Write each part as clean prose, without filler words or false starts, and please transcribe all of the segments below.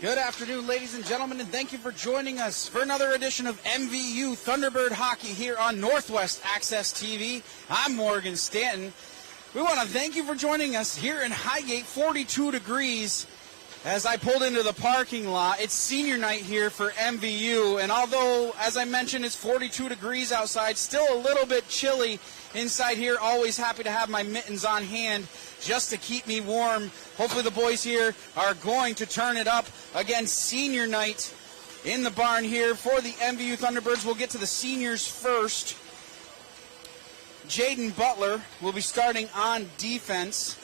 Good afternoon, ladies and gentlemen, and thank you for joining us for another edition of MVU Thunderbird Hockey here on Northwest Access TV. I'm Morgan Stanton. We want to thank you for joining us here in Highgate, 42 degrees. As I pulled into the parking lot, it's senior night here for MVU, and although, as I mentioned, it's 42 degrees outside, still a little bit chilly inside here. Always happy to have my mittens on hand just to keep me warm. Hopefully the boys here are going to turn it up. Again, senior night in the barn here for the MVU Thunderbirds. We'll get to the seniors first. Jaden Butler will be starting on defense.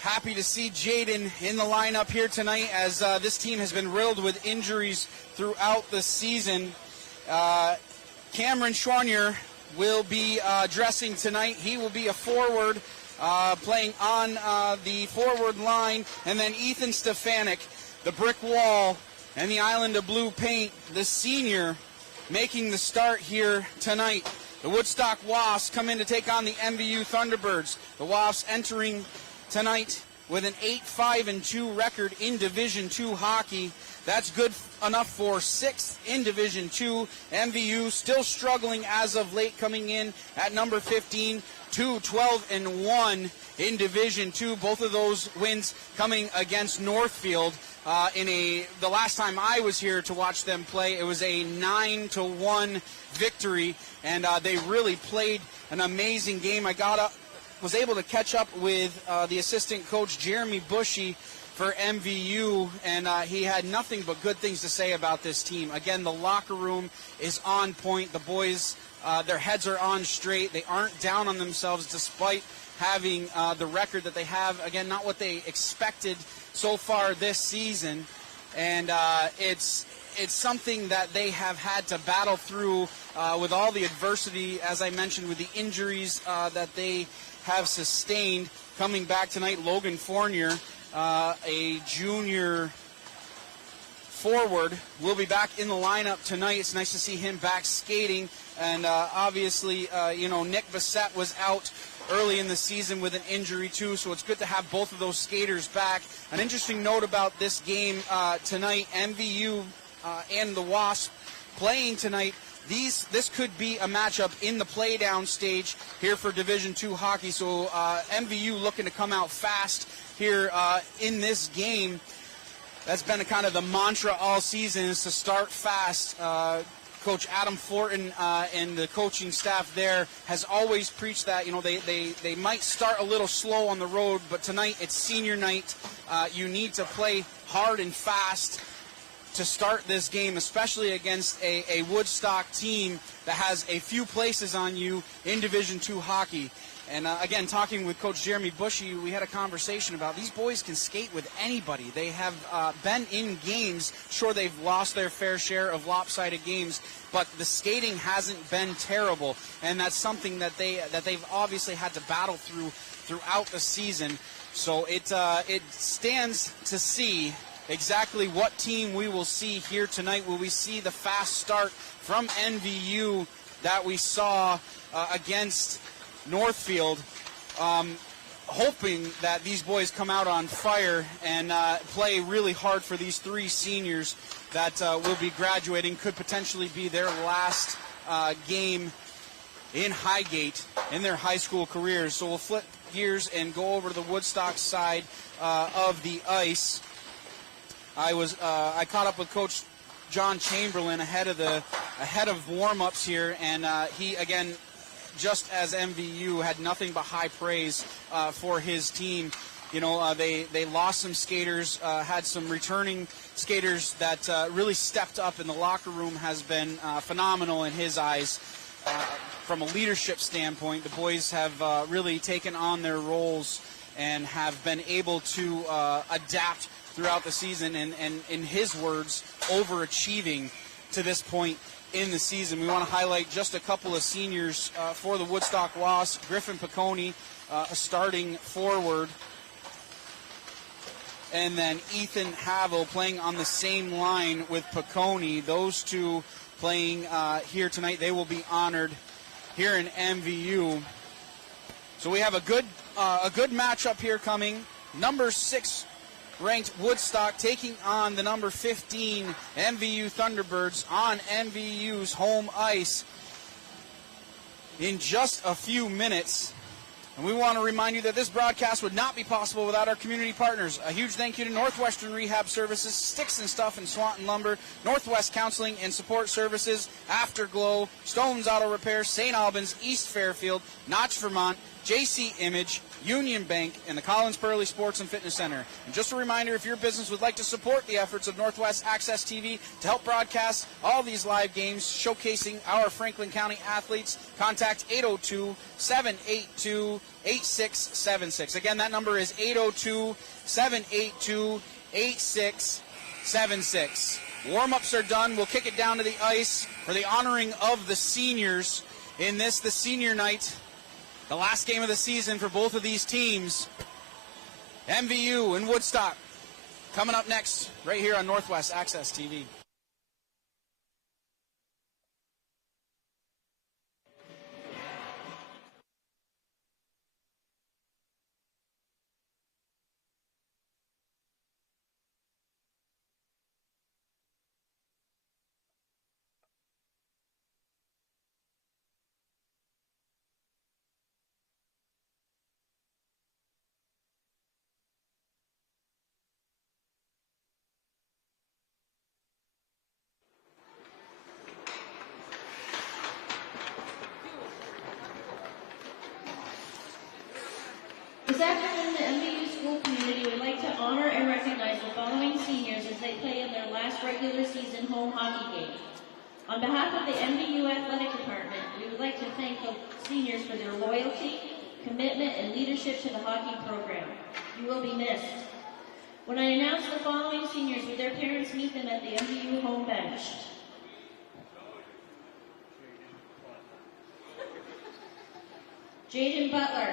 Happy to see Jaden in the lineup here tonight, as this team has been riddled with injuries throughout the season. Cameron Schwanier will be dressing tonight. He will be a forward, playing on the forward line. And then Ethan Stefanik, the brick wall and the island of blue paint, the senior, making the start here tonight. The Woodstock Wasps come in to take on the MVU Thunderbirds. The Wasps entering tonight with an 8-5-2 record in Division II hockey. That's good enough for 6th in Division II. MVU still struggling as of late, coming in at number 15, 2-12-1 in Division II. Both of those wins coming against Northfield. The last time I was here to watch them play, it was a 9-1 victory, and they really played an amazing game. Was able to catch up with the assistant coach, Jeremy Bushy, for MVU, and he had nothing but good things to say about this team. Again, the locker room is on point. The boys, their heads are on straight. They aren't down on themselves despite having the record that they have. Again, not what they expected so far this season, and it's something that they have had to battle through with all the adversity, as I mentioned, with the injuries that they have sustained. Coming back tonight, Logan Fournier, a junior forward, will be back in the lineup tonight. It's nice to see him back skating, and obviously, Nick Bissett was out early in the season with an injury too, so it's good to have both of those skaters back. An interesting note about this game tonight, MVU and the Wasps playing tonight. This could be a matchup in the play-down stage here for Division II hockey, so MVU looking to come out fast here in this game. That's been kind of the mantra all season, is to start fast. Coach Adam Fortin and the coaching staff there has always preached that. They might start a little slow on the road, but tonight it's senior night. You need to play hard and fast to start this game, especially against a Woodstock team that has a few places on you in Division II hockey. And again, talking with Coach Jeremy Bushy, we had a conversation about these boys can skate with anybody. They have been in games. Sure, they've lost their fair share of lopsided games, but the skating hasn't been terrible, and that's something that they've obviously had to battle throughout the season. So it stands to see exactly what team we will see here tonight. Will we see the fast start from MVU that we saw against Northfield? Hoping that these boys come out on fire and play really hard for these three seniors that will be graduating. Could potentially be their last game in Highgate in their high school careers. So we'll flip gears and go over to the Woodstock side of the ice. I caught up with Coach John Chamberlain ahead of warm-ups here, and he, again, just as MVU, had nothing but high praise for his team. They lost some skaters, had some returning skaters that really stepped up, and the locker room has been phenomenal in his eyes. From a leadership standpoint, the boys have really taken on their roles and have been able to adapt throughout the season, and in his words, overachieving to this point in the season. We want to highlight just a couple of seniors for the Woodstock Wasps. Griffin Piccone, a starting forward, and then Ethan Havel playing on the same line with Piccone. Those two playing here tonight. They will be honored here in MVU. So we have a good matchup here coming. Number 6 ranked Woodstock taking on the number 15 MVU Thunderbirds on MVU's home ice in just a few minutes. And we want to remind you that this broadcast would not be possible without our community partners. A huge thank you to Northwestern Rehab Services, Sticks and Stuff and Swanton Lumber, Northwest Counseling and Support Services, Afterglow, Stone's Auto Repair, St. Albans, East Fairfield, Notch, Vermont, JC Image, Union Bank, and the Collins Pearly Sports and Fitness Center. And just a reminder, if your business would like to support the efforts of Northwest Access TV to help broadcast all these live games showcasing our Franklin County athletes, contact 802-782-8676. Again, that number is 802-782-8676. Warm-ups are done. We'll kick it down to the ice for the honoring of the seniors in this, the senior night. The last game of the season for both of these teams. MVU and Woodstock coming up next right here on Northwest Access TV. This afternoon, the MVU school community would like to honor and recognize the following seniors as they play in their last regular season home hockey game. On behalf of the MVU Athletic Department, we would like to thank the seniors for their loyalty, commitment, and leadership to the hockey program. You will be missed. When I announce the following seniors, would their parents meet them at the MVU home bench? Jaden Butler.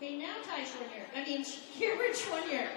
Okay, now Ty Schwinier. Cameron Schwinier.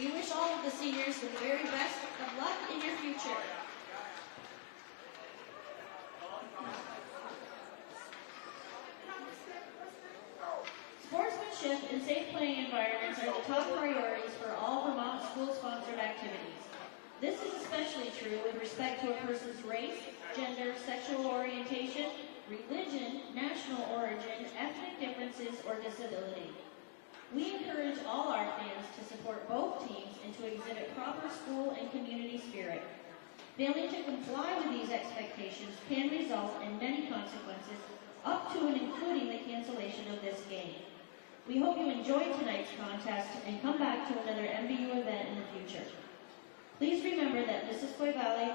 We wish all of the seniors the very best of luck in your future. Sportsmanship and safe playing environments are the top priorities for all Vermont school-sponsored activities. This is especially true with respect to a person's race, gender, sexual orientation, religion, national origin, ethnic differences, or disability. We encourage all our fans to support both teams and to exhibit proper school and community spirit. Failing to comply with these expectations can result in many consequences, up to and including the cancellation of this game. We hope you enjoyed tonight's contest and come back to another MVU event in the future. Please remember that Missisquoi Valley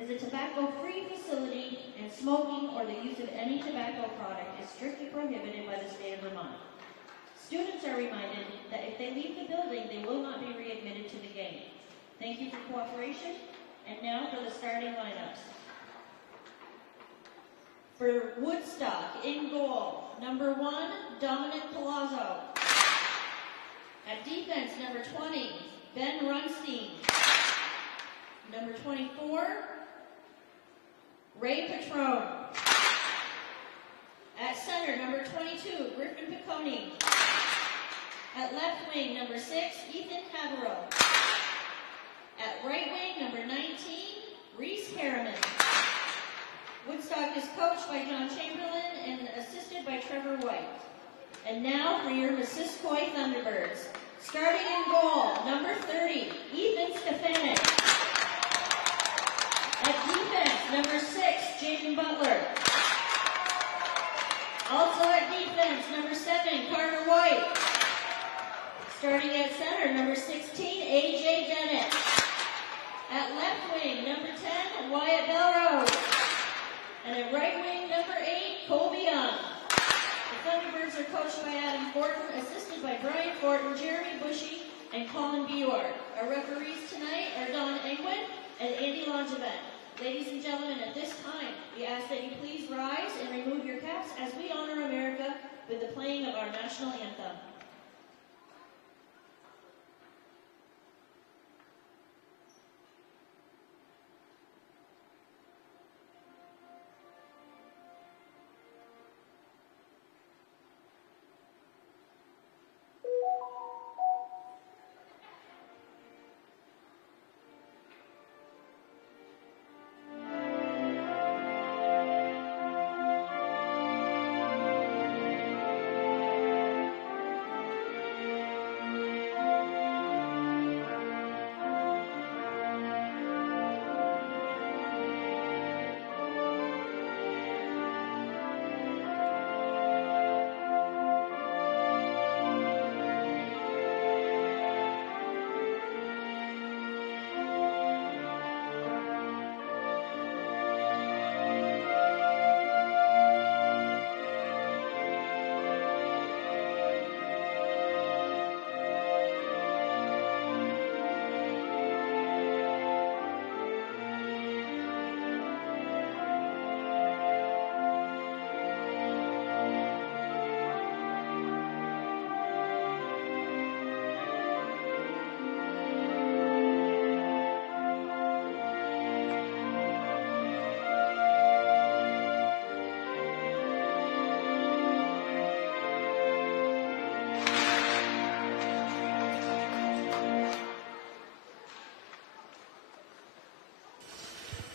is a tobacco-free facility, and smoking or the use of any tobacco product is strictly prohibited by the state of Vermont. Students are reminded that if they leave the building, they will not be readmitted to the game. Thank you for cooperation, and now for the starting lineups. For Woodstock, in goal, number 1, Dominic Palazzo. At defense, number 20, Ben Runstein. Number 24, Ray Patron. At center, number 22, Griffin Piccone. At left wing, number 6, Ethan Haverhill. At right wing, number 19, Reese Harriman. Woodstock is coached by John Chamberlain and assisted by Trevor White. And now for your Missisquoi Thunderbirds. Starting in goal, number 30, Ethan Stefanik. At defense, number 6, Jaden Butler. Also at defense, number 7, Carter White. Starting at center, number 16, AJ Dennett. At left wing, number 10, Wyatt Belrose. And at right wing, number 8, Colby Young. The Thunderbirds are coached by Adam Fortin, assisted by Brian Fortin, Jeremy Bushy, and Colin Buard. Our referees tonight are Don Engwin and Andy Langevin. Ladies and gentlemen, at this time, we ask that you please rise and remove your caps as we honor America with the playing of our national anthem.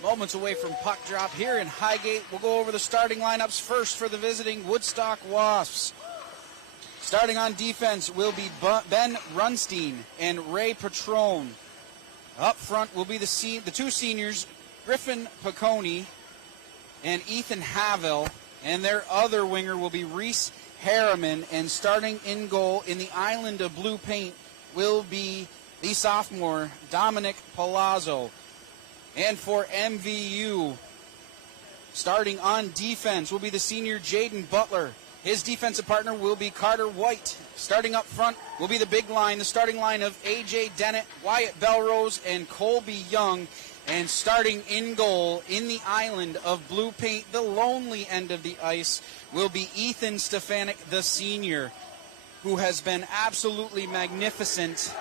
Moments away from puck drop here in Highgate. We'll go over the starting lineups first for the visiting Woodstock Wasps. Starting on defense will be Ben Runstein and Ray Patron. Up front will be the two seniors, Griffin Piccone and Ethan Haverhill. And their other winger will be Reese Harriman. And starting in goal in the island of blue paint will be the sophomore, Dominic Palazzo. And for MVU, starting on defense will be the senior Jaden Butler. His defensive partner will be Carter White. Starting up front will be the big line, the starting line of AJ Dennett, Wyatt Belrose, and Colby Young. And starting in goal in the island of blue paint, the lonely end of the ice, will be Ethan Stefanik, the senior, who has been absolutely magnificent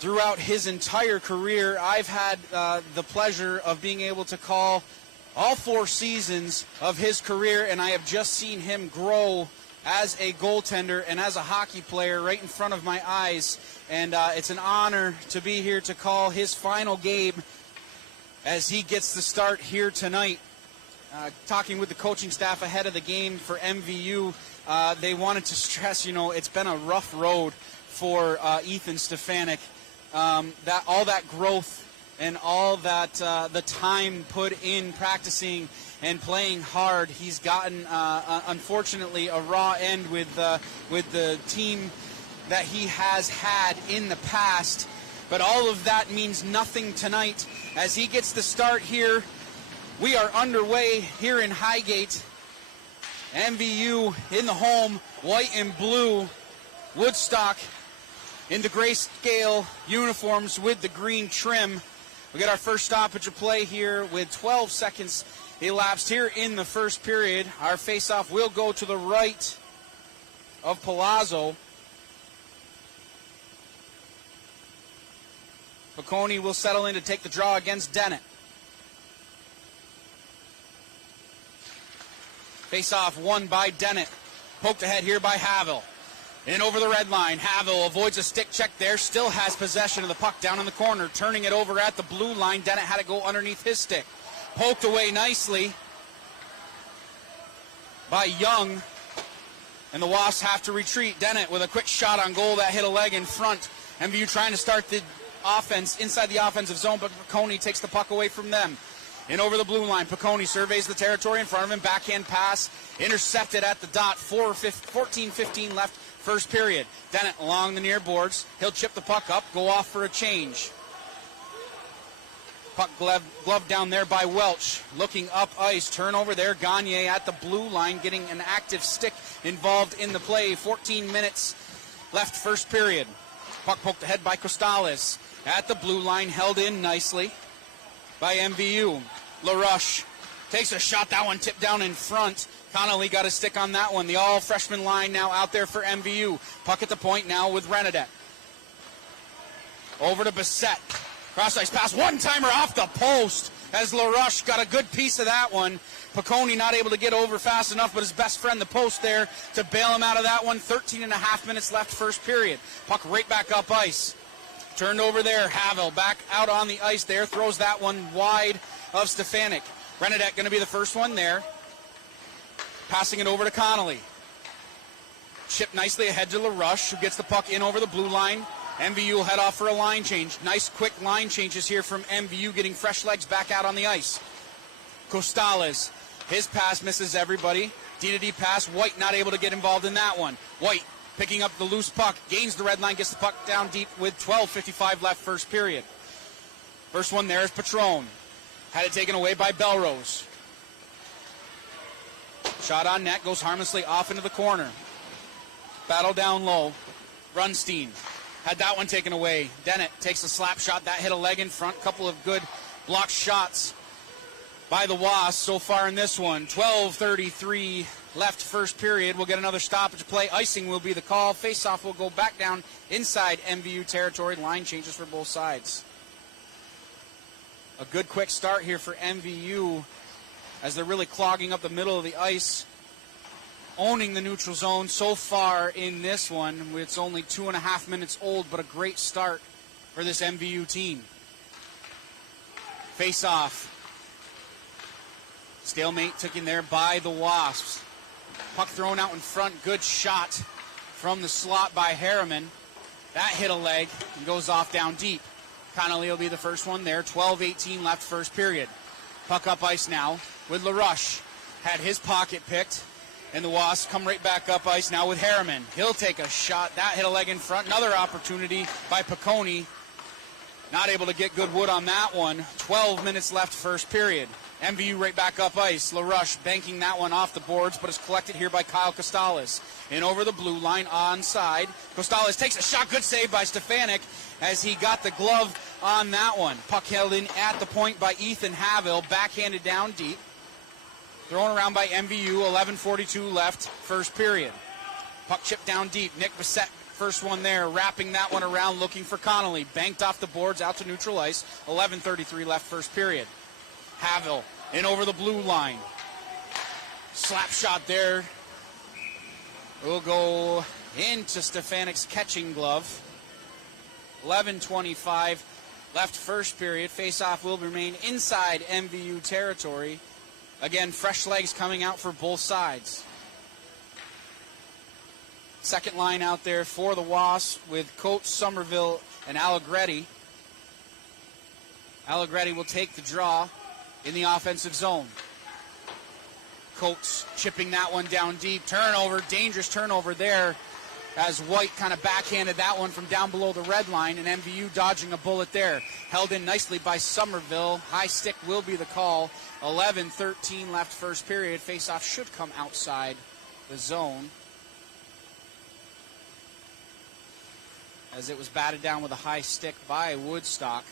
throughout his entire career. I've had the pleasure of being able to call all 4 seasons of his career, and I have just seen him grow as a goaltender and as a hockey player right in front of my eyes. And it's an honor to be here to call his final game as he gets the start here tonight. Talking with the coaching staff ahead of the game for MVU, they wanted to stress, it's been a rough road for Ethan Stefanik. That all that growth and all that the time put in practicing and playing hard, he's gotten unfortunately a raw end with the team that he has had in the past. But all of that means nothing tonight as he gets the start here. We are underway here in Highgate. MVU in the home, white and blue. Woodstock in the grayscale uniforms with the green trim. We get our first stoppage of play here with 12 seconds elapsed here in the first period. Our face-off will go to the right of Palazzo. Piccone will settle in to take the draw against Dennett. Face-off won by Dennett. Poked ahead here by Havel. In over the red line. Havel avoids a stick check there. Still has possession of the puck down in the corner. Turning it over at the blue line. Dennett had to go underneath his stick. Poked away nicely by Young. And the Wasps have to retreat. Dennett with a quick shot on goal that hit a leg in front. MVU trying to start the offense inside the offensive zone, but Piccone takes the puck away from them. In over the blue line, Piccone surveys the territory in front of him. Backhand pass, intercepted at the dot. 14-15 left, first period. Dennett along the near boards. He'll chip the puck up, go off for a change. Puck gloved down there by Welch. Looking up ice, turnover there. Gagne at the blue line, getting an active stick involved in the play. 14 minutes left, first period. Puck poked ahead by Costales. At the blue line, held in nicely by MVU. LaRush takes a shot, that one tipped down in front. Connolly got a stick on that one. The all-freshman line now out there for MVU. Puck at the point now with Renadette. Over to Bissett. Cross-ice pass, one-timer off the post as LaRush got a good piece of that one. Piccone not able to get over fast enough, but his best friend, the post there, to bail him out of that one. 13 and a half minutes left, first period. Puck right back up ice. Turned over there, Havel back out on the ice there, throws that one wide of Stefanik. Renadette going to be the first one there. Passing it over to Connolly. Chipped nicely ahead to LaRush, who gets the puck in over the blue line. MVU will head off for a line change. Nice quick line changes here from MVU, getting fresh legs back out on the ice. Costales, his pass misses everybody. D-to-D pass, White not able to get involved in that one. White picking up the loose puck, gains the red line, gets the puck down deep with 12:55 left, first period. First one there is Patron. Had it taken away by Belrose. Shot on net, goes harmlessly off into the corner. Battle down low. Runstein had that one taken away. Dennett takes a slap shot, that hit a leg in front. Couple of good blocked shots by the Wasps so far in this one. 12:33 left, first period. We'll get another stoppage play. Icing will be the call. Face-off will go back down inside MVU territory. Line changes for both sides. A good quick start here for MVU as they're really clogging up the middle of the ice, owning the neutral zone so far in this one. It's only 2.5 minutes old, but a great start for this MVU team. Face-off. Stalemate taken there by the Wasps. Puck thrown out in front. Good shot from the slot by Harriman. That hit a leg and goes off down deep. Connolly will be the first one there. 12:18 left, first period. Puck up ice now with LaRush. Had his pocket picked, and the Wasps come right back up ice now with Harriman. He'll take a shot. That hit a leg in front. Another opportunity by Piccone. Not able to get good wood on that one. 12 minutes left, first period. MVU right back up ice. LaRush banking that one off the boards, but is collected here by Kyle Costales. In over the blue line, onside. Costales takes a shot. Good save by Stefanik as he got the glove on that one. Puck held in at the point by Ethan Havel. Backhanded down deep. Thrown around by MVU. 11:42 left, first period. Puck chipped down deep. Nick Bissett First one there, wrapping that one around, looking for Connolly. Banked off the boards, out to neutral ice. 11:33 left first period. Havel in over the blue line. Slap shot there. Will go into Stefanik's catching glove. 11:25 left first period. Face-off will remain inside MVU territory. Again, fresh legs coming out for both sides. Second line out there for the Wasps with Coates, Somerville, and Allegretti. Allegretti will take the draw in the offensive zone. Coates chipping that one down deep. Turnover, dangerous turnover there as White kind of backhanded that one from down below the red line, and MVU dodging a bullet there. Held in nicely by Somerville. High stick will be the call. 11:13 left first period. Face-off should come outside the zone, as it was batted down with a high stick by Woodstock.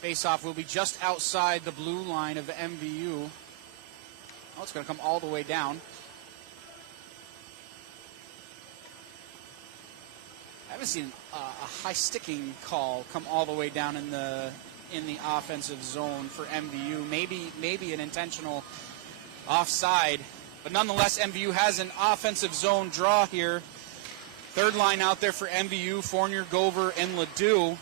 Face-off will be just outside the blue line of MVU. Oh, it's going to come all the way down. I haven't seen a high sticking call come all the way down in the offensive zone for MVU. Maybe an intentional offside. But nonetheless, MVU has an offensive zone draw here. Third line out there for MVU, Fournier, Gover, and Ledoux.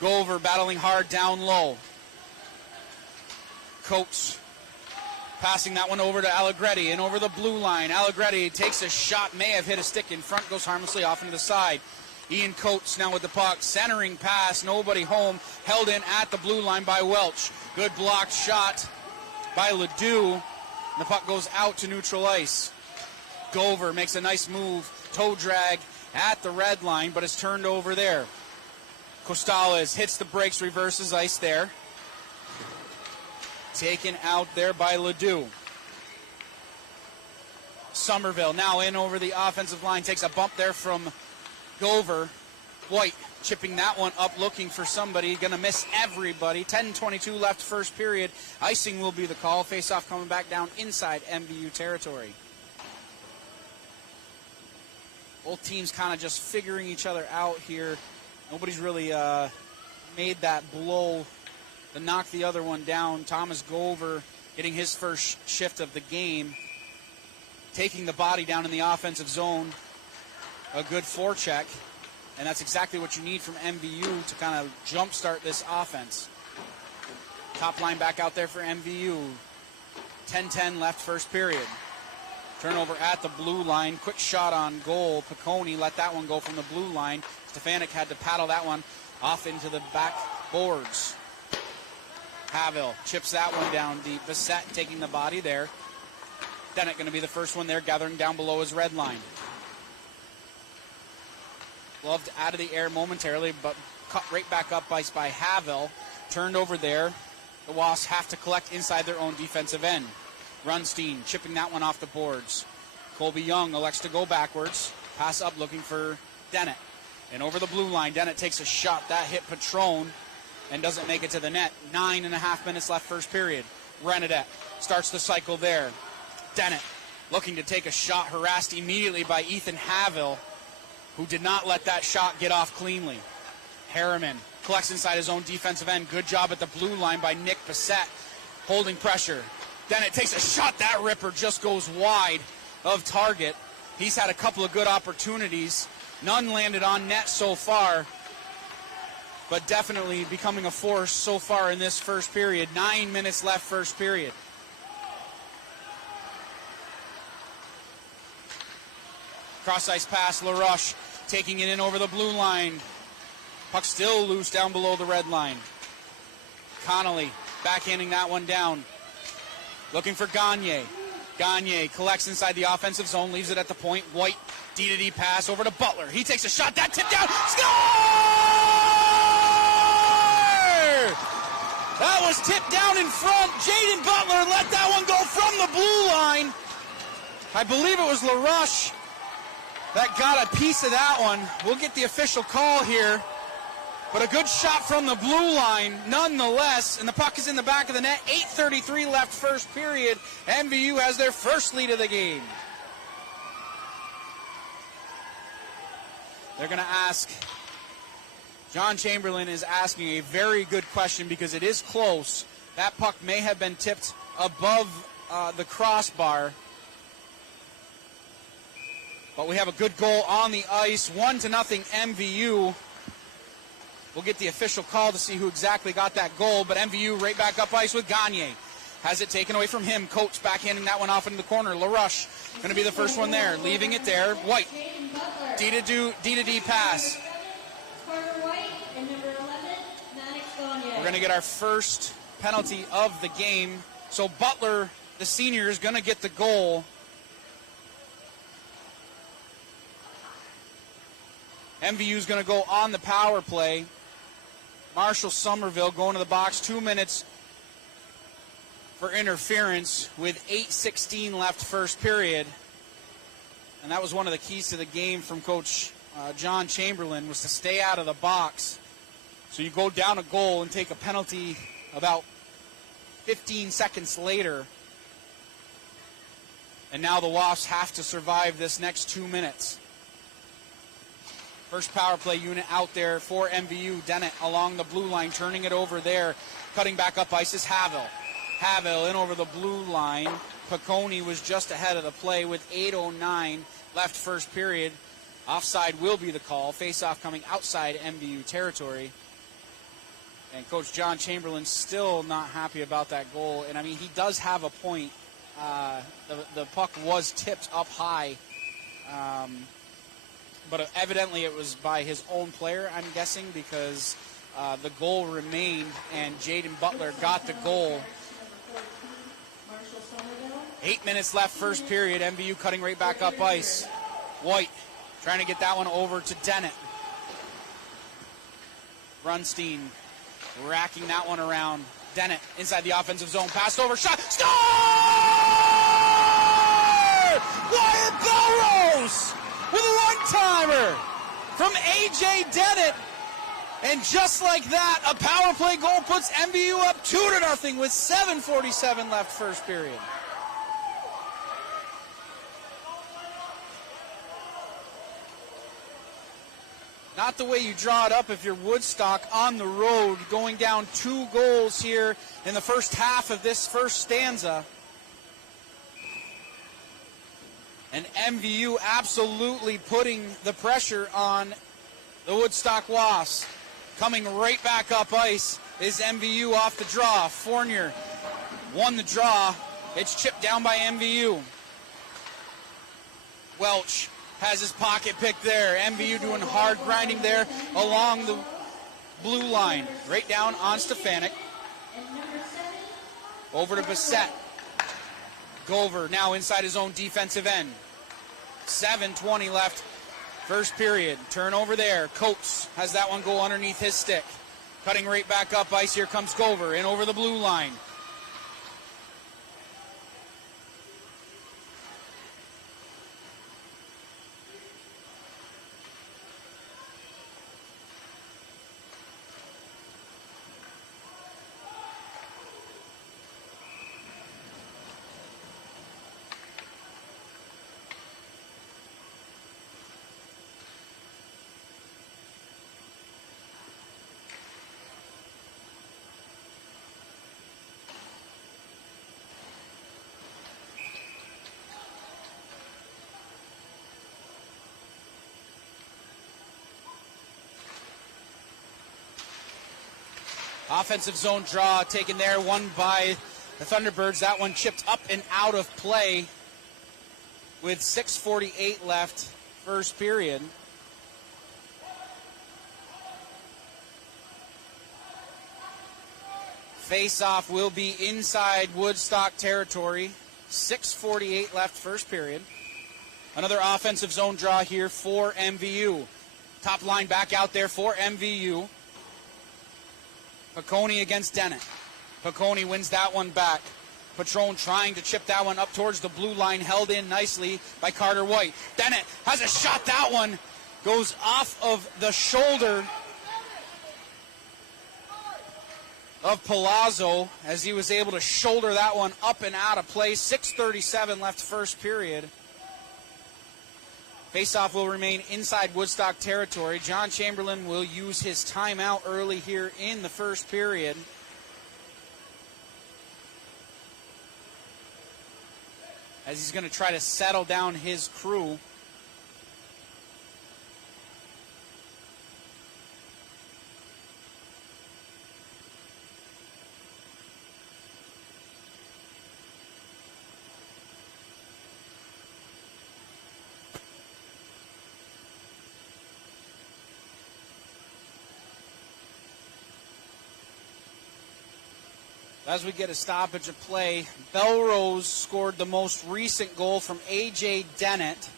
Gover battling hard down low. Coates passing that one over to Allegretti and over the blue line. Allegretti takes a shot, may have hit a stick in front, goes harmlessly off into the side. Ian Coates now with the puck, centering pass, nobody home, held in at the blue line by Welch. Good blocked shot by Ledoux. The puck goes out to neutral ice. Gover makes a nice move, toe drag at the red line, but it's turned over there. Costales hits the brakes, reverses ice there. Taken out there by Ledoux. Somerville now in over the offensive line, takes a bump there from Gover. White chipping that one up, looking for somebody, gonna miss everybody. 10:22 left first period. Icing will be the call. Face-off coming back down inside MVU territory. Both teams kind of just figuring each other out here. Nobody's really made that blow to knock the other one down. Thomas Gover getting his first shift of the game, taking the body down in the offensive zone. A good forecheck, and that's exactly what you need from MVU to kind of jumpstart this offense. Top line back out there for MVU. 10:10 left first period. Turnover at the blue line. Quick shot on goal. Piccone let that one go from the blue line. Stefanik had to paddle that one off into the back boards. Havel chips that one down deep. Bissett taking the body there. Dennett going to be the first one there, gathering down below his red line. Gloved out of the air momentarily, but cut right back up by Havel. Turned over there. The Wasps have to collect inside their own defensive end. Runstein chipping that one off the boards. Colby Young elects to go backwards. Pass up looking for Dennett. And over the blue line, Dennett takes a shot. That hit Patron and doesn't make it to the net. 9.5 minutes left first period. Renedette starts the cycle there. Dennett looking to take a shot, harassed immediately by Ethan Havel, who did not let that shot get off cleanly. Harriman collects inside his own defensive end. Good job at the blue line by Nick Bissett, holding pressure. Dennett takes a shot. That ripper just goes wide of target. He's had a couple of good opportunities. None landed on net so far, but definitely becoming a force so far in this first period. 9 minutes left first period. Cross-ice pass, LaRoche taking it in over the blue line. Puck still loose down below the red line. Connolly backhanding that one down. Looking for Gagne. Gagne collects inside the offensive zone, leaves it at the point. White, D-to-D pass over to Butler. He takes a shot, that tip down, score! That was tipped down in front. Jaden Butler let that one go from the blue line. I believe it was LaRoche that got a piece of that one. We'll get the official call here. But a good shot from the blue line nonetheless, and the puck is in the back of the net. 8:33 left first period. MVU has their first lead of the game. They're going to ask, John Chamberlain is asking a very good question because it is close. That puck may have been tipped above the crossbar. But we have a good goal on the ice, 1-0 MVU. We'll get the official call to see who exactly got that goal, but MVU right back up ice with Gagne. Has it taken away from him. Coates backhanding that one off into the corner. LaRush going to be the first one there, leaving it there. White, D to D pass. We're going to get our first penalty of the game. So Butler, the senior, is going to get the goal. MVU is going to go on the power play. Marshall Somerville going to the box. 2 minutes for interference with 8:16 left first period. And that was one of the keys to the game from Coach John Chamberlain, was to stay out of the box. So you go down a goal and take a penalty about 15 seconds later. And now the Wasps have to survive this next 2 minutes. First power play unit out there for MVU. Dennett along the blue line, turning it over there. Cutting back up ice is Havel. Havel in over the blue line. Piccone was just ahead of the play with 8:09 left first period. Offside will be the call. Face-off coming outside MVU territory. And Coach John Chamberlain still not happy about that goal. And, I mean, he does have a point. The puck was tipped up high. But evidently it was by his own player, I'm guessing, because the goal remained and Jaden Butler got the goal. 8 minutes left first period. MVU cutting right back up ice. White trying to get that one over to Dennett. Brunstein racking that one around. Dennett inside the offensive zone. Passed over. Shot. Score! Wyatt Belrose with a one-timer from A.J. Dennett. And just like that, a power play goal puts MVU up 2-0 with 7:47 left first period. Not the way you draw it up if you're Woodstock on the road, going down 2 goals here in the first half of this first stanza. And MVU absolutely putting the pressure on the Woodstock Wasps. Coming right back up ice is MVU off the draw. Fournier won the draw. It's chipped down by MVU. Welch has his pocket pick there. MVU doing hard grinding there along the blue line. Right down on Stefanik. Over to Bissett. Gover now inside his own defensive end. 7:20 left first period. Turnover there. Coates has that one go underneath his stick. Cutting right back up ice. Here comes Gover in over the blue line. Offensive zone draw taken there, won by the Thunderbirds. That one chipped up and out of play with 6:48 left first period. Face-off will be inside Woodstock territory. 6:48 left first period. Another offensive zone draw here for MVU. Top line back out there for MVU. Piccone against Dennett. Piccone wins that one back. Patron trying to chip that one up towards the blue line, held in nicely by Carter White. Dennett has a shot. That one goes off of the shoulder of Palazzo as he was able to shoulder that one up and out of play. 6:37 left first period. Faceoff will remain inside Woodstock territory. John Chamberlain will use his timeout early here in the first period. As he's going to try to settle down his crew. As we get a stoppage of play, Belrose scored the most recent goal from A.J. Dennett.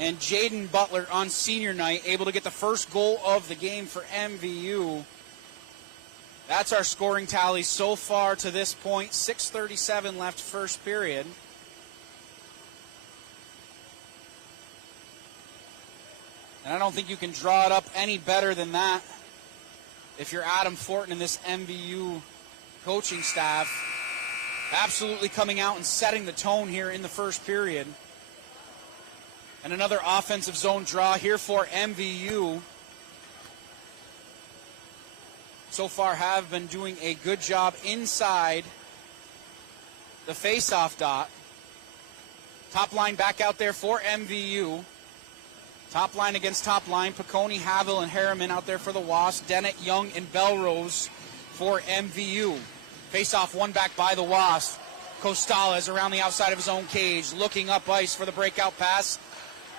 And Jaden Butler on senior night, able to get the first goal of the game for MVU. That's our scoring tally so far to this point. 6:37 left first period. And I don't think you can draw it up any better than that if you're Adam Fortin and this MVU coaching staff. Absolutely coming out and setting the tone here in the first period. And another offensive zone draw here for MVU. So far have been doing a good job inside the face-off dot. Top line back out there for MVU. Top line against top line. Piccone, Havel, and Harriman out there for the Wasps. Dennett, Young, and Belrose for MVU. Face-off one back by the Wasps. Costales around the outside of his own cage, looking up ice for the breakout pass.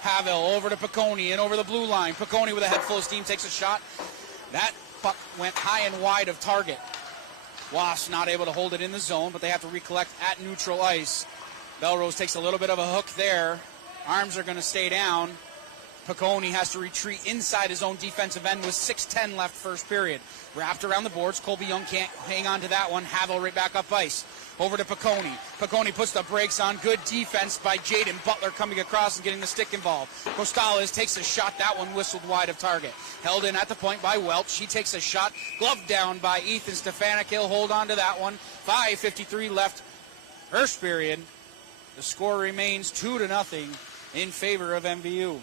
Havel over to Piccone and over the blue line. Piccone with a head full of steam takes a shot. That puck went high and wide of target. Wasps not able to hold it in the zone, but they have to recollect at neutral ice. Belrose takes a little bit of a hook there. Arms are going to stay down. Piccone has to retreat inside his own defensive end with 6:10 left first period. Wrapped around the boards. Colby Young can't hang on to that one. Havel right back up ice. Over to Piccone. Piccone puts the brakes on. Good defense by Jaden Butler coming across and getting the stick involved. Costales takes a shot. That one whistled wide of target. Held in at the point by Welch. He takes a shot. Gloved down by Ethan Stefanik. He'll hold on to that one. 5:53 left first period. The score remains 2-0 in favor of MVU.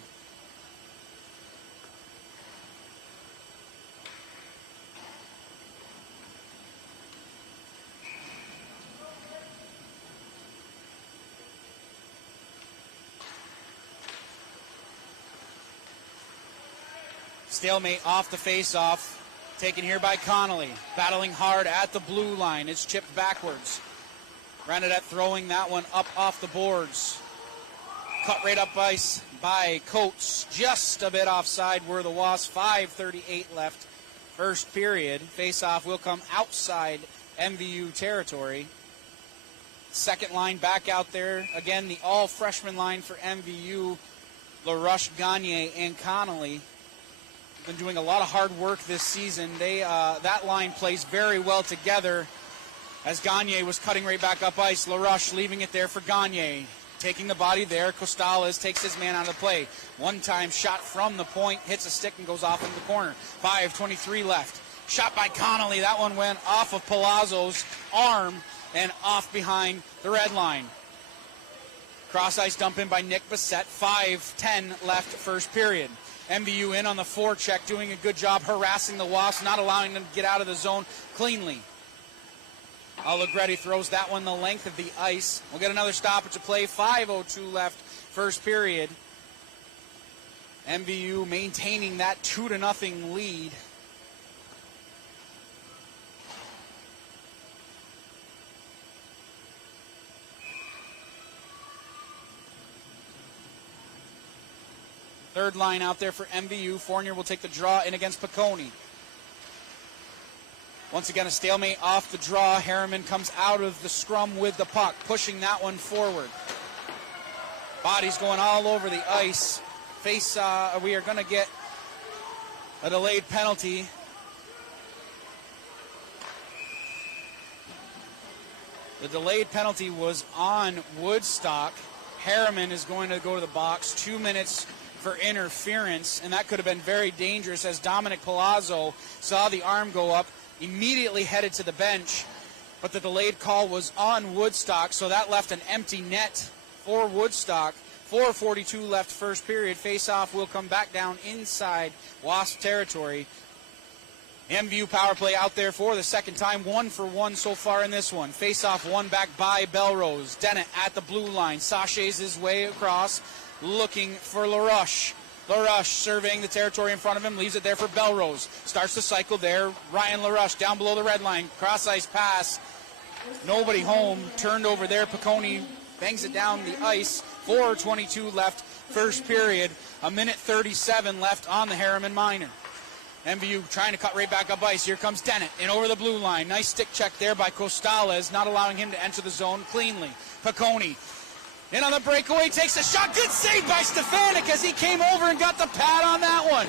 Stalemate off the face-off, taken here by Connolly. Battling hard at the blue line. It's chipped backwards. Renadette throwing that one up off the boards. Cut right up ice by Coates. Just a bit offside were the Wasps. 5:38 left first period. Face-off will come outside MVU territory. Second line back out there. Again, the all-freshman line for MVU. LaRush, Gagne, and Connolly. Been doing a lot of hard work this season. That line plays very well together as Gagne was cutting right back up ice. LaRush leaving it there for Gagne. Taking the body there. Costales takes his man out of the play. One-time shot from the point. Hits a stick and goes off into the corner. 5:23 left. Shot by Connolly. That one went off of Palazzo's arm and off behind the red line. Cross-ice dump in by Nick Bissett. 5:10 left first period. MVU in on the forecheck, doing a good job harassing the Wasps, not allowing them to get out of the zone cleanly. Allegretti throws that one the length of the ice. We'll get another stoppage of play. 5:02 left first period. MVU maintaining that 2-0 lead. Third line out there for MVU. Fournier will take the draw in against Piccone. Once again, a stalemate off the draw. Harriman comes out of the scrum with the puck, pushing that one forward. Bodies going all over the ice. We are going to get a delayed penalty. The delayed penalty was on Woodstock. Harriman is going to go to the box. 2 minutes for interference, and that could have been very dangerous as Dominic Palazzo saw the arm go up, immediately headed to the bench, but the delayed call was on Woodstock, so that left an empty net for Woodstock. 4:42 left first period. Face-off will come back down inside Wasp territory. MVU power play out there for the second time, 1 for 1 so far in this one. Face-off won back by Belrose. Dennett at the blue line, sachets his way across, looking for LaRush. LaRush surveying the territory in front of him, leaves it there for Belrose. Starts the cycle there. Ryan LaRush down below the red line, cross-ice pass. Nobody home, turned over there. Piccone bangs it down the ice. 4:22 left first period. 1:37 left on the Harriman Minor. MVU trying to cut right back up ice. Here comes Dennett in over the blue line. Nice stick check there by Costales, not allowing him to enter the zone cleanly. Piccone in on the breakaway, takes a shot. Good save by Stefanik as he came over and got the pad on that one.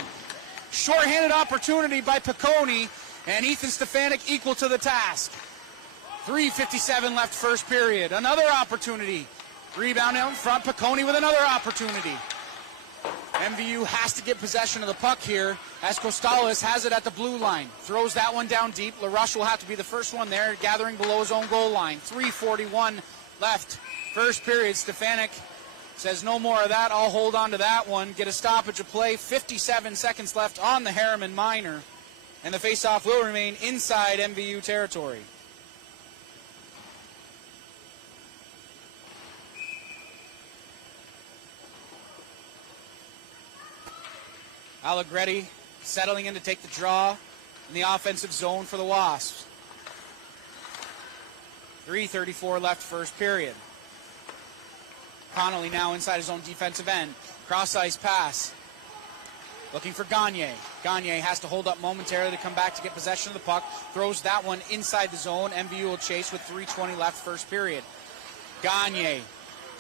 Short-handed opportunity by Piccone, and Ethan Stefanik equal to the task. 3:57 left first period. Another opportunity. Rebound out in front. Piccone with another opportunity. MVU has to get possession of the puck here as Costales has it at the blue line. Throws that one down deep. LaRush will have to be the first one there, gathering below his own goal line. 3:41 left first period. Stefanik says no more of that. I'll hold on to that one. Get a stoppage of play. 57 seconds left on the Harriman Minor. And the faceoff will remain inside MVU territory. Allegretti settling in to take the draw in the offensive zone for the Wasps. 3:34 left first period. Connolly now inside his own defensive end. Cross-ice pass. Looking for Gagne. Gagne has to hold up momentarily to come back to get possession of the puck. Throws that one inside the zone. MVU will chase with 3:20 left first period. Gagne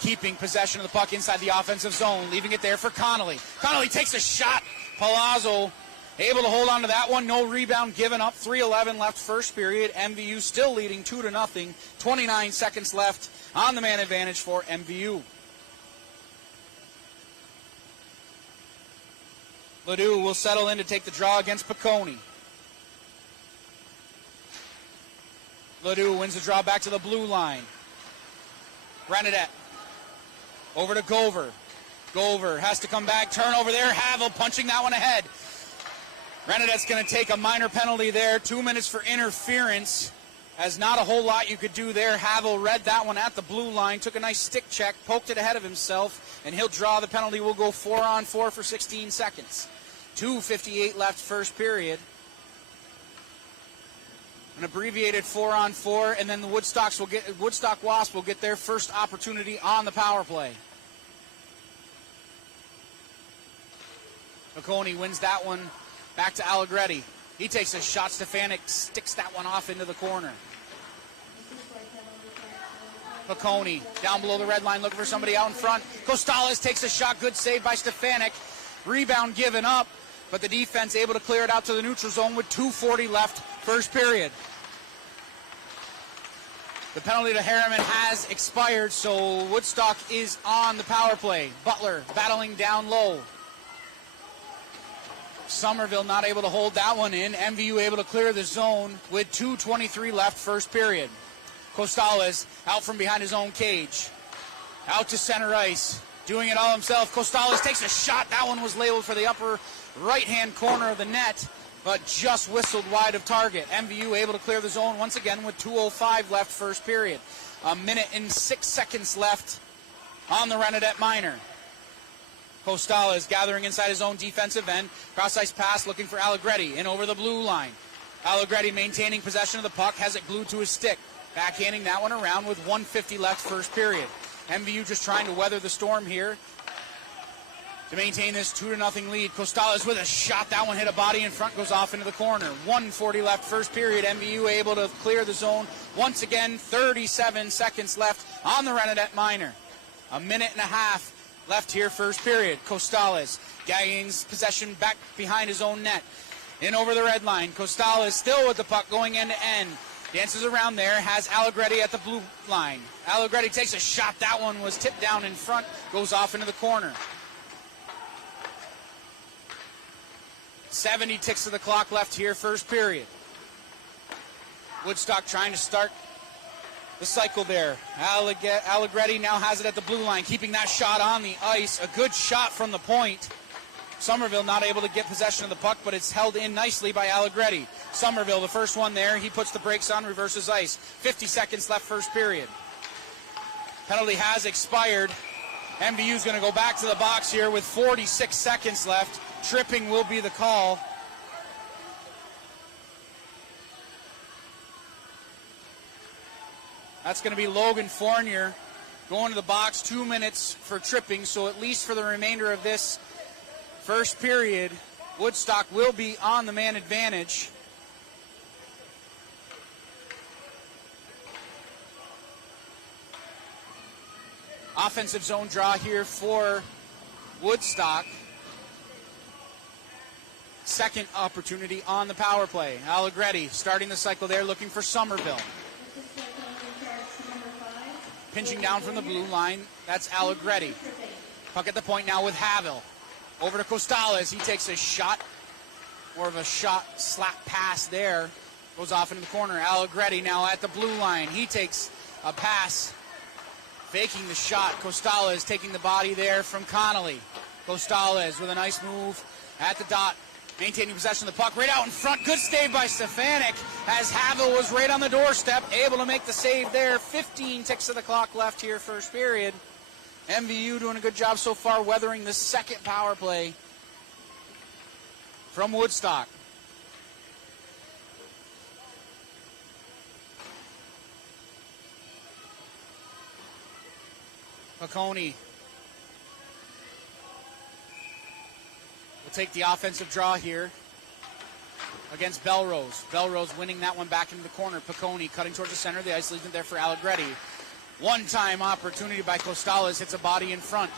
keeping possession of the puck inside the offensive zone, leaving it there for Connolly. Connolly takes a shot. Palazzo able to hold on to that one. No rebound given up. 3:11 left first period. MVU still leading 2-0. 29 seconds left on the man advantage for MVU. Ledoux will settle in to take the draw against Piccone. Ledoux wins the draw back to the blue line. Renadette over to Gover. Gover has to come back. Turnover there. Havel punching that one ahead. Renadette's going to take a minor penalty there. 2 minutes for interference. As not a whole lot you could do there. Havel read that one at the blue line. Took a nice stick check. Poked it ahead of himself. And he'll draw the penalty. We'll go 4-on-4 for 16 seconds. 2:58 left first period. An abbreviated 4-on-4. And then the Woodstock Wasp will get their first opportunity on the power play. Piccone wins that one back to Allegretti. He takes a shot. Stefanik sticks that one off into the corner. Piccone down below the red line looking for somebody out in front. Costales takes a shot. Good save by Stefanik. Rebound given up, but the defense able to clear it out to the neutral zone with 2:40 left first period. The penalty to Harriman has expired, so Woodstock is on the power play. Butler battling down low. Somerville not able to hold that one in. MVU able to clear the zone with 2:23 left first period. Costales out from behind his own cage. Out to center ice. Doing it all himself. Costales takes a shot. That one was labeled for the upper right-hand corner of the net, but just whistled wide of target. MVU able to clear the zone once again with 2:05 left first period. 1:06 left on the Renadette Minor. Costales gathering inside his own defensive end. Cross-ice pass looking for Allegretti in over the blue line. Allegretti maintaining possession of the puck, has it glued to his stick. Backhanding that one around with 1:50 left first period. MVU just trying to weather the storm here to maintain this 2-0 lead. Costales with a shot. That one hit a body in front, goes off into the corner. 1:40 left first period. MVU able to clear the zone. Once again, 37 seconds left on the Renadette Minor. 1.5 left here first period. Costales gains possession back behind his own net. In over the red line. Costales still with the puck going end to end. Dances around there, has Allegretti at the blue line. Allegretti takes a shot. That one was tipped down in front, goes off into the corner. 70 ticks of the clock left here first period. Woodstock trying to start the cycle there. Allegretti now has it at the blue line, keeping that shot on the ice. A good shot from the point. Somerville not able to get possession of the puck, but it's held in nicely by Allegretti. Somerville, the first one there, he puts the brakes on, reverses ice. 50 seconds left first period. Penalty has expired. MVU's going to go back to the box here with 46 seconds left. Tripping will be the call. That's going to be Logan Fournier going to the box. 2 minutes for tripping, so at least for the remainder of this first period, Woodstock will be on the man advantage. Offensive zone draw here for Woodstock. Second opportunity on the power play. Allegretti starting the cycle there, looking for Somerville. Pinching down from the blue line, that's Allegretti. Puck at the point now with Havel. Over to Costales, he takes a shot. More of a shot slap pass there. Goes off into the corner. Allegretti now at the blue line. He takes a pass, faking the shot. Costales taking the body there from Connolly. Costales with a nice move at the dot, maintaining possession of the puck right out in front. Good save by Stefanik as Havel was right on the doorstep, able to make the save there. 15 ticks of the clock left here first period. MVU doing a good job so far weathering the second power play from Woodstock. Piccone will take the offensive draw here against Belrose. Belrose winning that one back into the corner. Piccone cutting towards the center. The ice leaves it there for Allegretti. One-time opportunity by Costales, hits a body in front.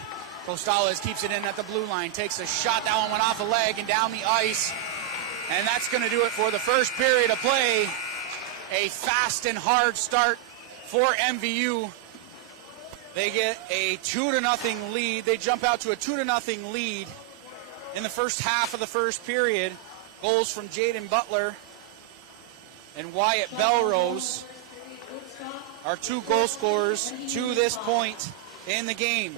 Costales keeps it in at the blue line, takes a shot. That one went off a leg and down the ice. And that's going to do it for the first period of play. A fast and hard start for MVU. They get a 2-0 lead. They jump out to a 2-0 lead in the first half of the first period. Goals from Jaden Butler and Wyatt Belrose are two goal scorers to this point in the game.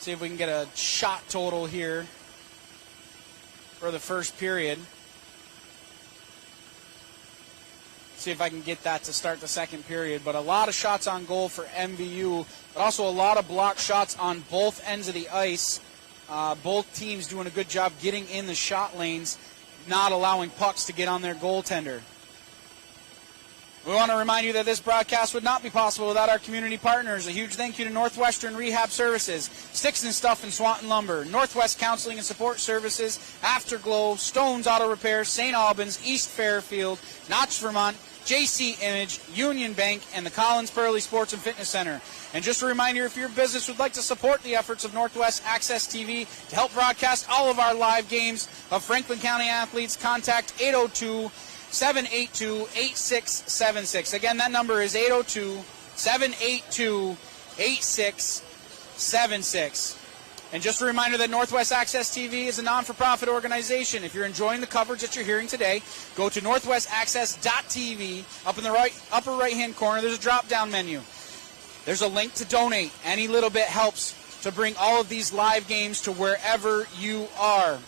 See if we can get a shot total here for the first period. See if I can get that to start the second period. But a lot of shots on goal for MVU, but also a lot of blocked shots on both ends of the ice. Both teams doing a good job getting in the shot lanes, not allowing pucks to get on their goaltender. We want to remind you that this broadcast would not be possible without our community partners. A huge thank you to Northwestern Rehab Services, Sticks and Stuff and Swanton Lumber, Northwest Counseling and Support Services, Afterglow, Stones Auto Repair, St. Albans, East Fairfield, Notch, Vermont, JC Image, Union Bank, and the Collins Pearly Sports and Fitness Center. And just a reminder, if your business would like to support the efforts of Northwest Access TV to help broadcast all of our live games of Franklin County athletes, contact 802-782-8676. Again, that number is 802-782-8676. And just a reminder that Northwest Access TV is a non-for-profit organization. If you're enjoying the coverage that you're hearing today, go to northwestaccess.tv. Up in the upper right-hand corner, there's a drop-down menu. There's a link to donate. Any little bit helps to bring all of these live games to wherever you are.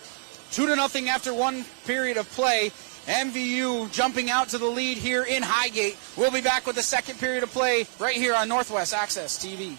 2-0 after one period of play. MVU jumping out to the lead here in Highgate. We'll be back with the second period of play right here on Northwest Access TV.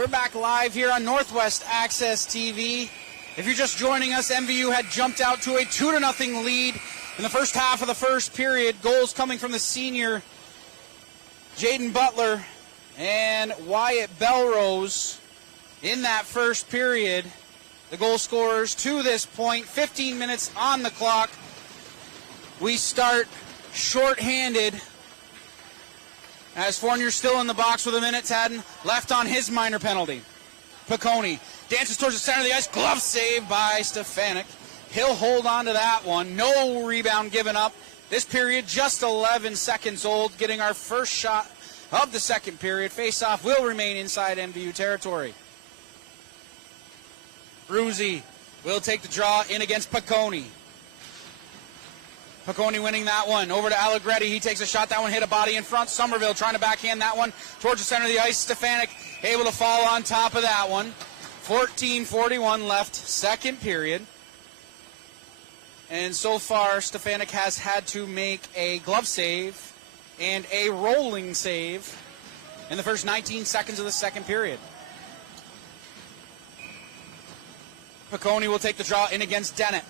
We're back live here on Northwest Access TV. If you're just joining us, MVU had jumped out to a 2-0 lead in the first half of the first period. Goals coming from the senior Jaden Butler and Wyatt Belrose in that first period. The goal scorers to this point, 15 minutes on the clock. We start shorthanded as Fournier's still in the box with a minute 10 left on his minor penalty. Piccone dances towards the center of the ice. Glove save by Stefanik. He'll hold on to that one. No rebound given up. This period just 11 seconds old, getting our first shot of the second period. Face-off will remain inside MVU territory. Bruzy will take the draw in against Piccone. Piccone winning that one. Over to Allegretti. He takes a shot. That one hit a body in front. Somerville trying to backhand that one towards the center of the ice. Stefanik able to fall on top of that one. 14:41 left, second period. And so far, Stefanik has had to make a glove save and a rolling save in the first 19 seconds of the second period. Piccone will take the draw in against Dennett.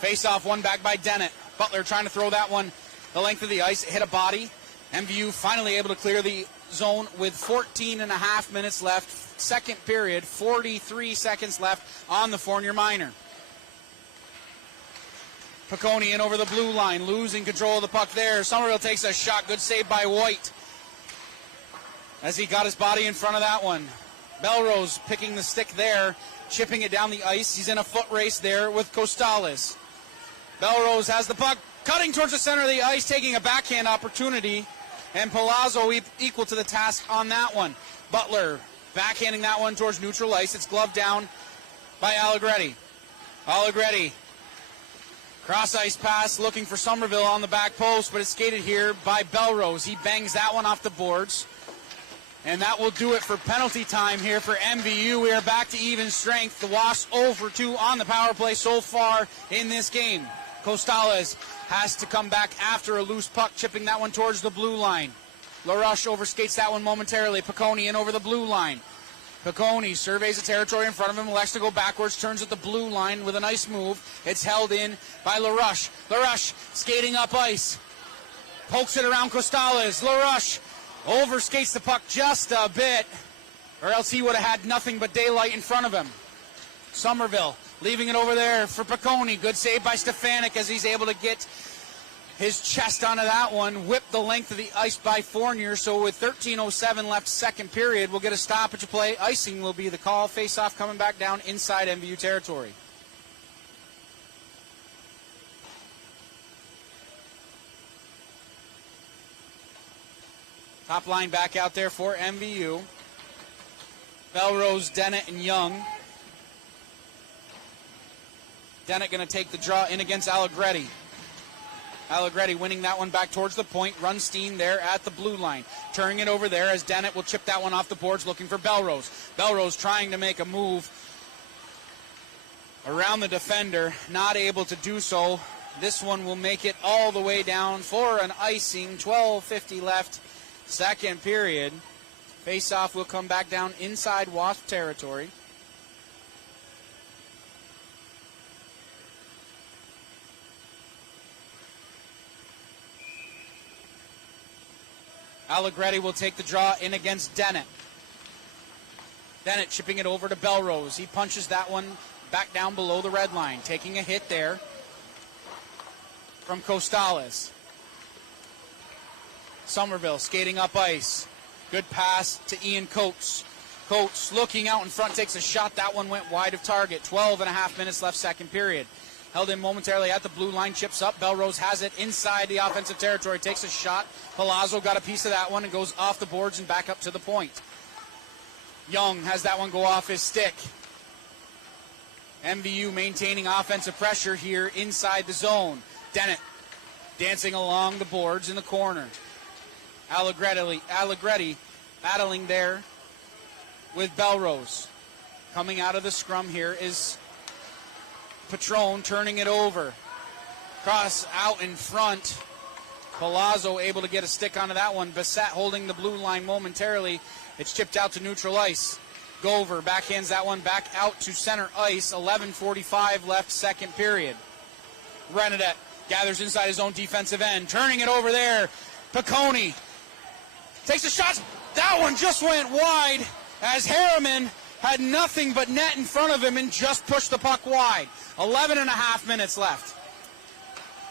Face-off, one back by Dennett. Butler trying to throw that one the length of the ice. It hit a body. MVU finally able to clear the zone with 14 and a half minutes left. Second period, 43 seconds left on the Fournier minor. Piccone in over the blue line, losing control of the puck there. Somerville takes a shot. Good save by White as he got his body in front of that one. Belrose picking the stick there, chipping it down the ice. He's in a foot race there with Costales. Belrose has the puck, cutting towards the center of the ice, taking a backhand opportunity, and Palazzo equal to the task on that one. Butler backhanding that one towards neutral ice. It's gloved down by Allegretti. Allegretti, cross ice pass, looking for Somerville on the back post, but it's skated here by Belrose. He bangs that one off the boards. And that will do it for penalty time here for MVU. We are back to even strength. The Wasps 0 for 2 on the power play so far in this game. Costales has to come back after a loose puck, chipping that one towards the blue line. LaRuche overskates that one momentarily. Piccone in over the blue line. Piccone surveys the territory in front of him, elects to go backwards, turns at the blue line with a nice move. It's held in by LaRuche. LaRuche skating up ice. Pokes it around Costales. LaRuche overskates the puck just a bit, or else he would have had nothing but daylight in front of him. Somerville leaving it over there for Piccone. Good save by Stefanik as he's able to get his chest onto that one. Whipped the length of the ice by Fournier. So with 13:07 left second period, we'll get a stoppage of play. Icing will be the call. Face-off coming back down inside MVU territory. Top line back out there for MVU. Belrose, Dennett, and Young. Dennett going to take the draw in against Allegretti. Allegretti winning that one back towards the point. Runstein there at the blue line. Turning it over there as Dennett will chip that one off the boards, looking for Belrose. Belrose trying to make a move around the defender. Not able to do so. This one will make it all the way down for an icing. 12:50 left. Second period. Face-off will come back down inside Wasp territory. Allegretti will take the draw in against Dennett. Dennett chipping it over to Belrose. He punches that one back down below the red line. Taking a hit there from Costales. Somerville skating up ice. Good pass to Ian Coates. Coates looking out in front, takes a shot. That one went wide of target. 12 and a half minutes left second period. Held in momentarily at the blue line, chips up. Belrose has it inside the offensive territory, takes a shot. Palazzo got a piece of that one and goes off the boards and back up to the point. Young has that one go off his stick. MVU maintaining offensive pressure here inside the zone. Dennett dancing along the boards in the corner. Allegretti battling there with Belrose. Coming out of the scrum here is Patron turning it over. Cross out in front Palazzo able to get a stick onto that one. Bassett holding the blue line momentarily. It's chipped out to neutral ice. Gover backhands that one back out to center ice. 11:45 left, second period. Renadette gathers inside his own defensive end. Turning it over there. Piccone takes a shot. That one just went wide as Harriman had nothing but net in front of him and just pushed the puck wide. 11 and a half minutes left.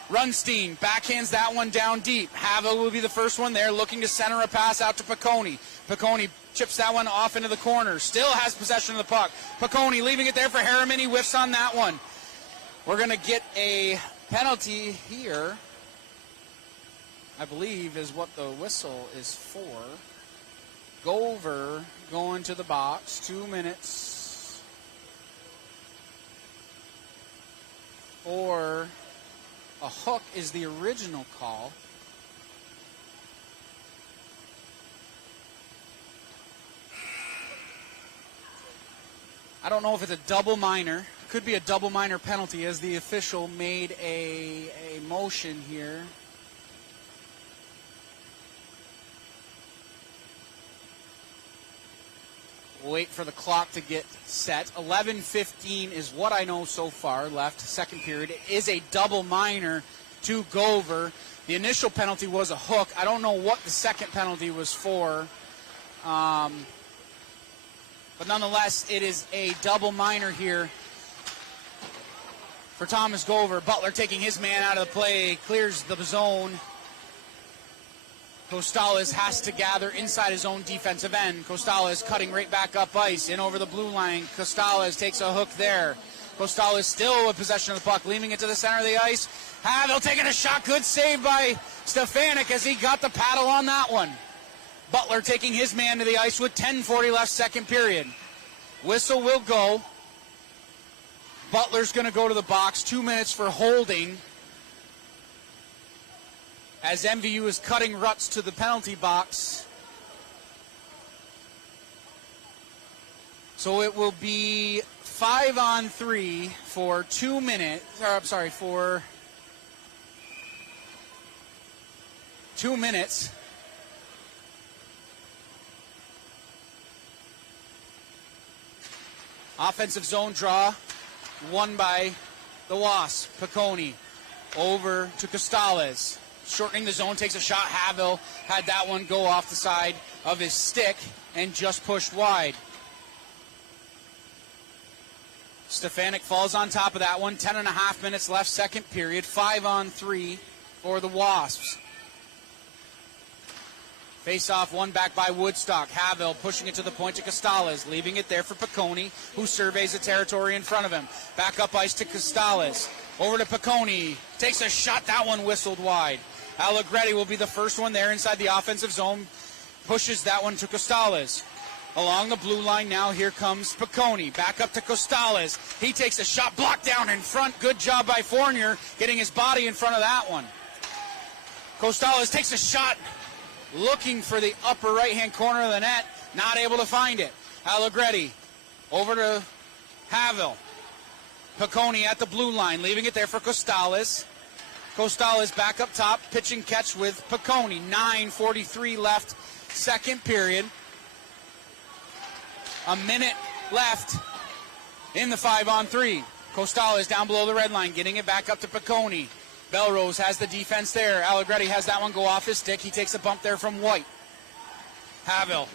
Runstein backhands that one down deep. Havel will be the first one there, looking to center a pass out to Piccone. Piccone chips that one off into the corner. Still has possession of the puck. Piccone leaving it there for Harriman. He whiffs on that one. We're going to get a penalty here, I believe is what the whistle is for. Gover going to the box. 2 minutes. Or a hook is the original call. I don't know if it's a double minor. Could be a double minor penalty as the official made a motion here. We'll wait for the clock to get set. 11:15 is what I know so far left, second period. It is a double minor to Gover. The initial penalty was a hook. I don't know what the second penalty was for. But nonetheless, it is a double minor here for Thomas Gover. Butler taking his man out of the play, clears the zone. Costales has to gather inside his own defensive end. Costales cutting right back up ice, in over the blue line. Costales takes a hook there. Costales still with possession of the puck, leaving it to the center of the ice. Havel taking a shot, good save by Stefanik as he got the paddle on that one. Butler taking his man to the ice with 10:40 left, second period. Whistle will go. Butler's going to go to the box. 2 minutes for holding, as MVU is cutting ruts to the penalty box. So it will be 5-on-3 for 2 minutes. For 2 minutes. Offensive zone draw won by the Wasps. Piccone over to Costales. Shortening the zone, takes a shot. Havel had that one go off the side of his stick and just pushed wide. Stefanik falls on top of that one. 10.5 minutes left, second period. 5-on-3 for the Wasps. Face-off won back by Woodstock. Havel pushing it to the point to Costales, leaving it there for Piccone, who surveys the territory in front of him. Back up ice to Costales. Over to Piccone. Takes a shot. That one whistled wide. Allegretti will be the first one there inside the offensive zone. Pushes that one to Costales. Along the blue line now, here comes Piccone. Back up to Costales. He takes a shot. Blocked down in front. Good job by Fournier getting his body in front of that one. Costales takes a shot, looking for the upper right-hand corner of the net. Not able to find it. Allegretti over to Havel. Piccone at the blue line, leaving it there for Costales. Costales back up top, pitch and catch with Piccone. 9:43 left, second period. A minute left in the 5-on-3. Costales down below the red line, getting it back up to Piccone. Belrose has the defense there. Allegretti has that one go off his stick. He takes a bump there from White. Havel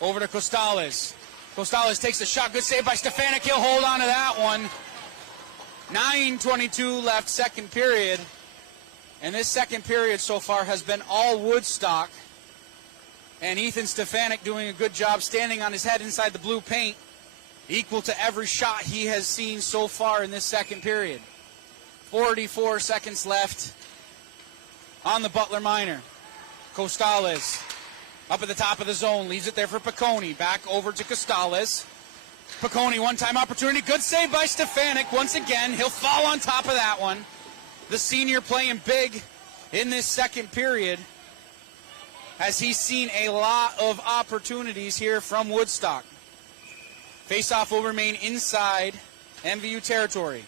over to Costales. Costales takes a shot. Good save by Stefanik. He'll hold on to that one. 9:22 left, second period. And this second period so far has been all Woodstock. And Ethan Stefanik doing a good job standing on his head inside the blue paint, equal to every shot he has seen so far in this second period. 44 seconds left on the Butler minor. Costales up at the top of the zone, leaves it there for Piccone. Back over to Costales. Piccone, one-time opportunity. Good save by Stefanik. Once again, he'll fall on top of that one. The senior playing big in this second period, as he's seen a lot of opportunities here from Woodstock. Face-off will remain inside MVU territory.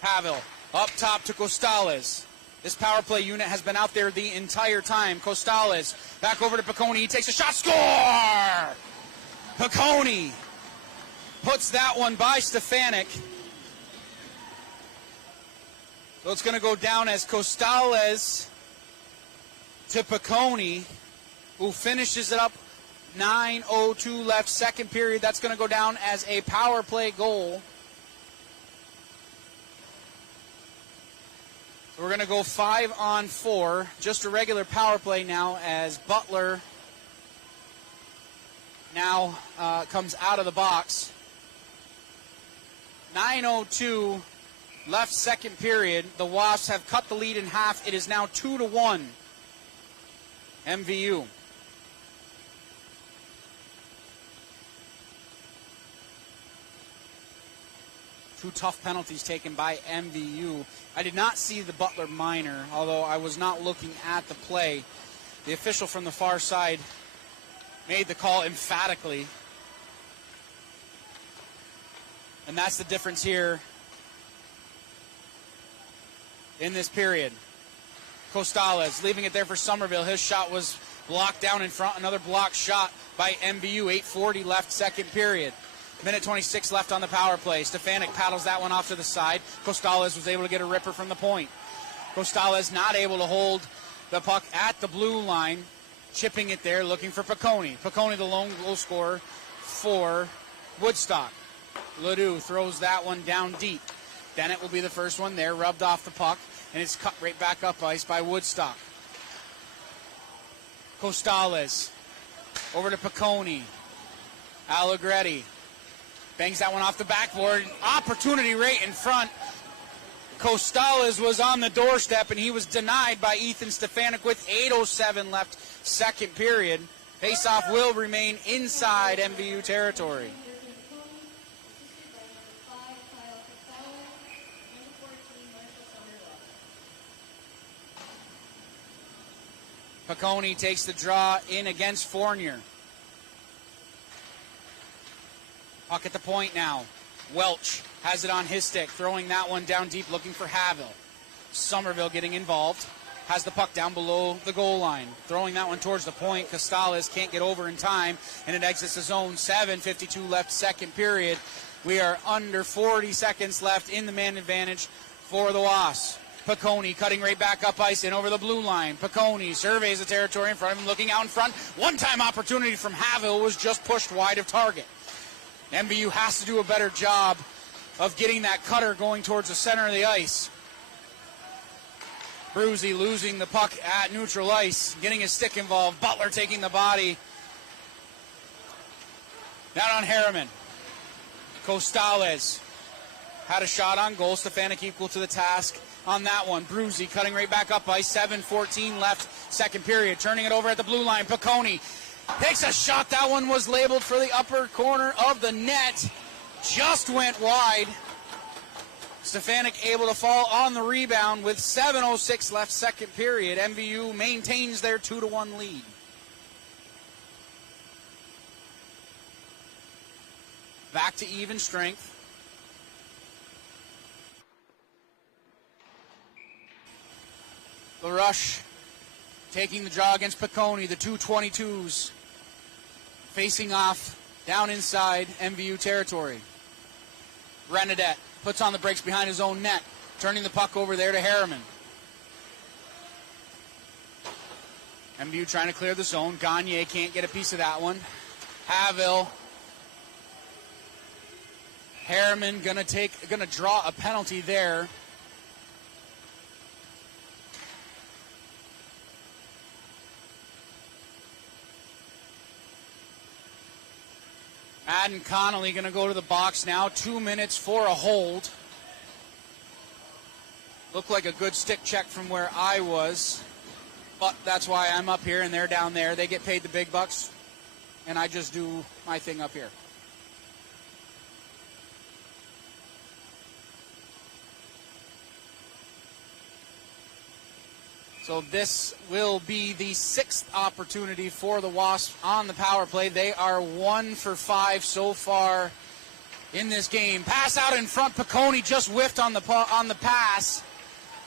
Havel up top to Costales. This power play unit has been out there the entire time. Costales back over to Piccone. He takes a shot. Score! Piccone puts that one by Stefanik. So it's going to go down as Costales to Piccone, who finishes it up. 9:02 left, second period. That's going to go down as a power play goal. So we're going to go 5-on-4, just a regular power play now, as Butler now comes out of the box. 9:02 left, second period. The Wasps have cut the lead in half. It is now 2-1 MVU. Two tough penalties taken by MVU. I did not see the Butler minor, although I was not looking at the play. The official from the far side made the call emphatically. And that's the difference here in this period. Costales leaving it there for Somerville. His shot was blocked down in front. Another blocked shot by MVU. 8:40 left, second period. Minute 26 left on the power play. Stefanik paddles that one off to the side. Costales was able to get a ripper from the point. Costales not able to hold the puck at the blue line. Chipping it there, looking for Piccone. Piccone, the lone goal scorer for Woodstock. Ledoux throws that one down deep. Dennett will be the first one there, rubbed off the puck, and it's cut right back up ice by Woodstock. Costales over to Piccone. Allegretti bangs that one off the backboard. Opportunity right in front. Costales was on the doorstep, and he was denied by Ethan Stefanik with 8:07 left, second period. Faceoff will remain inside MVU territory. Piccone takes the draw in against Fournier. Puck at the point now. Welch has it on his stick, throwing that one down deep, looking for Havel. Somerville getting involved. Has the puck down below the goal line. Throwing that one towards the point. Costales can't get over in time, and it exits the zone. 7:52 left, second period. We are under 40 seconds left in the man advantage for the Wasps. Piccone cutting right back up ice and over the blue line. Piccone surveys the territory in front of him, looking out in front. One-time opportunity from Havel was just pushed wide of target. MVU has to do a better job of getting that cutter going towards the center of the ice. Bruzy losing the puck at neutral ice, getting his stick involved. Butler taking the body. Down on Harriman. Costales had a shot on goal. Stefanik equal to the task on that one. Bruzy cutting right back up ice. 7:14 left, second period. Turning it over at the blue line. Piccone takes a shot. That one was labeled for the upper corner of the net. Just went wide. Stefanik able to fall on the rebound with 7:06 left, second period. MVU maintains their 2-1 lead. Back to even strength. LaRush taking the draw against Piccone. The 222s facing off down inside MVU territory. Renadette puts on the brakes behind his own net, turning the puck over there to Harriman. MVU trying to clear the zone. Gagne can't get a piece of that one. Havel. Harriman gonna draw a penalty there. Madden Connolly going to go to the box now. 2 minutes for a hold. Looked like a good stick check from where I was. But that's why I'm up here and they're down there. They get paid the big bucks. And I just do my thing up here. So this will be the sixth opportunity for the Wasps on the power play. They are 1 for 5 so far in this game. Pass out in front. Piccone just whiffed on the pass.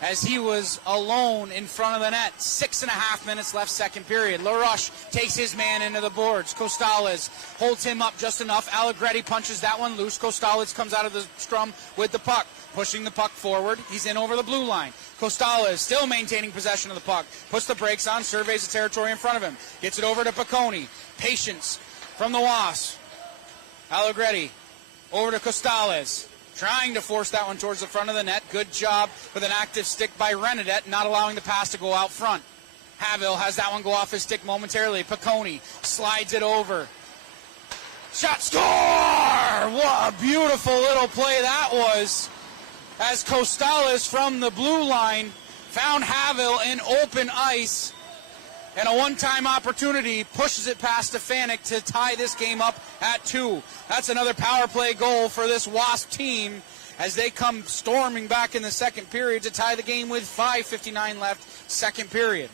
as he was alone in front of the net. 6.5 minutes left, second period. LaRoche takes his man into the boards. Costales holds him up just enough. Allegretti punches that one loose. Costales comes out of the scrum with the puck, pushing the puck forward. He's in over the blue line. Costales still maintaining possession of the puck. Puts the brakes on, surveys the territory in front of him. Gets it over to Piccone. Patience from the Wasps. Allegretti over to Costales. Trying to force that one towards the front of the net. Good job with an active stick by Renadette, not allowing the pass to go out front. Haville has that one go off his stick momentarily. Piccone slides it over. Shot, score! What a beautiful little play that was, as Costales from the blue line found Haville in open ice, and a one-time opportunity pushes it past Stefanik to tie this game up at 2. That's another power play goal for this Wasp team as they come storming back in the second period to tie the game with 5:59 left, second period.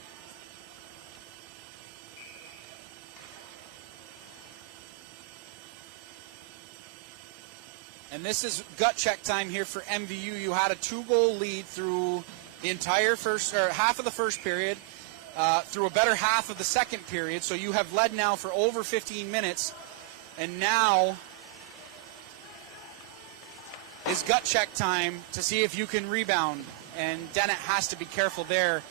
And this is gut check time here for MVU. You had a 2-goal lead through the entire half of the first period. Through a better half of the second period, so you have led now for over 15 minutes, and now is gut check time to see if you can rebound, and Dennett has to be careful there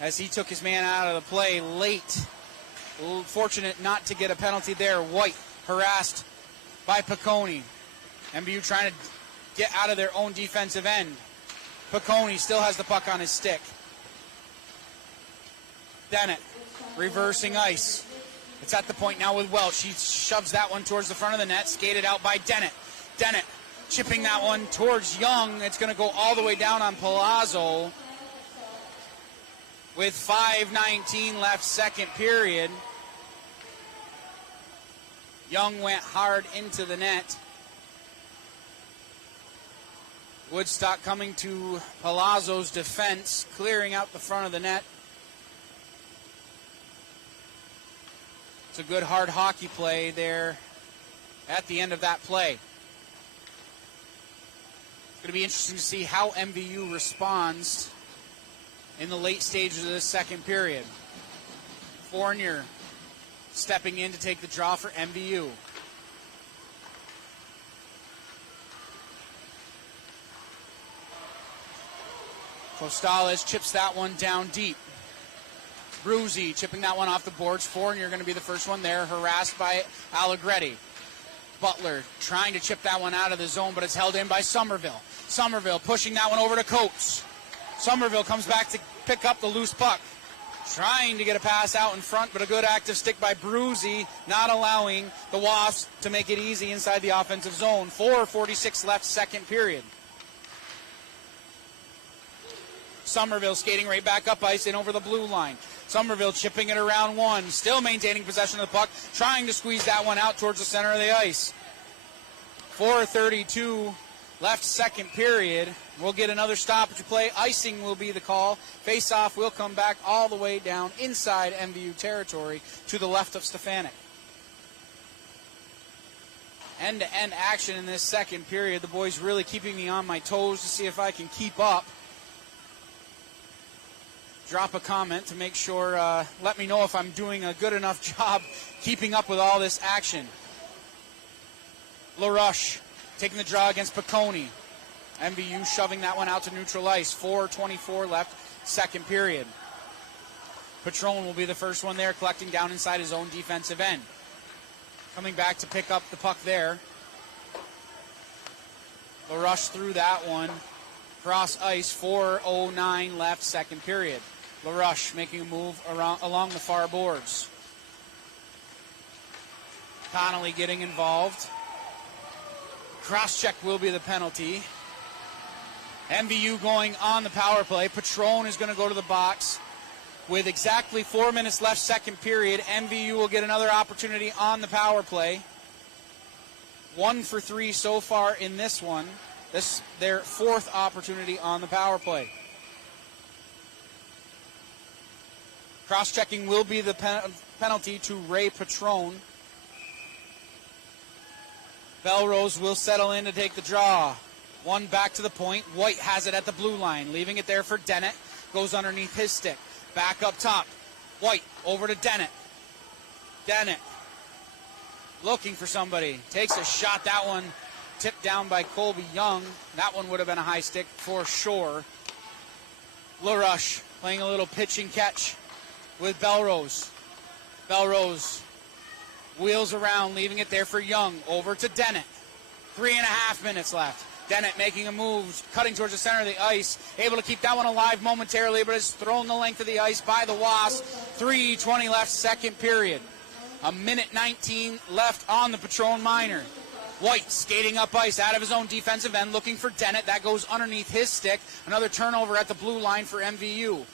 as he took his man out of the play late. Fortunate not to get a penalty there. White harassed by Piccone. MVU trying to get out of their own defensive end. Piccone still has the puck on his stick. Dennett reversing ice. It's at the point now with Welch. He shoves that one towards the front of the net, skated out by Dennett. Dennett chipping that one towards Young. It's going to go all the way down on Palazzo with 5:19 left, second period. Young went hard into the net. Woodstock coming to Palazzo's defense, clearing out the front of the net. It's a good hard hockey play there at the end of that play. It's going to be interesting to see how MVU responds in the late stages of this second period. Fournier stepping in to take the draw for MVU. Costales chips that one down deep. Bruzi chipping that one off the boards. Fournier going to be the first one there, harassed by Allegretti. Butler trying to chip that one out of the zone, but it's held in by Somerville. Somerville pushing that one over to Coates. Somerville comes back to pick up the loose puck. Trying to get a pass out in front, but a good active stick by Bruzi, not allowing the Wasps to make it easy inside the offensive zone. 4:46 left, second period. Somerville skating right back up ice and over the blue line. Somerville chipping it around one, still maintaining possession of the puck, trying to squeeze that one out towards the center of the ice. 4:32 left, second period. We'll get another stoppage play. Icing will be the call. Face-off will come back all the way down inside MVU territory to the left of Stefanik. End-to-end action in this second period. The boys really keeping me on my toes to see if I can keep up. Drop a comment to make sure, let me know if I'm doing a good enough job keeping up with all this action. LaRoche taking the draw against Piccone. MVU shoving that one out to neutral ice. 4:24 left, second period. Patron will be the first one there, collecting down inside his own defensive end. Coming back to pick up the puck there. LaRoche threw that one. Cross ice, 4:09 left, second period. LaRoche making a move along the far boards. Connolly getting involved. Cross-check will be the penalty. MVU going on the power play. Patron is going to go to the box. With exactly 4 minutes left, second period, MVU will get another opportunity on the power play. 1 for 3 so far in this one. This their fourth opportunity on the power play. Cross-checking will be the penalty to Ray Patron. Belrose will settle in to take the draw. One back to the point. White has it at the blue line, leaving it there for Dennett. Goes underneath his stick. Back up top. White over to Dennett. Dennett looking for somebody. Takes a shot. That one tipped down by Colby Young. That one would have been a high stick for sure. LaRush playing a little pitch and catch with Belrose. Belrose wheels around, leaving it there for Young. Over to Dennett. 3.5 minutes left. Dennett making a move, cutting towards the center of the ice. Able to keep that one alive momentarily, but is thrown the length of the ice by the Wasps. 3:20 left, second period. 1:19 left on the Patron Minor. White skating up ice out of his own defensive end, looking for Dennett. That goes underneath his stick. Another turnover at the blue line for MVU.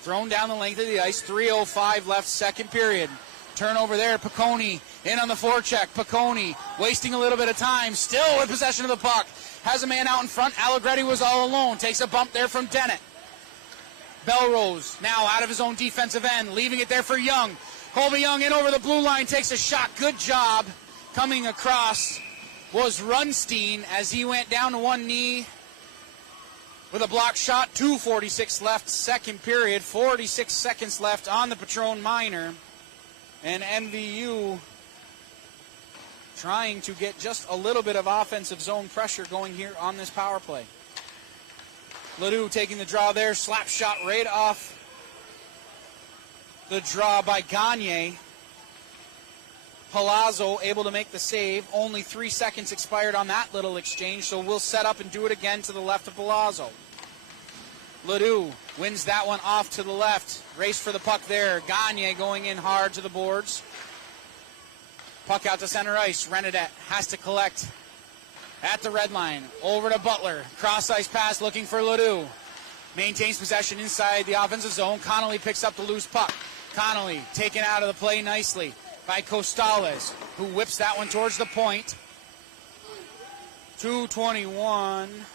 Thrown down the length of the ice. 3:05 left, second period. Turnover there. Piccone in on the forecheck. Piccone wasting a little bit of time. Still with possession of the puck. Has a man out in front. Allegretti was all alone. Takes a bump there from Dennett. Belrose now out of his own defensive end. Leaving it there for Young. Colby Young in over the blue line. Takes a shot. Good job. Coming across was Runstein as he went down to one knee with a block shot. 2:46 left, second period. 46 seconds left on the Patron Minor. And MVU trying to get just a little bit of offensive zone pressure going here on this power play. Ledoux taking the draw there. Slap shot right off the draw by Gagne. Palazzo able to make the save. Only 3 seconds expired on that little exchange, so we'll set up and do it again to the left of Palazzo. Ledoux wins that one off to the left. Race for the puck there. Gagne going in hard to the boards. Puck out to center ice. Renedette has to collect at the red line. Over to Butler. Cross ice pass looking for Ledoux. Maintains possession inside the offensive zone. Connolly picks up the loose puck. Connolly taken out of the play nicely by Costales, who whips that one towards the point. 2:21.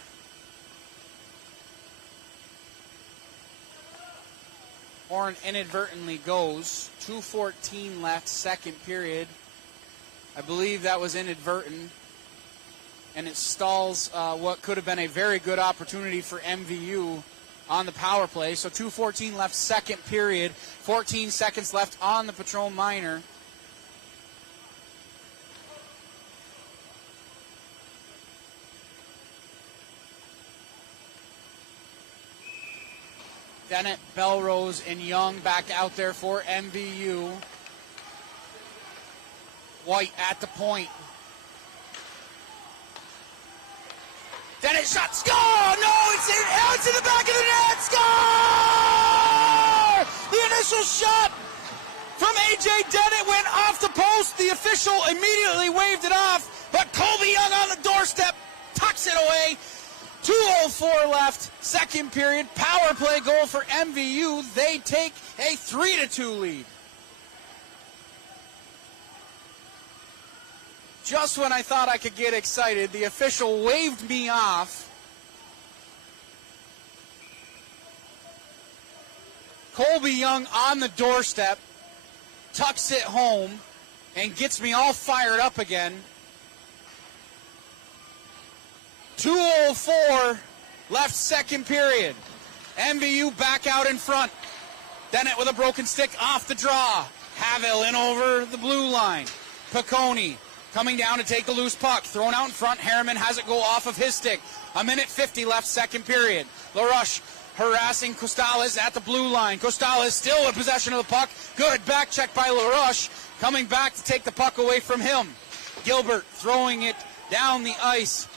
Horn inadvertently goes. 2:14 left, second period. I believe that was inadvertent. And it stalls what could have been a very good opportunity for MVU on the power play. So 2:14 left, second period. 14 seconds left on the Patron Minor. Dennett, Belrose, and Young back out there for MVU. White at the point. Dennett shot, score! No, it's in the back of the net, score! The initial shot from A.J. Dennett went off the post. The official immediately waved it off, but Colby Young on the doorstep tucks it away. 2:04 left, second period. Power play goal for MVU. They take a 3-2 lead. Just when I thought I could get excited, the official waved me off. Colby Young on the doorstep, tucks it home, and gets me all fired up again. 2:04 left, second period. MVU back out in front. Dennett with a broken stick off the draw. Havel in over the blue line. Piccone coming down to take the loose puck. Thrown out in front. Harriman has it go off of his stick. 1:50 left, second period. LaRush harassing Costales at the blue line. Costales still in possession of the puck. Good back check by LaRush. Coming back to take the puck away from him. Gilbert throwing it down the ice.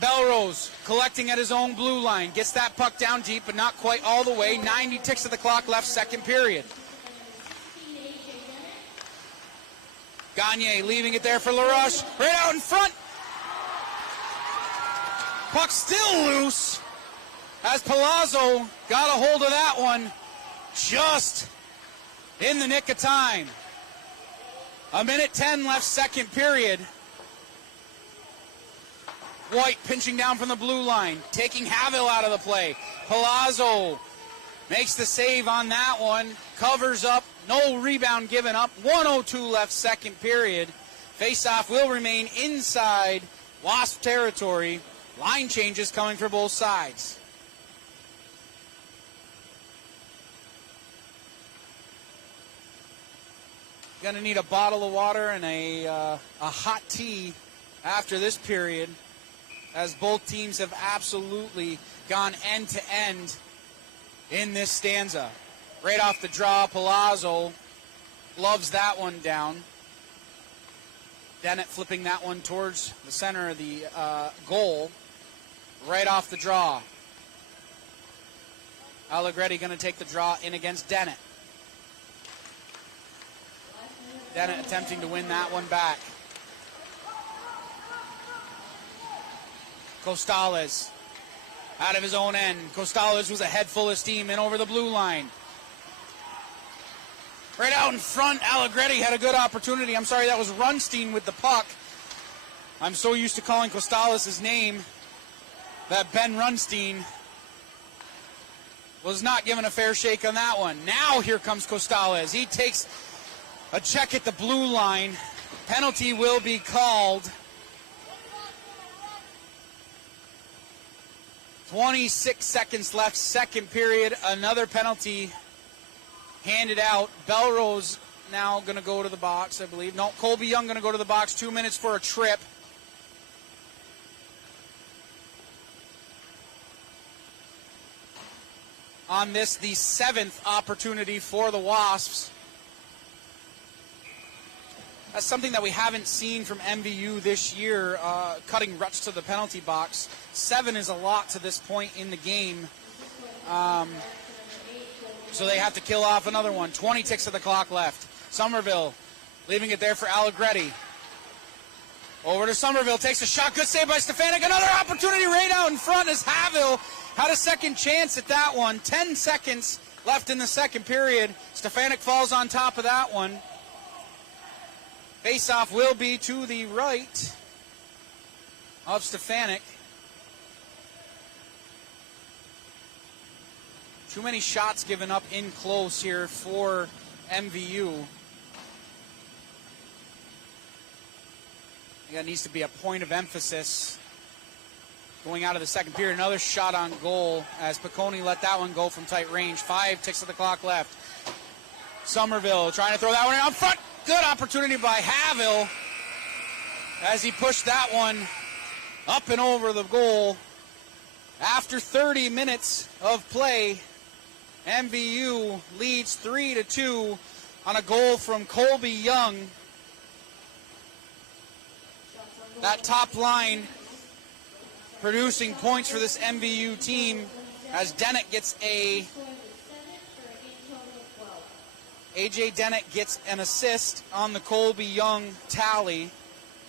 Belrose collecting at his own blue line. Gets that puck down deep, but not quite all the way. 90 ticks of the clock left, second period. Gagne leaving it there for LaRush. Right out in front. Puck still loose as Palazzo got a hold of that one just in the nick of time. 1:10 left, second period. White pinching down from the blue line, taking Havel out of the play. Palazzo makes the save on that one, covers up, no rebound given up. 1:02 left, second period. Faceoff will remain inside Wasp territory. Line changes coming for both sides. Going to need a bottle of water and a hot tea after this period, as both teams have absolutely gone end to end in this stanza. Right off the draw, Palazzo loves that one down. Dennett flipping that one towards the center of the goal. Right off the draw. Allegretti going to take the draw in against Dennett. Dennett attempting to win that one back. Costales out of his own end. Costales was a head full of steam in over the blue line. Right out in front, Allegretti had a good opportunity. I'm sorry, that was Runstein with the puck. I'm so used to calling Costales' name that Ben Runstein was not given a fair shake on that one. Now here comes Costales. He takes a check at the blue line. Penalty will be called. 26 seconds left, second period. Another penalty handed out. Belrose now going to go to the box, I believe. No, Colby Young going to go to the box. 2 minutes for a trip. On this, the 7th opportunity for the Wasps. That's something that we haven't seen from MVU this year, cutting ruts to the penalty box. 7 is a lot to this point in the game. So they have to kill off another one. 20 ticks of the clock left. Somerville leaving it there for Allegretti. Over to Somerville, takes a shot. Good save by Stefanik. Another opportunity right out in front as Haville had a second chance at that one. 10 seconds left in the second period. Stefanik falls on top of that one. Face-off will be to the right of Stefanik. Too many shots given up in close here for MVU. That needs to be a point of emphasis going out of the second period. Another shot on goal as Piccone let that one go from tight range. 5 ticks of the clock left. Somerville trying to throw that one out front. Good opportunity by Haville as he pushed that one up and over the goal. After 30 minutes of play, MVU leads 3-2 on a goal from Colby Young. That top line producing points for this MVU team as Dennett gets AJ Dennett gets an assist on the Colby Young tally,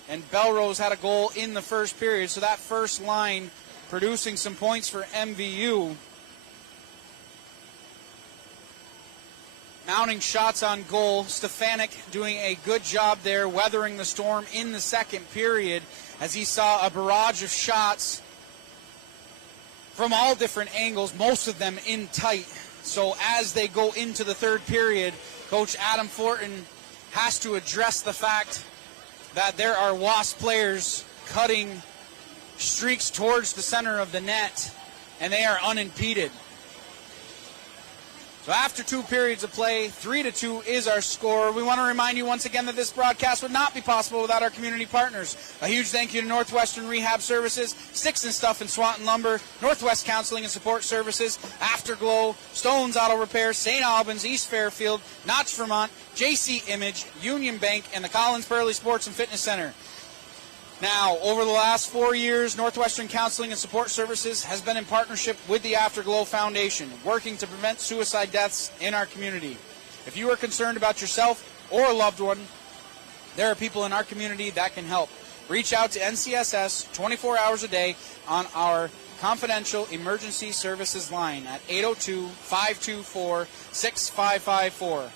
and Belrose had a goal in the first period. So that first line producing some points for MVU. Mounting shots on goal. Stefanik doing a good job there, weathering the storm in the second period as he saw a barrage of shots from all different angles, most of them in tight. So as they go into the third period, Coach Adam Fortin has to address the fact that there are Wasp players cutting streaks towards the center of the net, and they are unimpeded. So after 2 periods of play, 3-2 is our score. We want to remind you once again that this broadcast would not be possible without our community partners. A huge thank you to Northwestern Rehab Services, Sticks and Stuff in Swanton Lumber, Northwest Counseling and Support Services, Afterglow, Stone's Auto Repair, St. Albans, East Fairfield, Notch, Vermont, JC Image, Union Bank, and the Collins Pearly Sports and Fitness Center. Now, over the last 4 years, Northwestern Counseling and Support Services has been in partnership with the Afterglow Foundation, working to prevent suicide deaths in our community. If you are concerned about yourself or a loved one, there are people in our community that can help. Reach out to NCSS 24 hours a day on our confidential emergency services line at 802-524-6554.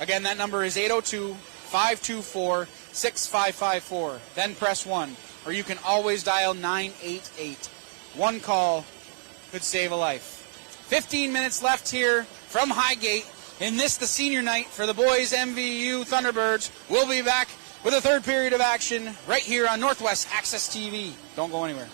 Again, that number is 802-524-6554. Then press 1, or you can always dial 988. One call could save a life. 15 minutes left here from Highgate in this, the senior night for the boys MVU Thunderbirds. We'll be back with a third period of action right here on Northwest Access TV. Don't go anywhere.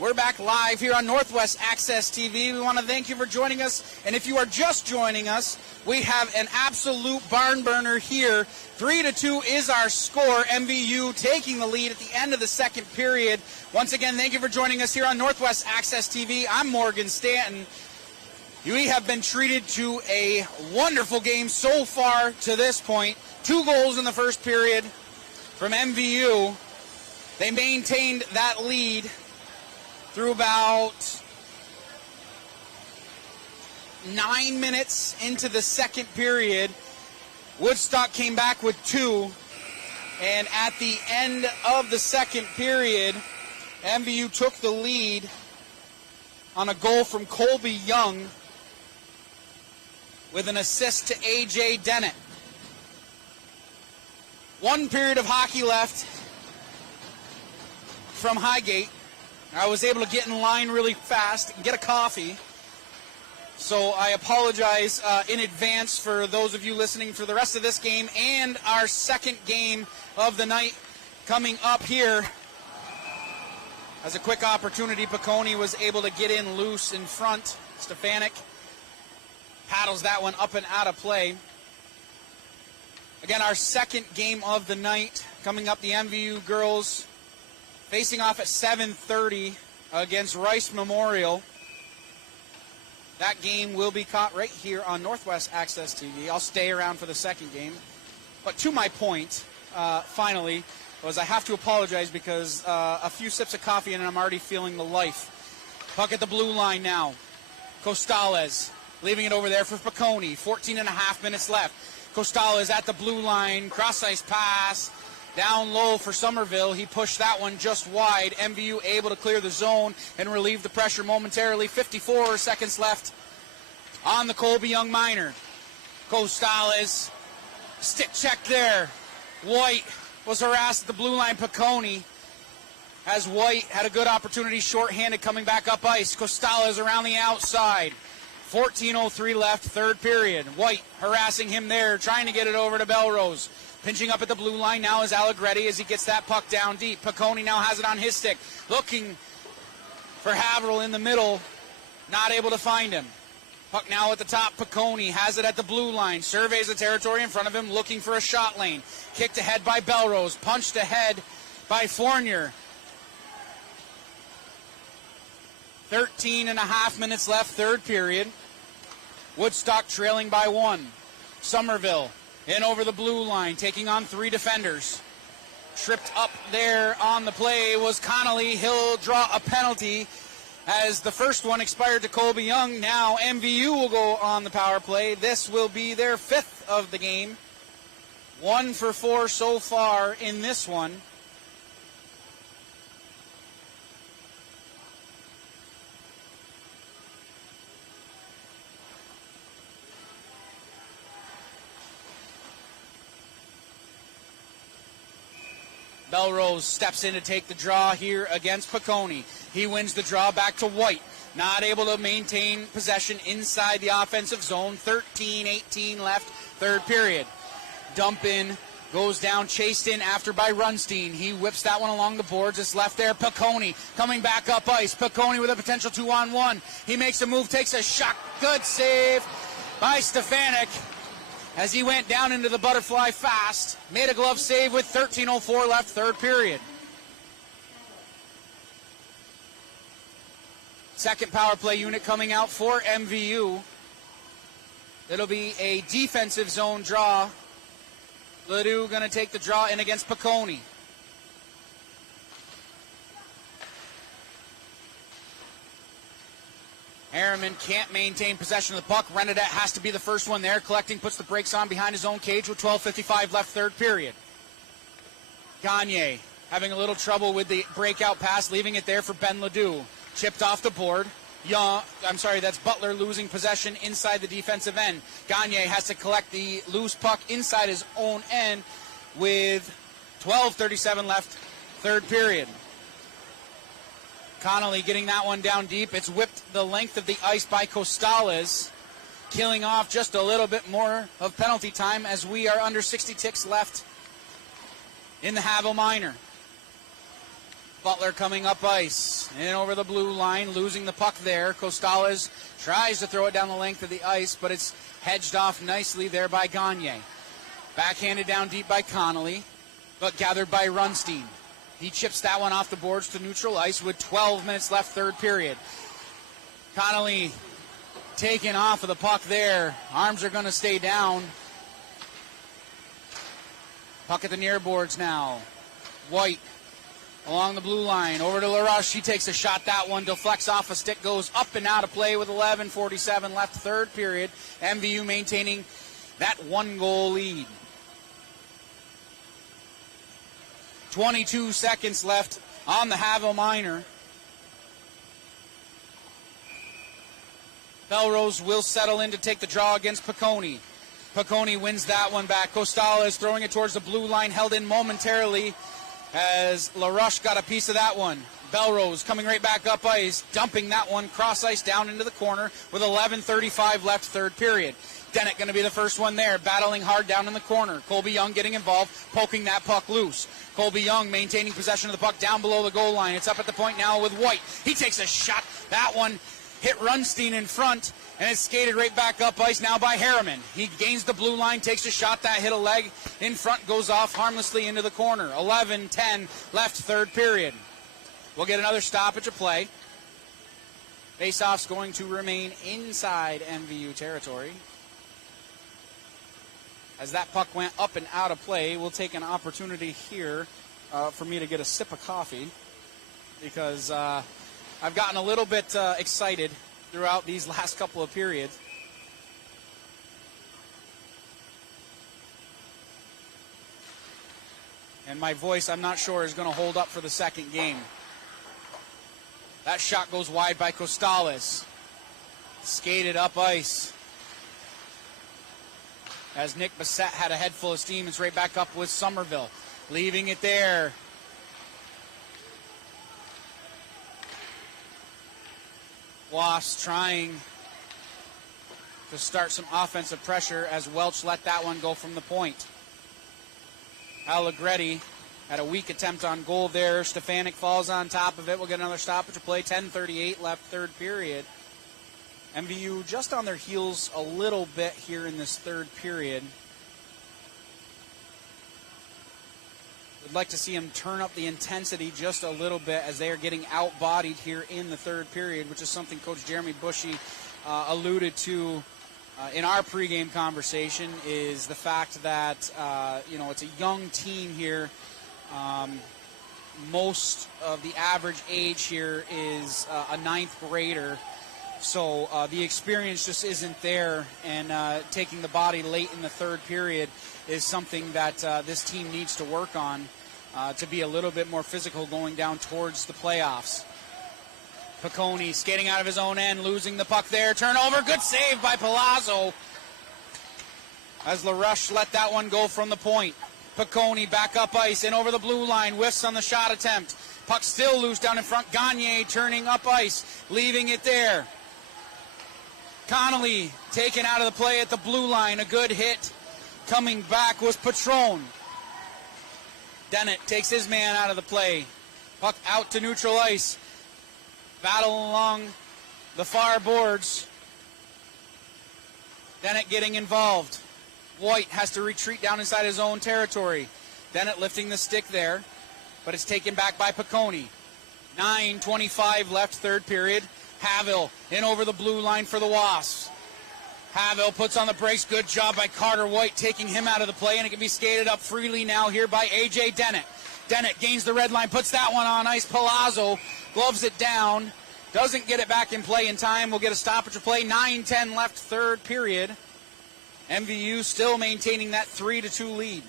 We're back live here on Northwest Access TV. We want to thank you for joining us. And if you are just joining us, we have an absolute barn burner here. 3-2 is our score. MVU taking the lead at the end of the second period. Once again, thank you for joining us here on Northwest Access TV. I'm Morgan Stanton. We have been treated to a wonderful game so far to this point. 2 goals in the first period from MVU. They maintained that lead through about 9 minutes into the second period. Woodstock came back with 2, and at the end of the second period, MVU took the lead on a goal from Colby Young with an assist to A.J. Dennett. 1 period of hockey left from Highgate. I was able to get in line really fast and get a coffee. So I apologize in advance for those of you listening for the rest of this game and our second game of the night coming up here. As a quick opportunity, Piccone was able to get in loose in front. Stefanik paddles that one up and out of play. Again, our second game of the night coming up, the MVU girls facing off at 7:30 against Rice Memorial. That game will be caught right here on Northwest Access TV. I'll stay around for the second game. But to my point, finally, was I have to apologize because a few sips of coffee and I'm already feeling the life. Puck at the blue line now. Costales leaving it over there for Piccone. 14.5 minutes left. Costales at the blue line. Cross-ice pass. Down low for Somerville. He pushed that one just wide. MVU able to clear the zone and relieve the pressure momentarily. 54 seconds left on the Colby Young minor. Costales, stick check there. White was harassed at the blue line. Piccone, as White had a good opportunity, shorthanded, coming back up ice. Costales around the outside. 14:03 left, third period. White harassing him there, trying to get it over to Belrose. Pinching up at the blue line now is Allegretti as he gets that puck down deep. Piccone now has it on his stick. Looking for Haverhill in the middle. Not able to find him. Puck now at the top. Piccone has it at the blue line. Surveys the territory in front of him, looking for a shot lane. Kicked ahead by Belrose. Punched ahead by Fournier. 13.5 minutes left, third period. Woodstock trailing by 1. Somerville in over the blue line, taking on 3 defenders. Tripped up there on the play was Connolly. He'll draw a penalty as the first one expired to Colby Young. Now MVU will go on the power play. This will be their 5th of the game. 1 for 4 so far in this one. Belrose steps in to take the draw here against Piccone. He wins the draw back to White. Not able to maintain possession inside the offensive zone. 13:18 left, third period. Dump in, goes down, chased in after by Runstein. He whips that one along the boards. It's left there. Piccone coming back up ice. Piccone with a potential 2-on-1. He makes a move, takes a shot. Good save by Stefanik as he went down into the butterfly fast. Made a glove save with 13:04 left, third period. Second power play unit coming out for MVU. It'll be a defensive zone draw. Ledoux going to take the draw in against Piccone. Harriman can't maintain possession of the puck. Renadette has to be the first one there. Collecting, puts the brakes on behind his own cage with 12:55 left, third period. Gagne having a little trouble with the breakout pass, leaving it there for Ben Ledoux. Chipped off the board. That's Butler losing possession inside the defensive end. Gagne has to collect the loose puck inside his own end with 12:37 left, third period. Connolly getting that one down deep. It's whipped the length of the ice by Costales, killing off just a little bit more of penalty time as we are under 60 ticks left in the Havel Minor. Butler coming up ice. in over the blue line, losing the puck there. Costales tries to throw it down the length of the ice, but it's hedged off nicely there by Gagne. Backhanded down deep by Connolly, but gathered by Runstein. He chips that one off the boards to neutral ice with 12 minutes left, third period. Connolly taken off of the puck there. Arms are going to stay down. Puck at the near boards now. White along the blue line, over to LaRush. He takes a shot. That one deflects off a stick, goes up and out of play with 11:47 left, third period. MVU maintaining that 1-goal lead. 22 seconds left on the Havel minor. Belrose will settle in to take the draw against Piccone. Piccone wins that one back. Costales throwing it towards the blue line, held in momentarily as LaRush got a piece of that one. Belrose coming right back up ice, dumping that one cross ice down into the corner with 11:35 left, third period. Dennett going to be the first one there, battling hard down in the corner. Colby Young getting involved, poking that puck loose. Colby Young maintaining possession of the puck down below the goal line. It's up at the point now with White. He takes a shot. That one hit Runstein in front, and it's skated right back up ice now by Harriman. He gains the blue line, takes a shot. That hit a leg in front, goes off harmlessly into the corner. 11:10 left, third period. We'll get another stoppage of play. Faceoff's going to remain inside MVU territory. As that puck went up and out of play, we'll take an opportunity here for me to get a sip of coffee, because I've gotten a little bit excited throughout these last couple of periods. And my voice, I'm not sure, is going to hold up for the second game. That shot goes wide by Costales. Skated up ice. As Nick Bissett had a head full of steam, it's right back up with Somerville. Leaving it there. Wasps trying to start some offensive pressure as Welch let that one go from the point. Allegretti had a weak attempt on goal there. Stefanik falls on top of it. We'll get another stoppage of play. 10:38 left, third period. MVU just on their heels a little bit here in this third period. Would like to see them turn up the intensity just a little bit as they are getting out-bodied here in the third period, which is something Coach Jeremy Bushy alluded to in our pregame conversation, is the fact that, it's a young team here. Most of the average age here is a ninth grader. So the experience just isn't there, and taking the body late in the third period is something that this team needs to work on to be a little bit more physical going down towards the playoffs. Piccone skating out of his own end, losing the puck there. Turnover, good save by Palazzo as LaRush let that one go from the point. Piccone back up ice, in over the blue line, whiffs on the shot attempt. Puck still loose down in front. Gagne turning up ice, leaving it there. Connolly taken out of the play at the blue line. A good hit. Coming back was Patron. Dennett takes his man out of the play. Puck out to neutral ice. Battle along the far boards. Dennett getting involved. White has to retreat down inside his own territory. Dennett lifting the stick there, but it's taken back by Piccone. 9:25 left, third period. Havel in over the blue line for the Wasps. Havel puts on the brakes. Good job by Carter White taking him out of the play, and it can be skated up freely now here by A.J. Dennett. Dennett gains the red line, puts that one on ice. Palazzo gloves it down. Doesn't get it back in play in time. We'll get a stoppage of play. 9:10 left, third period. MVU still maintaining that 3-2 lead.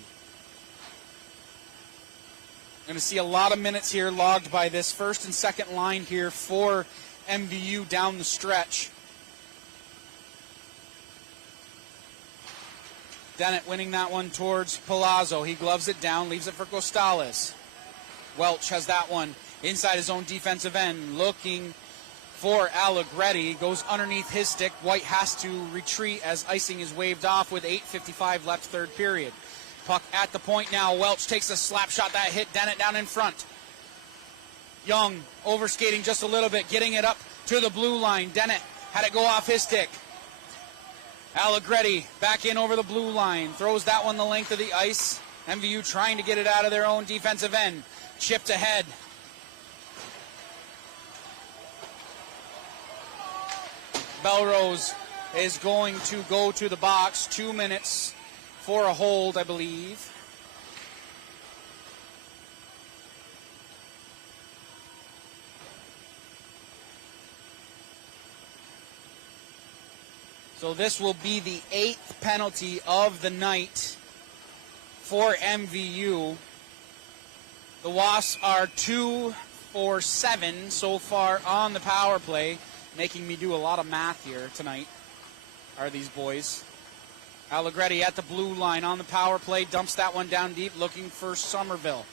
Going to see a lot of minutes here logged by this first and second line here for MVU down the stretch. Dennett winning that one towards Palazzo. He gloves it down, leaves it for Costales. Welch has that one inside his own defensive end, looking for Allegretti. Goes underneath his stick. White has to retreat as icing is waved off with 8:55 left, third period. Puck at the point now. Welch takes a slap shot that hit Dennett down in front. Young overskating just a little bit, getting it up to the blue line. Dennett had it go off his stick. Allegretti back in over the blue line, throws that one the length of the ice. MVU trying to get it out of their own defensive end. Chipped ahead. Belrose is going to go to the box. 2 minutes for a hold, I believe. So this will be the 8th penalty of the night for MVU. The Wasps are 2 for 7 so far on the power play. Making me do a lot of math here tonight are these boys. Allegretti at the blue line on the power play. Dumps that one down deep, looking for Somerville.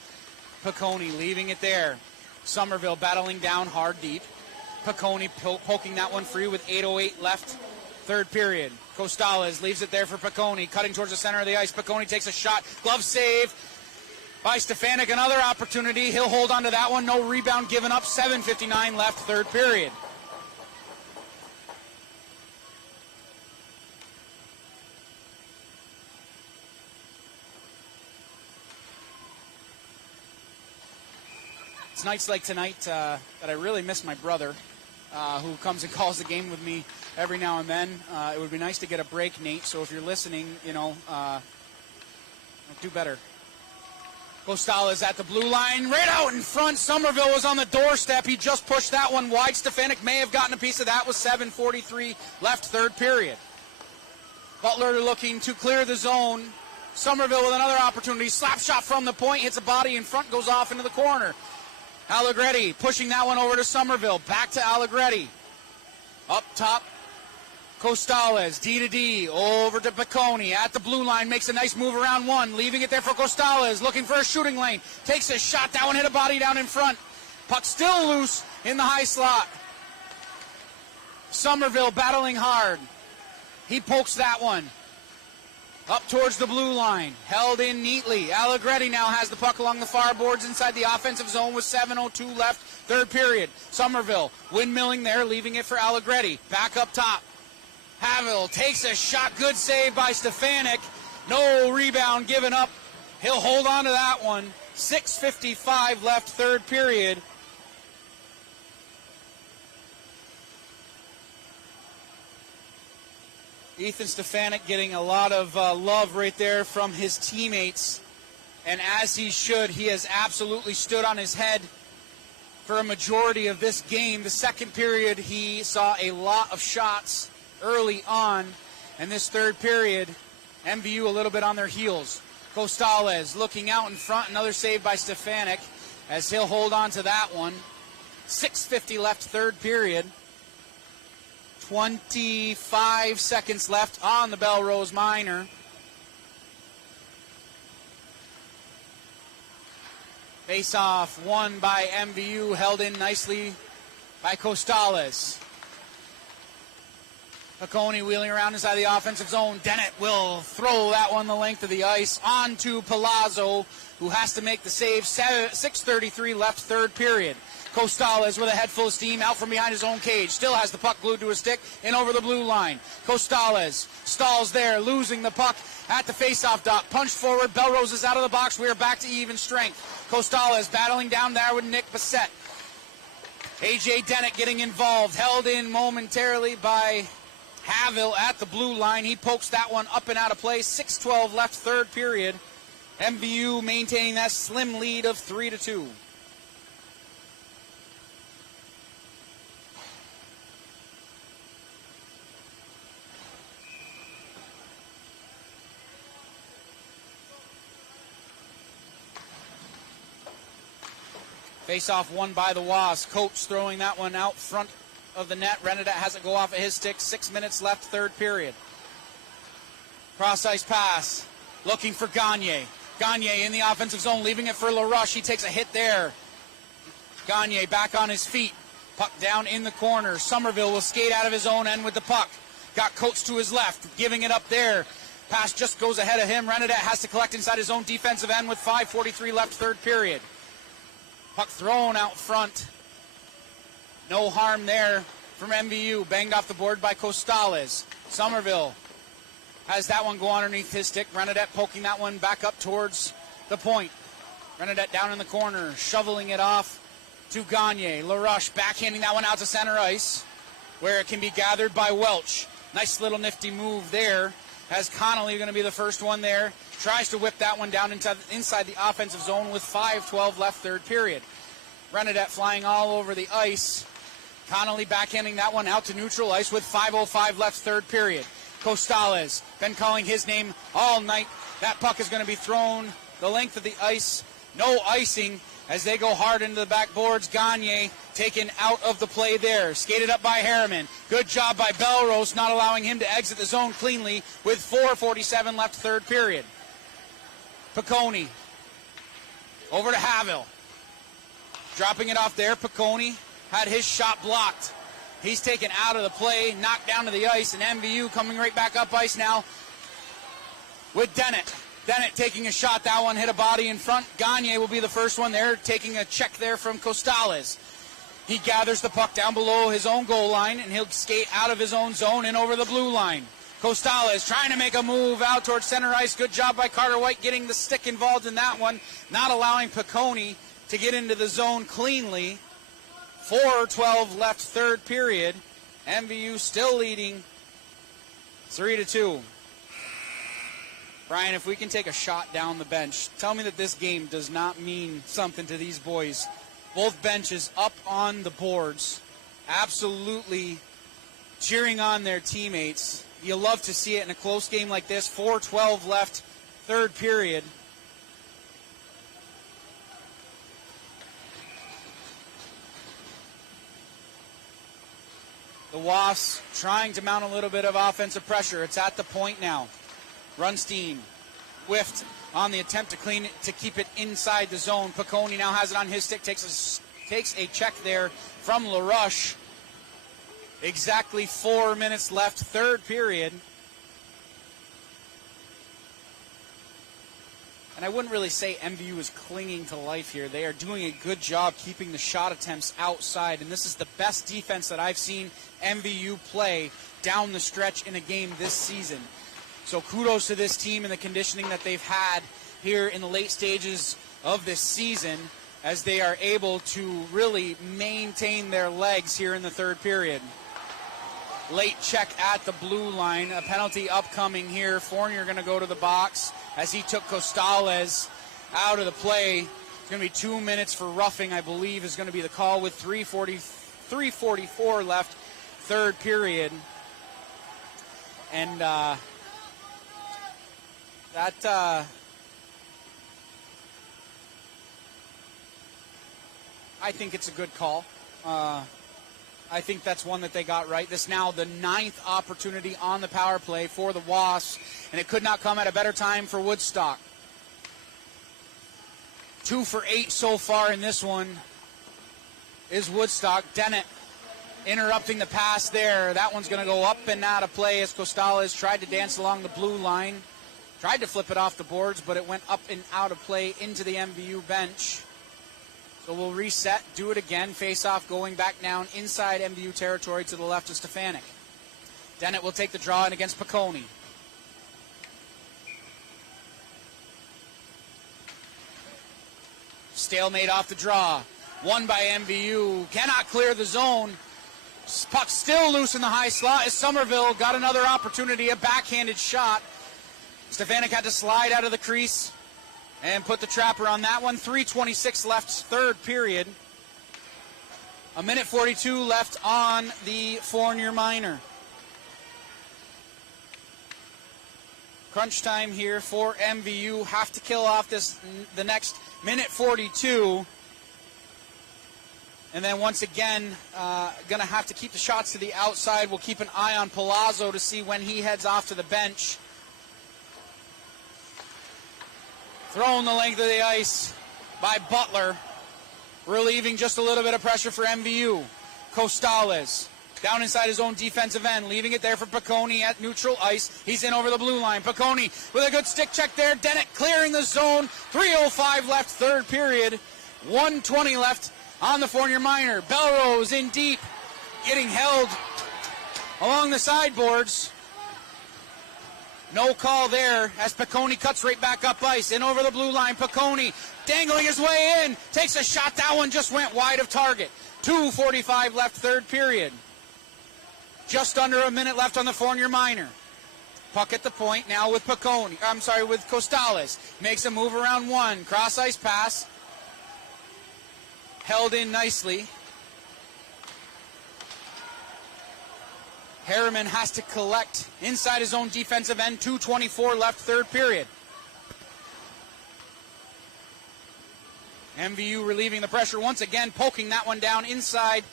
Piccone leaving it there. Somerville battling down hard deep. Piccone poking that one free with 8:08 left. Third period. Costales leaves it there for Piccone, cutting towards the center of the ice. Piccone takes a shot. Glove save by Stefanik. Another opportunity. He'll hold on to that one. No rebound given up. 7:59 left, third period. It's nights like tonight that I really miss my brother, who comes and calls the game with me every now and then. It would be nice to get a break, Nate. So if you're listening, do better. Costales at the blue line, right out in front. Somerville was on the doorstep. He just pushed that one wide. Stefanik may have gotten a piece of that with 7:43 left, third period. Butler looking to clear the zone. Somerville with another opportunity. Slap shot from the point, hits a body in front, goes off into the corner. Allegretti pushing that one over to Somerville. Back to Allegretti. Up top, Costales, D to D, over to Piccone at the blue line, makes a nice move around one, leaving it there for Costales, looking for a shooting lane, takes a shot, that one hit a body down in front. Puck still loose in the high slot. Somerville battling hard. He pokes that one up towards the blue line, held in neatly. Allegretti now has the puck along the far boards inside the offensive zone with 7:02 left, third period. Somerville windmilling there, leaving it for Allegretti. Back up top. Havel takes a shot, good save by Stefanik. No rebound given up. He'll hold on to that one. 6:55 left, third period. Ethan Stefanik getting a lot of love right there from his teammates. And as he should, he has absolutely stood on his head for a majority of this game. The second period, he saw a lot of shots early on. And this third period, MVU a little bit on their heels. Costales looking out in front. Another save by Stefanik as he'll hold on to that one. 6:50 left, third period. 25 seconds left on the Belrose Minor. Face-off won by MVU, held in nicely by Costales. Piccone wheeling around inside the offensive zone. Dennett will throw that one the length of the ice onto Palazzo, who has to make the save. 6:33 left, third period. Costales with a head full of steam out from behind his own cage. Still has the puck glued to his stick and over the blue line. Costales stalls there, losing the puck at the faceoff dot. Punched forward. Belrose is out of the box. We are back to even strength. Costales battling down there with Nick Bissett. A.J. Dennett getting involved. Held in momentarily by Havel at the blue line. He pokes that one up and out of play. 6:12 left, third period. MVU maintaining that slim lead of 3-2. Face-off won by the Wasps. Coates throwing that one out front of the net. Rennedat has it go off of his stick. 6 minutes left, third period. Cross-ice pass. Looking for Gagne. Gagne in the offensive zone, leaving it for LaRush. He takes a hit there. Gagne back on his feet. Puck down in the corner. Somerville will skate out of his own end with the puck. Got Coates to his left, giving it up there. Pass just goes ahead of him. Rennedat has to collect inside his own defensive end with 5:43 left, third period. Puck thrown out front. No harm there from MVU. Banged off the board by Costales. Somerville has that one go underneath his stick. Bernadette poking that one back up towards the point. Bernadette down in the corner, shoveling it off to Gagne. LaRoche backhanding that one out to center ice, where it can be gathered by Welch. Nice little nifty move there, as Connolly going to be the first one there. Tries to whip that one down inside the offensive zone with 5:12 left, third period. Bernadette flying all over the ice. Connolly backhanding that one out to neutral ice with 5:05 left, third period. Costales been calling his name all night. That puck is going to be thrown the length of the ice. No icing as they go hard into the backboards. Gagne taken out of the play there. Skated up by Harriman. Good job by Belrose, not allowing him to exit the zone cleanly with 4:47 left, third period. Piccone over to Havill. Dropping it off there. Piccone had his shot blocked. He's taken out of the play, knocked down to the ice, and MVU coming right back up ice now with Dennett. Dennett taking a shot. That one hit a body in front. Gagne will be the first one there, taking a check there from Costales. He gathers the puck down below his own goal line, and he'll skate out of his own zone and over the blue line. Costales trying to make a move out towards center ice. Good job by Carter White getting the stick involved in that one, not allowing Piccone to get into the zone cleanly. 4:12 left, third period. MVU still leading 3-2. Brian, if we can take a shot down the bench, tell me that this game does not mean something to these boys. Both benches up on the boards, absolutely cheering on their teammates. You love to see it in a close game like this. 4:12 left, third period. The Wasps trying to mount a little bit of offensive pressure. It's at the point now. Runstein whiffed on the attempt to clean it, to keep it inside the zone. Piccone now has it on his stick, takes a check there from LaRoche. Exactly 4 minutes left, third period. And I wouldn't really say MVU is clinging to life here. They are doing a good job keeping the shot attempts outside, and this is the best defense that I've seen MVU play down the stretch in a game this season. So kudos to this team and the conditioning that they've had here in the late stages of this season as they are able to really maintain their legs here in the third period. Late check at the blue line. A penalty upcoming here. Fournier going to go to the box as he took Costales out of the play. It's going to be 2 minutes for roughing, I believe, is going to be the call with 3:44 left, third period. And I think it's a good call. I think that's one that they got right. This now the 9th opportunity on the power play for the Wasps, and it could not come at a better time for Woodstock. 2 for 8 so far in this one is Woodstock. Dennett interrupting the pass there. That one's going to go up and out of play as Costales tried to dance along the blue line. Tried to flip it off the boards, but it went up and out of play into the MVU bench. So we'll reset, do it again. Face-off going back down inside MVU territory to the left of Stefanik. Dennett will take the draw in against Piccone. Stalemate off the draw. Won by MVU. Cannot clear the zone. Puck still loose in the high slot as Somerville got another opportunity, a backhanded shot. Stefanik had to slide out of the crease and put the trapper on that one. 3:26 left, third period. 1:42 left on the Fournier minor. Crunch time here for MVU. Have to kill off the next 1:42. And then once again, going to have to keep the shots to the outside. We'll keep an eye on Palazzo to see when he heads off to the bench. Thrown the length of the ice by Butler, relieving just a little bit of pressure for MVU. Costales down inside his own defensive end, leaving it there for Piccone at neutral ice. He's in over the blue line. Piccone with a good stick check there. Dennett clearing the zone. 3:05 left, third period. 1:20 left on the Fournier Minor. Belrose in deep, getting held along the sideboards. No call there as Piccone cuts right back up ice. In over the blue line, Piccone dangling his way in. Takes a shot. That one just went wide of target. 2:45 left, third period. Just under a minute left on the Fournier Minor. Puck at the point now with Piccone. With Costales. Makes a move around one. Cross ice pass. Held in nicely. Harriman has to collect inside his own defensive end. 2:24 left, third period. MVU relieving the pressure once again, poking that one down inside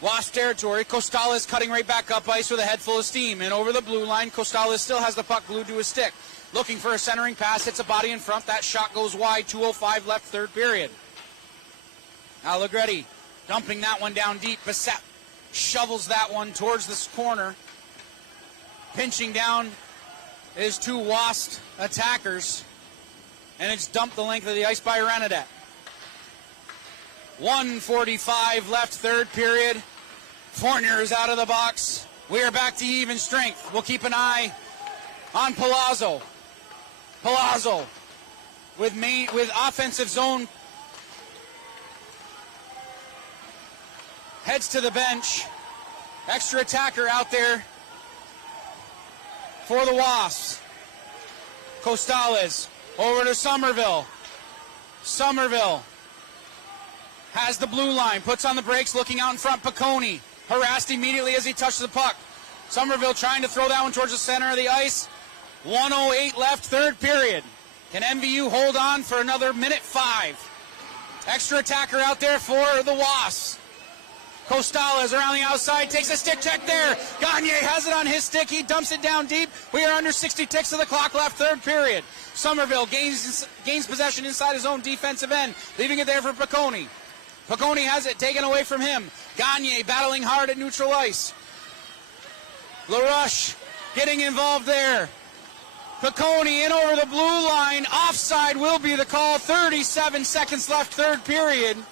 Wasp territory. Costales cutting right back up ice with a head full of steam. And over the blue line, Costales still has the puck glued to his stick. Looking for a centering pass, hits a body in front. That shot goes wide, 2:05 left, third period. Allegretti dumping that one down deep. Bissett shovels that one towards this corner. Pinching down his two Wasp attackers. And it's dumped the length of the ice by Renadette. 1:45 left, third period. Fournier is out of the box. We are back to even strength. We'll keep an eye on Palazzo. Palazzo with offensive zone. Heads to the bench. Extra attacker out there for the Wasps. Costales over to Somerville. Somerville has the blue line, puts on the brakes, looking out in front. Piccone harassed immediately as he touched the puck. Somerville trying to throw that one towards the center of the ice. 1:08 left, third period. Can MVU hold on for another minute 5? Extra attacker out there for the Wasps. Costales around the outside, takes a stick check there. Gagne has it on his stick. He dumps it down deep. We are under 60 ticks of the clock left, third period. Somerville gains possession inside his own defensive end, leaving it there for Piccone. Piccone has it taken away from him. Gagne battling hard at neutral ice. LaRuche getting involved there. Piccone in over the blue line. Offside will be the call. 37 seconds left, third period.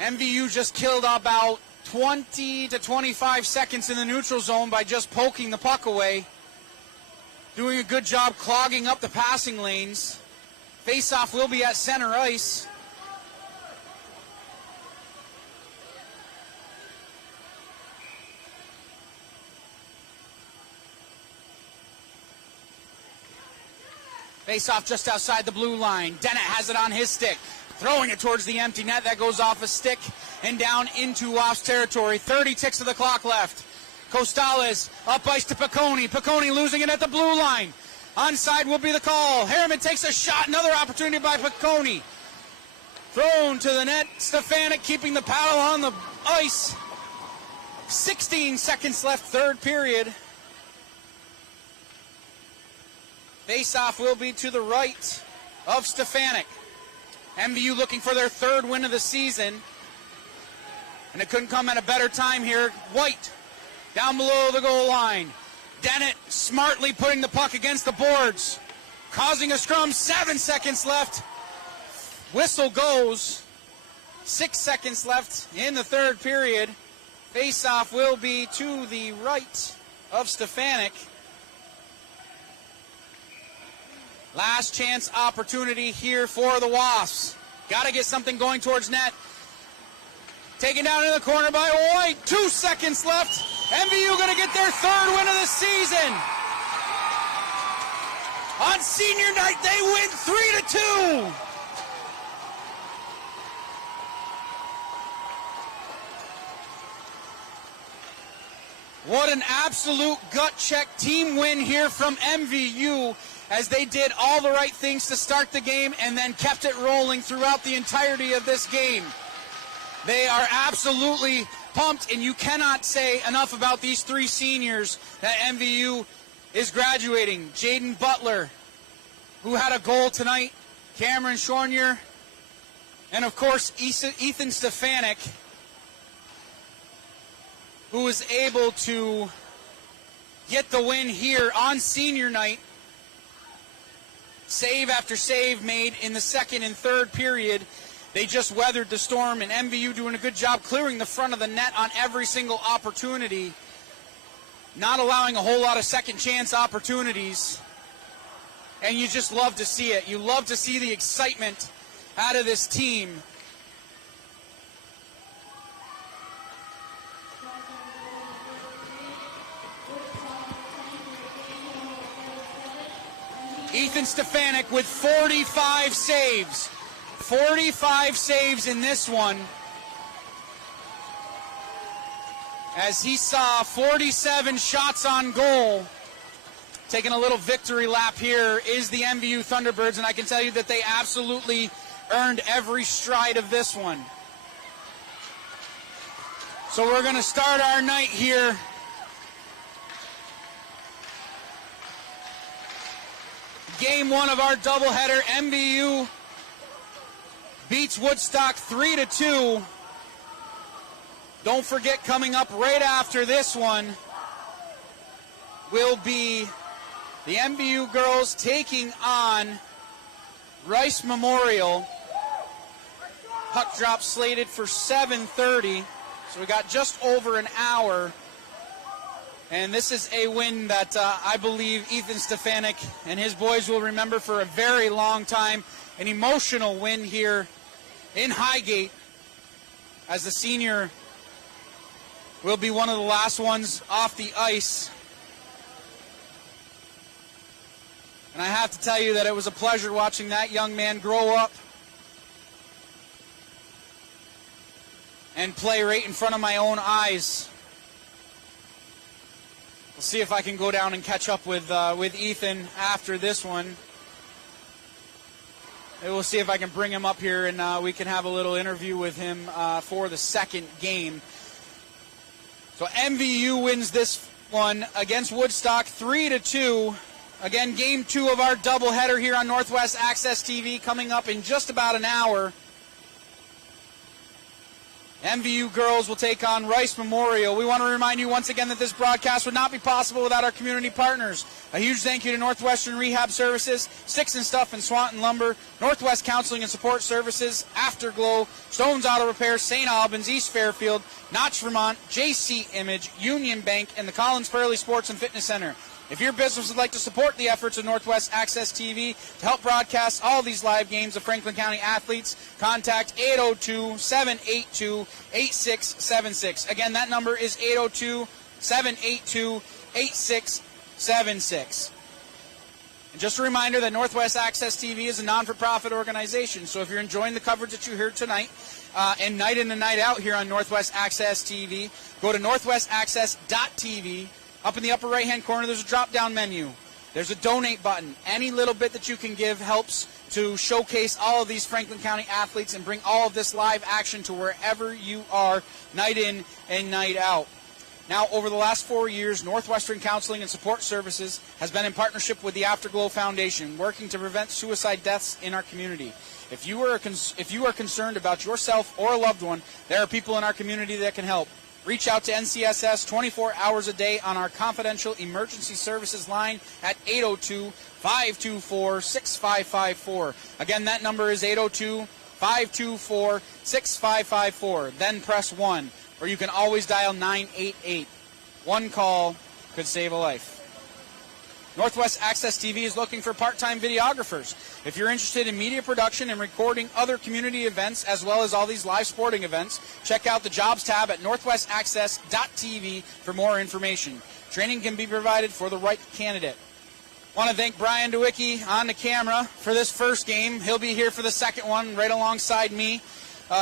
MVU just killed about 20 to 25 seconds in the neutral zone by just poking the puck away. Doing a good job clogging up the passing lanes. Face-off will be at center ice. Face-off just outside the blue line. Dennett has it on his stick. Throwing it towards the empty net. That goes off a stick and down into Wasp territory. 30 ticks of the clock left. Costales up ice to Piccone. Piccone losing it at the blue line. Onside will be the call. Harriman takes a shot. Another opportunity by Piccone. Thrown to the net. Stefanik keeping the paddle on the ice. 16 seconds left, third period. Face-off will be to the right of Stefanik. MVU looking for their third win of the season. And it couldn't come at a better time here. White down below the goal line. Dennett smartly putting the puck against the boards. Causing a scrum. 7 seconds left. Whistle goes. 6 seconds left in the third period. Face-off will be to the right of Stefanik. Last chance opportunity here for the Wasps. Got to get something going towards net. Taken down in the corner by White. 2 seconds left. MVU going to get their third win of the season. On senior night, they win 3-2. What an absolute gut check team win here from MVU, as they did all the right things to start the game and then kept it rolling throughout the entirety of this game. They are absolutely pumped, and you cannot say enough about these three seniors that MVU is graduating. Jaden Butler, who had a goal tonight, Cameron Shornier, and of course Ethan Stefanik, who was able to get the win here on senior night. save after save made in the second and third period. They just weathered the storm, and MVU doing a good job clearing the front of the net on every single opportunity, not allowing a whole lot of second chance opportunities. And you just love to see it. You love to see the excitement out of this team. Ethan Stefanik with 45 saves. 45 saves in this one, as he saw 47 shots on goal. Taking a little victory lap here is the MVU Thunderbirds, and I can tell you that they absolutely earned every stride of this one. So we're going to start our night here. Game one of our doubleheader. MVU beats Woodstock 3-2. Don't forget, coming up right after this one will be the MVU girls taking on Rice Memorial. Puck drop slated for 7:30, so we got just over an hour. And this is a win that I believe Ethan Stefanik and his boys will remember for a very long time. An emotional win here in Highgate, as the senior will be one of the last ones off the ice. And I have to tell you that it was a pleasure watching that young man grow up and play right in front of my own eyes. We'll see if I can go down and catch up with Ethan after this one. We'll see if I can bring him up here and we can have a little interview with him for the second game. So MVU wins this one against Woodstock 3-2. Again, game two of our doubleheader here on Northwest Access TV coming up in just about an hour. MVU girls will take on Rice Memorial. We want to remind you once again that this broadcast would not be possible without our community partners. A huge thank you to Northwestern Rehab Services, Sticks and Stuff and Swanton Lumber, Northwest Counseling and Support Services, Afterglow, Stones Auto Repair, St. Albans, East Fairfield, Notch, Vermont, JC Image, Union Bank, and the Collins Fairley Sports and Fitness Center. If your business would like to support the efforts of Northwest Access TV to help broadcast all these live games of Franklin County athletes, contact 802-782-8676. Again, that number is 802-782-8676. And just a reminder that Northwest Access TV is a non-for-profit organization, so if you're enjoying the coverage that you heard tonight, and night in and night out here on Northwest Access TV, go to northwestaccess.tv. Up in the upper right-hand corner, there's a drop-down menu. There's a donate button. Any little bit that you can give helps to showcase all of these Franklin County athletes and bring all of this live action to wherever you are, night in and night out. Now, over the last 4 years, Northwestern Counseling and Support Services has been in partnership with the Afterglow Foundation, working to prevent suicide deaths in our community. If you are concerned about yourself or a loved one, there are people in our community that can help. Reach out to NCSS 24 hours a day on our confidential emergency services line at 802-524-6554. Again, that number is 802-524-6554. Then press 1, or you can always dial 988. One call could save a life. Northwest Access TV is looking for part-time videographers. If you're interested in media production and recording other community events as well as all these live sporting events, check out the Jobs tab at northwestaccess.tv for more information. Training can be provided for the right candidate. I want to thank Brian DeWicki on the camera for this first game. He'll be here for the second one right alongside me.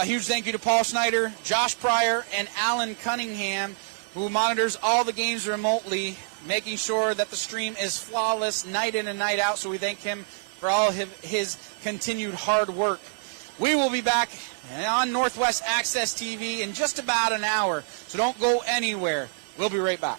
Huge thank you to Paul Schneider, Josh Pryor, and Alan Cunningham, who monitors all the games remotely, making sure that the stream is flawless night in and night out, so we thank him for all of his continued hard work. We will be back on Northwest Access TV in just about an hour, so don't go anywhere. We'll be right back.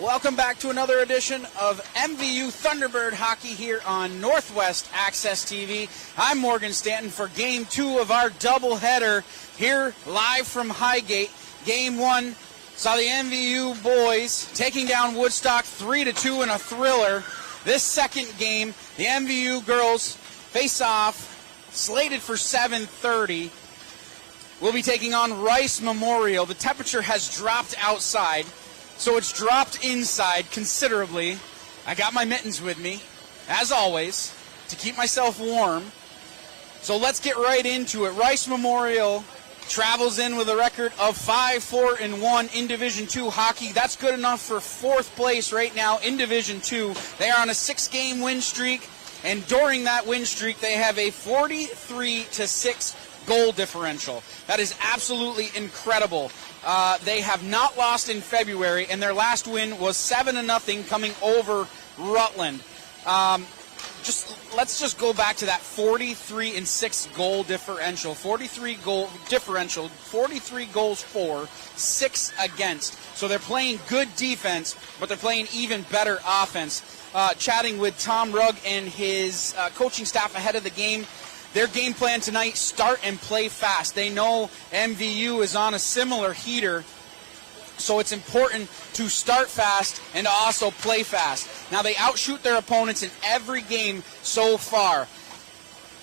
Welcome back to another edition of MVU Thunderbird hockey here on Northwest Access TV. I'm Morgan Stanton for Game 2 of our doubleheader here live from Highgate. Game 1 saw the MVU boys taking down Woodstock 3-2 in a thriller. This second game, the MVU girls face off, slated for 7:30. We'll be taking on Rice Memorial. The temperature has dropped outside, so it's dropped inside considerably. I got my mittens with me, as always, to keep myself warm. So let's get right into it. Rice Memorial travels in with a record of 5-4-1 in Division II hockey. That's good enough for fourth place right now in Division II. They are on a 6-game win streak, and during that win streak, they have a 43-6 goal differential. That is absolutely incredible. They have not lost in February, and their last win was 7-0 coming over Rutland. Let's just go back to that 43-6 goal differential. 43 goal differential, 43 goals for, 6 against. So they're playing good defense, but they're playing even better offense. Chatting with Tom Rugg and his coaching staff ahead of the game, their game plan tonight, start and play fast. They know MVU is on a similar heater, so it's important to start fast and to also play fast. Now, they outshoot their opponents in every game so far.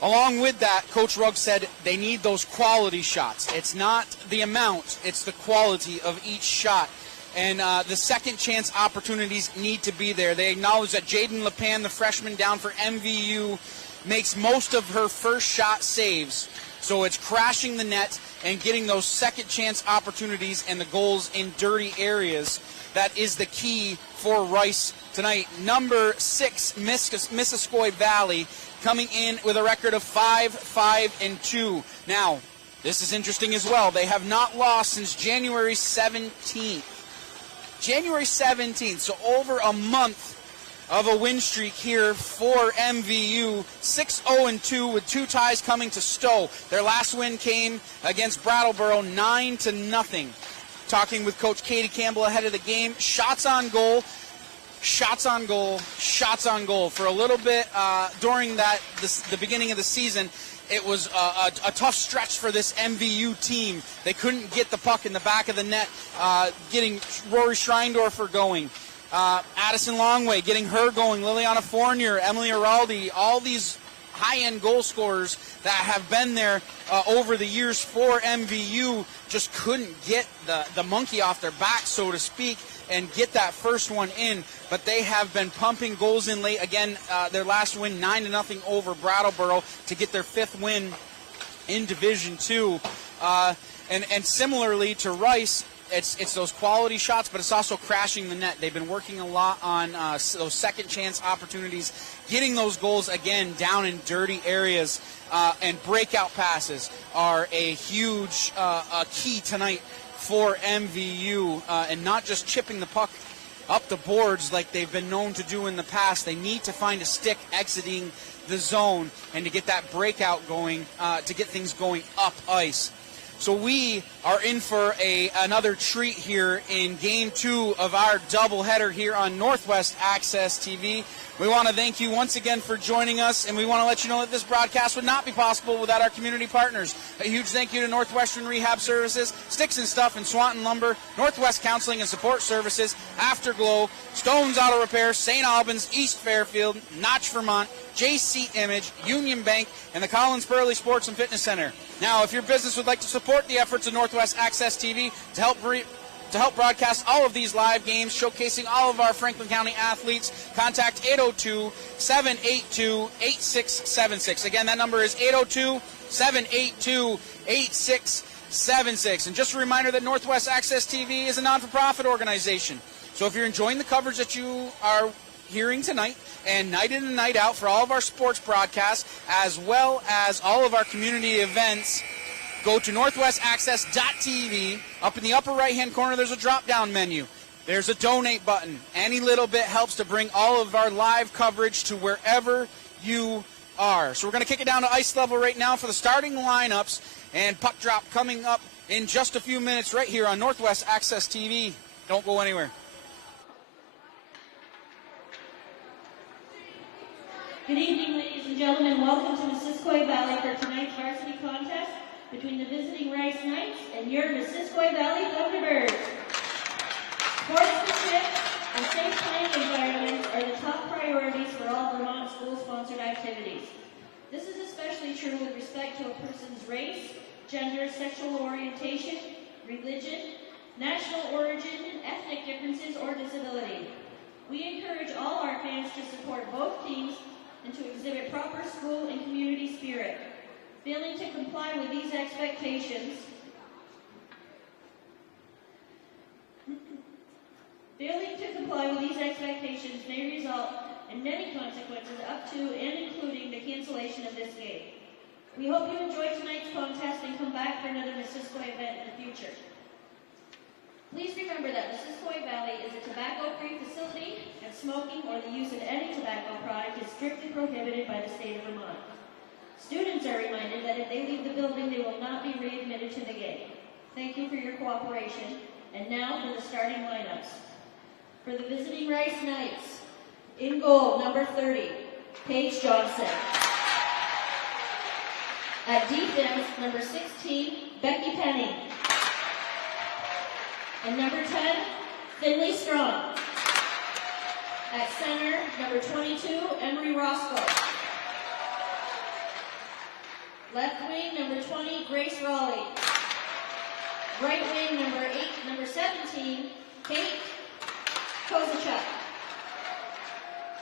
Along with that, Coach Rugg said they need those quality shots. It's not the amount, it's the quality of each shot. And the second chance opportunities need to be there. They acknowledge that Jaden LePan, the freshman down for MVU, makes most of her first shot saves. So it's crashing the net and getting those second chance opportunities and the goals in dirty areas. That is the key for Rice tonight. Number 6, Missisquoi Valley, coming in with a record of 5-5-2. Now, this is interesting as well. They have not lost since January 17th. January 17th, so over a month of a win streak here for MVU. 6-0-2 with 2 ties coming to Stowe. Their last win came against Brattleboro, 9-0. Talking with Coach Katie Campbell ahead of the game. Shots on goal, shots on goal, shots on goal. For a little bit during the beginning of the season, it was a tough stretch for this MVU team. They couldn't get the puck in the back of the net, getting Rory Schreindorfer going. Addison Longway getting her going, Liliana Fournier, Emily Araldi, all these high-end goal scorers that have been there over the years for MVU just couldn't get the monkey off their back, so to speak, and get that first one in. But they have been pumping goals in late. Again, their last win, 9-0 over Brattleboro to get their 5th win in Division II. And similarly to Rice, it's those quality shots, but it's also crashing the net. They've been working a lot on those second chance opportunities, getting those goals again down in dirty areas, and breakout passes are a huge key tonight for MVU, and not just chipping the puck up the boards like they've been known to do in the past. They need to find a stick exiting the zone and to get that breakout going, to get things going up ice. So we are in for another treat here in Game 2 of our doubleheader here on Northwest Access TV. We want to thank you once again for joining us, and we want to let you know that this broadcast would not be possible without our community partners. A huge thank you to Northwestern Rehab Services, Sticks and Stuff and Swanton Lumber, Northwest Counseling and Support Services, Afterglow, Stone's Auto Repair, St. Albans, East Fairfield, Notch, Vermont, JC Image, Union Bank, and the Collins Burley Sports and Fitness Center. Now, if your business would like to support the efforts of Northwest Access TV to help broadcast all of these live games, showcasing all of our Franklin County athletes, contact 802-782-8676. Again, that number is 802-782-8676. And just a reminder that Northwest Access TV is a non-for-profit organization. So if you're enjoying the coverage that you are hearing tonight and night in and night out for all of our sports broadcasts, as well as all of our community events, go to northwestaccess.tv. Up in the upper right-hand corner, there's a drop-down menu. There's a donate button. Any little bit helps to bring all of our live coverage to wherever you are. So we're going to kick it down to ice level right now for the starting lineups, and puck drop coming up in just a few minutes right here on Northwest Access TV. Don't go anywhere. Good evening, ladies and gentlemen. Welcome to Missisquoi Valley for tonight's varsity contest between the visiting Rice Knights and your Missisquoi Valley Thunderbird. Sportsmanship and safe playing environments are the top priorities for all Vermont school-sponsored activities. This is especially true with respect to a person's race, gender, sexual orientation, religion, national origin, ethnic differences, or disability. We encourage all our fans to support both teams and to exhibit proper school and community spirit. Failing to comply with these expectations may result in many consequences up to and including the cancellation of this game. We hope you enjoy tonight's contest and come back for another Missisquoi event in the future. Please remember that Missisquoi Valley is a tobacco-free facility, and smoking or the use of any tobacco product is strictly prohibited by the state of Vermont. Students are reminded that if they leave the building, they will not be readmitted to the game. Thank you for your cooperation. And now for the starting lineups. For the visiting Rice Knights, in goal, number 30, Paige Johnson. At defense, number 16, Becky Penny. And number 10, Finley Strong. At center, number 22, Emery Roscoe. Left wing, number 20, Grace Raleigh. Right wing, number 17, Kate Kozacek.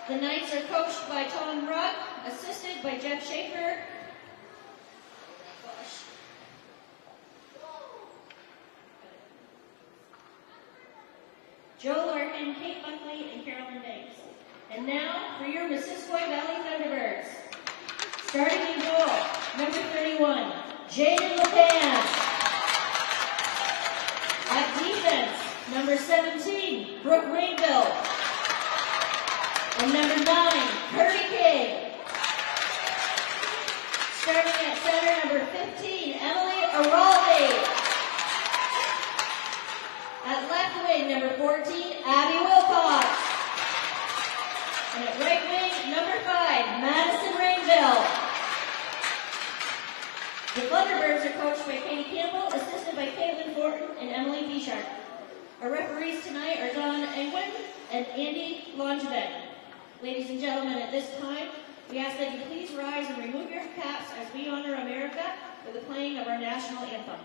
The Knights are coached by Tom Ruck, assisted by Jeff Schaefer. Joe Larkin, Kate Buckley, and Carolyn Banks. And now for your Missisquoi Valley Thunderbirds. Starting in goal, number 31, Jaden LePan. At defense, number 17, Brooke Rainville. And number 9, Curdy King. Starting at center, number 15, Emily Araldi. At left wing, number 14, Abby Wilcox. And at right wing, number 5, Madison Rainville. The Thunderbirds are coached by Katie Campbell, assisted by Caitlin Thornton and Emily Bishart. Our referees tonight are Don Engwin and Andy Langevin. Ladies and gentlemen, at this time, we ask that you please rise and remove your caps as we honor America with the playing of our national anthem.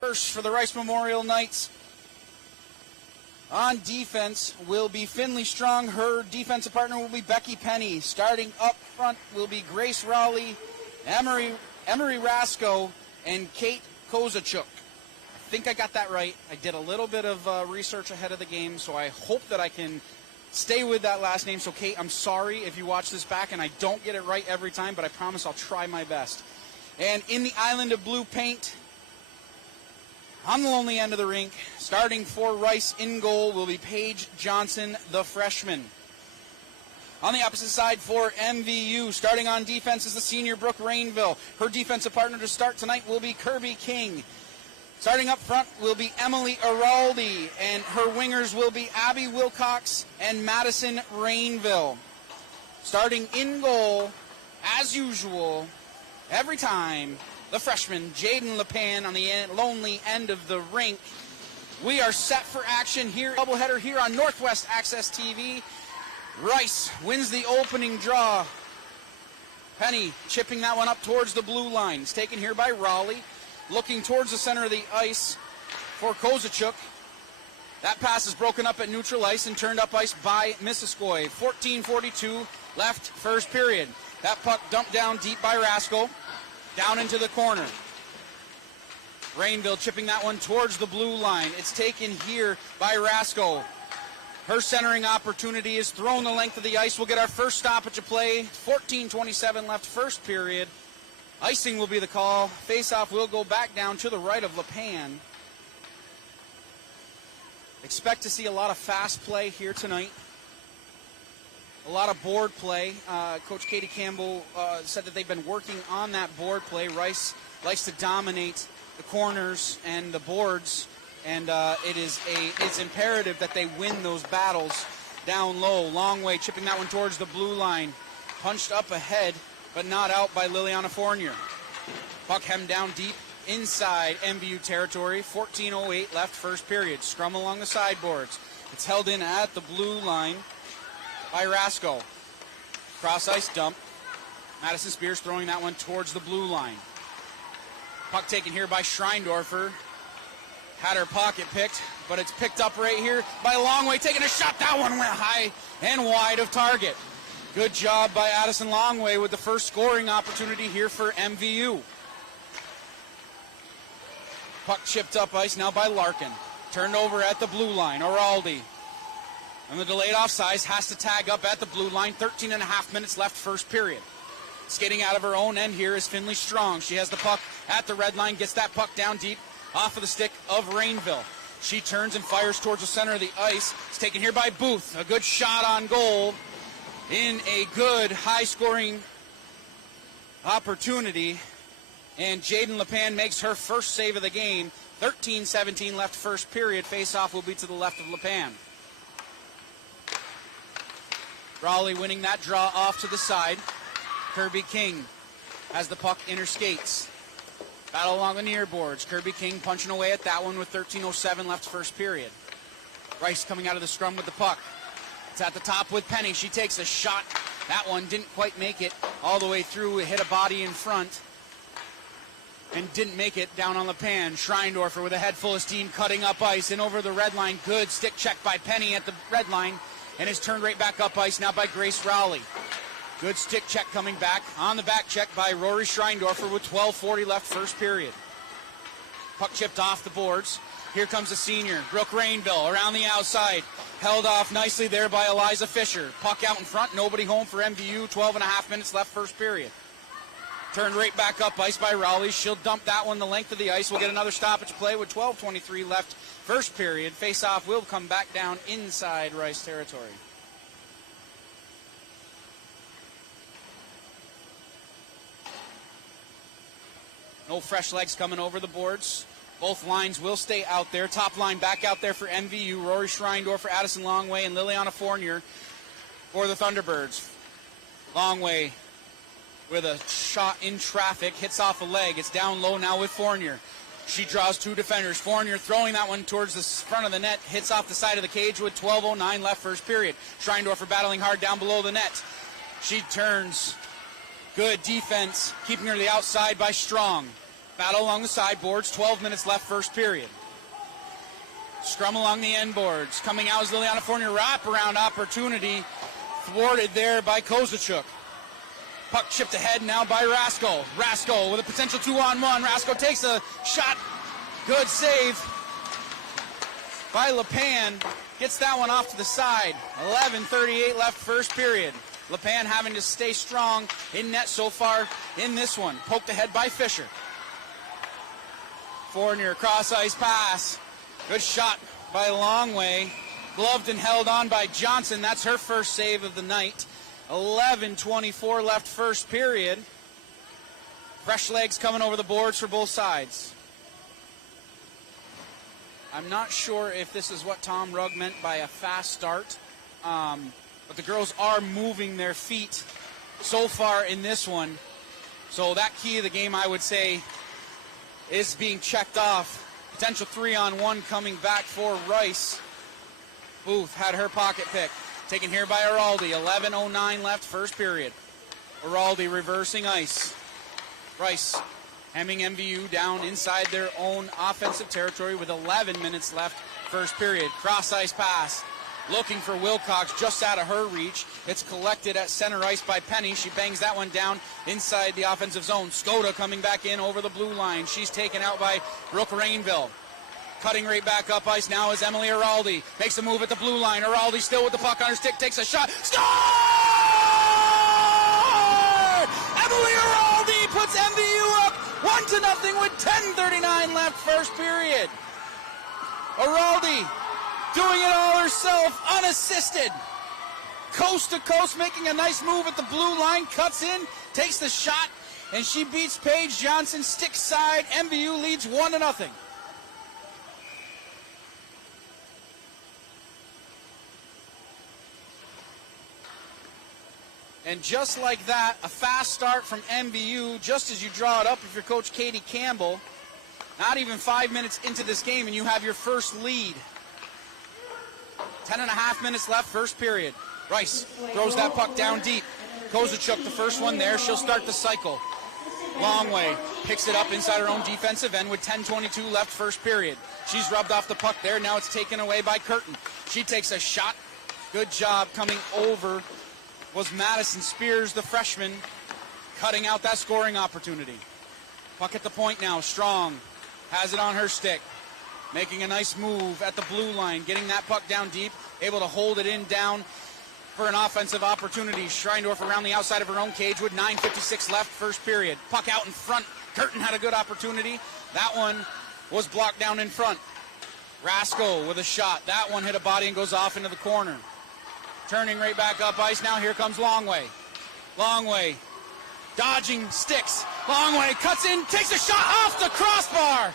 First for the Rice Memorial Knights on defense will be Finley Strong. Her defensive partner will be Becky Penny. Starting up front will be Grace Raleigh, Emery Roscoe, and Kate Kozacek. I think I got that right. I did a little bit of research ahead of the game, so I hope that I can stay with that last name. So Kate, I'm sorry if you watch this back and I don't get it right every time, but I promise I'll try my best. And in the island of blue paint, on the lonely end of the rink, starting for Rice in goal will be Paige Johnson, the freshman. On the opposite side for MVU, starting on defense is the senior Brooke Rainville. Her defensive partner to start tonight will be Kirby King. Starting up front will be Emily Araldi, and her wingers will be Abby Wilcox and Madison Rainville. Starting in goal, as usual, every time, the freshman Jaden LePan on the lonely end of the rink. We are set for action here, doubleheader here on Northwest Access TV. Rice wins the opening draw. Penny chipping that one up towards the blue line. It's taken here by Raleigh. Looking towards the center of the ice for Kozachuk. That pass is broken up at neutral ice and turned up ice by Missisquoi. 14:42 left first period. That puck dumped down deep by Rasko. Down into the corner. Rainville chipping that one towards the blue line. It's taken here by Rasko. Her centering opportunity is thrown the length of the ice. We'll get our first stoppage of play. 14:27 left first period. Icing will be the call. Face-off will go back down to the right of LePan. Expect to see a lot of fast play here tonight. A lot of board play. Coach Katie Campbell said that they've been working on that board play. Rice likes to dominate the corners and the boards, and it's imperative that they win those battles down low. Long way, chipping that one towards the blue line. Punched up ahead, but not out by Liliana Fournier. Puck hemmed down deep inside MVU territory. 14:08 left first period. Scrum along the sideboards. It's held in at the blue line by Rasko. Cross ice dump. Madison Spears throwing that one towards the blue line. Puck taken here by Schreindorfer. Had her pocket picked, but it's picked up right here by Longway. Taking a shot. That one went high and wide of target. Good job by Addison Longway with the first scoring opportunity here for MVU. Puck chipped up ice now by Larkin. Turned over at the blue line. Araldi. And the delayed offsides has to tag up at the blue line. 13 and a half minutes left first period. Skating out of her own end here is Finley Strong. She has the puck at the red line. Gets that puck down deep off of the stick of Rainville. She turns and fires towards the center of the ice. It's taken here by Booth. A good shot on goal in a good high-scoring opportunity. And Jaden LePan makes her first save of the game. 13:17 left first period. Face-off will be to the left of LePan. Raleigh winning that draw off to the side. Kirby King as the puck interskates. Battle along the near boards. Kirby King punching away at that one with 13:07 left first period. Rice coming out of the scrum with the puck. It's at the top with Penny. She takes a shot. That one didn't quite make it all the way through. It hit a body in front and didn't make it down on LePan. Schreindorfer with a head full of steam cutting up ice and over the red line. Good stick check by Penny at the red line and is turned right back up ice now by Grace Rowley. Good stick check coming back on the back check by Rory Schreindorfer with 12:40 left first period. Puck chipped off the boards. Here comes the senior, Brooke Rainville, around the outside. Held off nicely there by Eliza Fisher. Puck out in front, nobody home for MVU. 12 and a half minutes left first period. Turned right back up ice by Rowley. She'll dump that one the length of the ice. We'll get another stoppage play with 12:23 left first period. Face-off will come back down inside Rice territory. No fresh legs coming over the boards. Both lines will stay out there. Top line back out there for MVU. Rory Schreindorfer, Addison Longway, and Liliana Fournier for the Thunderbirds. Longway with a shot in traffic. Hits off a leg. It's down low now with Fournier. She draws two defenders. Fournier throwing that one towards the front of the net. Hits off the side of the cage with 12:09 left first period. Schreindorfer battling hard down below the net. She turns. Good defense, keeping her to the outside by Strong. Battle along the sideboards, 12 minutes left first period. Scrum along the end boards. Coming out is Liliana Fournier. Wraparound opportunity thwarted there by Kozachuk. Puck chipped ahead now by Rasko. Rasko with a potential 2-on-1. Rasko takes a shot. Good save by LePan. Gets that one off to the side. 11:38 left first period. LePan having to stay strong in net so far in this one. Poked ahead by Fisher. Fournier, cross ice pass. Good shot by Longway. Gloved and held on by Johnson. That's her first save of the night. 11:24 left first period. Fresh legs coming over the boards for both sides. I'm not sure if this is what Tom Rugg meant by a fast start, but the girls are moving their feet so far in this one. So that key of the game, I would say, is being checked off. Potential 3-on-1 coming back for Rice. Booth had her pocket pick. Taken here by Araldi. 11:09 left, first period. Araldi reversing ice. Rice hemming MVU down inside their own offensive territory with 11 minutes left, first period. Cross ice pass. Looking for Wilcox, just out of her reach. It's collected at center ice by Penny. She bangs that one down inside the offensive zone. Skoda coming back in over the blue line. She's taken out by Brooke Rainville. Cutting right back up ice now is Emily Araldi. Makes a move at the blue line. Araldi still with the puck on her stick, takes a shot. Score! Emily Araldi puts MVU up 1-0 with 10:39 left, first period. Araldi doing it all herself, unassisted. Coast to coast, making a nice move at the blue line, cuts in, takes the shot, and she beats Paige Johnson stick side. MVU leads 1-0. And just like that, a fast start from MVU, just as you draw it up if you're Coach Katie Campbell. Not even 5 minutes into this game, and you have your first lead. 10.5 minutes left, first period. Rice throws that puck down deep. Kozaczuk, the first one there. She'll start the cycle. Long way. Picks it up inside her own defensive end with 10:22 left, first period. She's rubbed off the puck there. Now it's taken away by Curtin. She takes a shot. Good job coming over was Madison Spears, the freshman, cutting out that scoring opportunity. Puck at the point now. Strong has it on her stick. Making a nice move at the blue line, getting that puck down deep, able to hold it in down for an offensive opportunity. Schreindorf around the outside of her own cage with 9:56 left, first period. Puck out in front. Curtin had a good opportunity. That one was blocked down in front. Rasko with a shot. That one hit a body and goes off into the corner. Turning right back up ice now. Here comes Longway. Longway dodging sticks. Longway cuts in, takes a shot off the crossbar.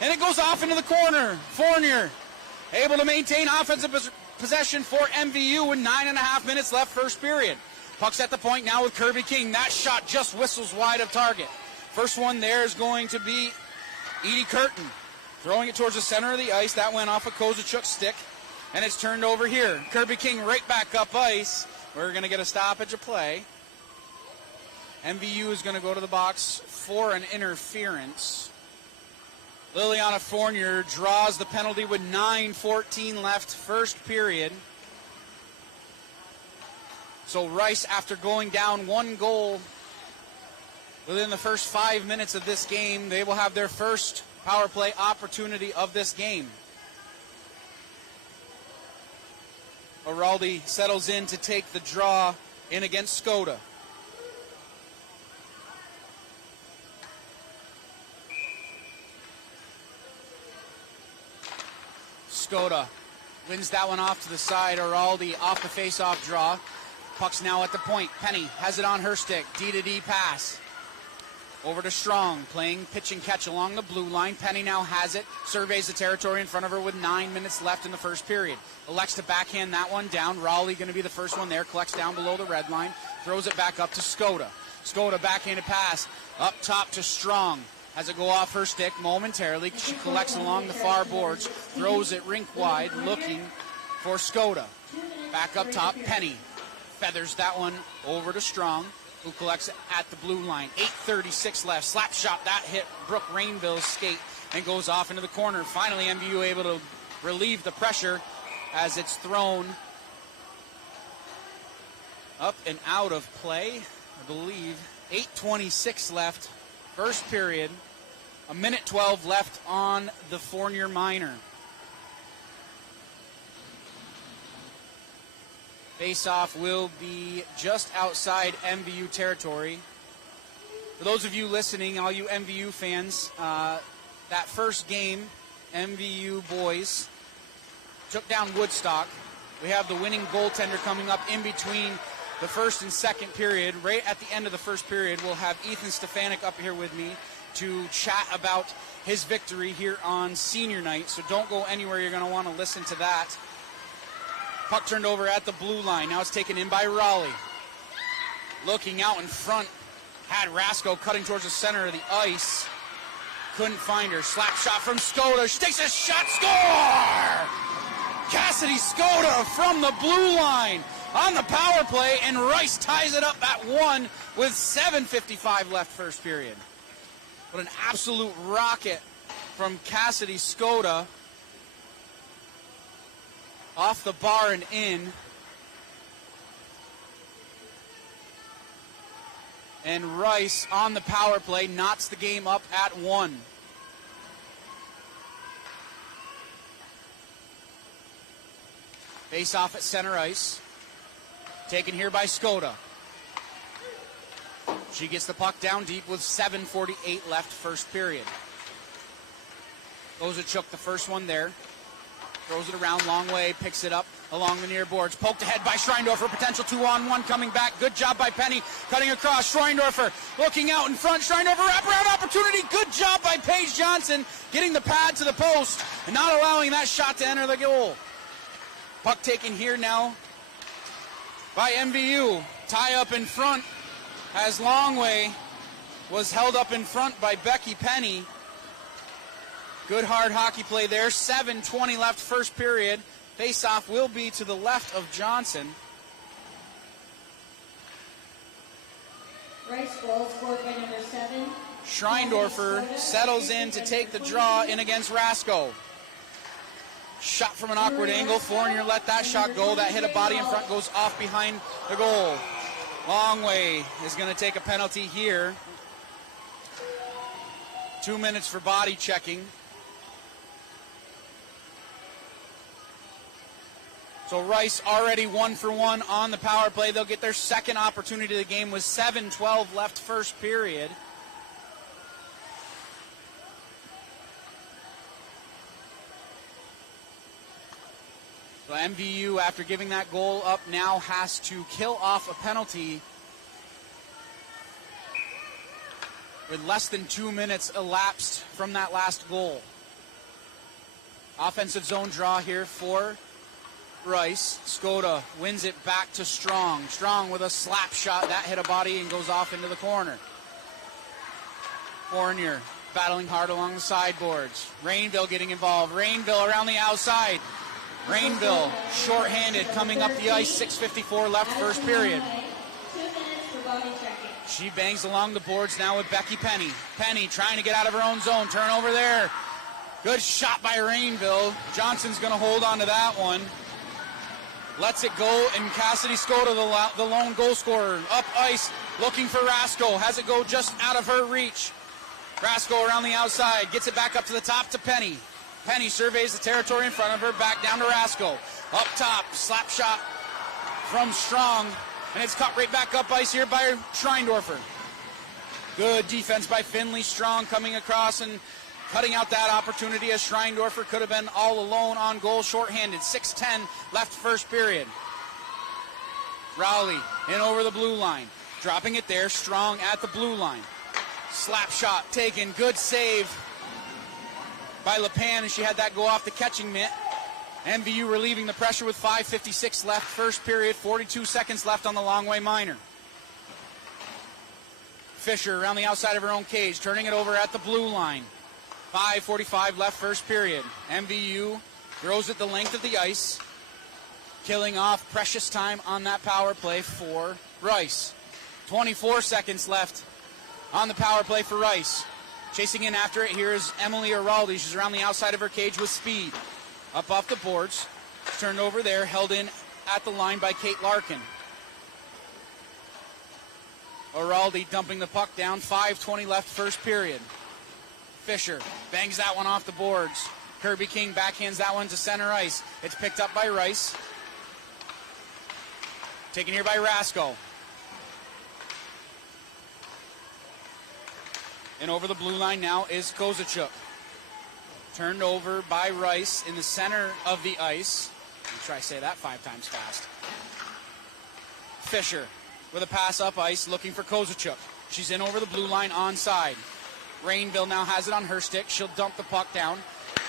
And it goes off into the corner. Fournier able to maintain offensive possession for MVU with 9.5 minutes left, first period. Puck's at the point now with Kirby King. That shot just whistles wide of target. First one there is going to be Edie Curtin. Throwing it towards the center of the ice. That went off of Kozaczuk's stick. And it's turned over here. Kirby King right back up ice. We're going to get a stoppage of play. MVU is going to go to the box for an interference. Liliana Fournier draws the penalty with 9:14 left, first period. So Rice, after going down one goal within the first 5 minutes of this game, they will have their first power play opportunity of this game. Araldi settles in to take the draw in against Skoda. Skoda wins that one off to the side. Araldi off the face-off draw. Puck's now at the point. Penny has it on her stick. D-to-D pass. Over to Strong, playing pitch and catch along the blue line. Penny now has it. Surveys the territory in front of her with 9 minutes left in the first period. Elects to backhand that one down. Raleigh going to be the first one there. Collects down below the red line. Throws it back up to Skoda. Skoda backhanded pass. Up top to Strong. Has it go off her stick momentarily. She collects along the far boards. Throws it rink wide, looking for Skoda. Back up top, Penny. Feathers that one over to Strong, who collects at the blue line. 8:36 left. Slap shot. That hit Brooke Rainville's skate and goes off into the corner. Finally, MVU able to relieve the pressure as it's thrown up and out of play. I believe 8:26 left. First period. 1:12 left on the Fournier minor. Face-off will be just outside MVU territory. For those of you listening, all you MVU fans, that first game, MVU boys took down Woodstock. We have the winning goaltender coming up in between the first and second period. Right at the end of the first period, we'll have Ethan Stefanik up here with me. to chat about his victory here on senior night. So don't go anywhere. You're going to want to listen to that. Puck turned over at the blue line. Now it's taken in by Raleigh. Looking out in front, had Rasko cutting towards the center of the ice. Couldn't find her. Slap shot from Skoda. She takes a shot. Score! Cassidy Skoda from the blue line on the power play, and Rice ties it up at 1 with 7:55 left first period. What an absolute rocket from Cassidy Skoda. Off the bar and in. And Rice on the power play knots the game up at 1. Face off at center ice. Taken here by Skoda. She gets the puck down deep with 7:48 left first period. Kozachuk, the first one there. Throws it around, long way, picks it up along the near boards. Poked ahead by Schreindorfer, potential 2-on-1 coming back. Good job by Penny, cutting across. Schreindorfer looking out in front. Schreindorfer wraparound opportunity. Good job by Paige Johnson, getting the pad to the post and not allowing that shot to enter the goal. Puck taken here now by MVU. Tie up in front as Longway was held up in front by Becky Penny. Good hard hockey play there. 7:20 left first period. Face-off will be to the left of Johnson. Rice goal scored by number 7. Schreindorfer settles in to take the draw in against Rasko. Shot from an awkward angle. Fournier let that shot go. That hit a body in front, goes off behind the goal. Longway is going to take a penalty here. 2 minutes for body checking. So Rice already 1 for 1 on the power play. They'll get their second opportunity of the game with 7:12 left first period. So MVU, after giving that goal up, now has to kill off a penalty with less than 2 minutes elapsed from that last goal. Offensive zone draw here for Rice. Skoda wins it back to Strong. Strong with a slap shot. That hit a body and goes off into the corner. Fournier battling hard along the sideboards. Rainville getting involved. Rainville around the outside. Rainville shorthanded coming up the ice. 6:54 left first period. 2 minutes for body checking. She bangs along the boards now with Becky Penny. Penny trying to get out of her own zone. Turnover there. Good shot by Rainville. Johnson's going to hold on to that one. Lets it go, and Cassidy Skoda, the lone goal scorer, up ice, looking for Rasko. Has it go just out of her reach. Rasko around the outside, gets it back up to the top to Penny. Penny surveys the territory in front of her, back down to Rasko. Up top, slap shot from Strong, and it's cut right back up ice here by Schreindorfer. Good defense by Finley. Strong coming across and cutting out that opportunity as Schreindorfer could have been all alone on goal, shorthanded. 6:10 left first period. Rowley in over the blue line. Dropping it there, Strong at the blue line. Slap shot taken, good save by LePan, and she had that go off the catching mitt. MVU relieving the pressure with 5:56 left first period, 42 seconds left on the Longway minor. Fisher around the outside of her own cage, turning it over at the blue line. 5:45 left first period. MVU throws it the length of the ice, killing off precious time on that power play for Rice. 24 seconds left on the power play for Rice. Chasing in after it here is Emily Araldi. She's around the outside of her cage with speed. Up off the boards. Turned over there, held in at the line by Kate Larkin. Araldi dumping the puck down. 5:20 left first period. Fisher bangs that one off the boards. Kirby King backhands that one to center ice. It's picked up by Rice. Taken here by Rasko. And over the blue line now is Kozachuk. Turned over by Rice in the center of the ice. Let me try to say that 5 times fast. Fisher with a pass up ice looking for Kozachuk. She's in over the blue line onside. Rainville now has it on her stick. She'll dump the puck down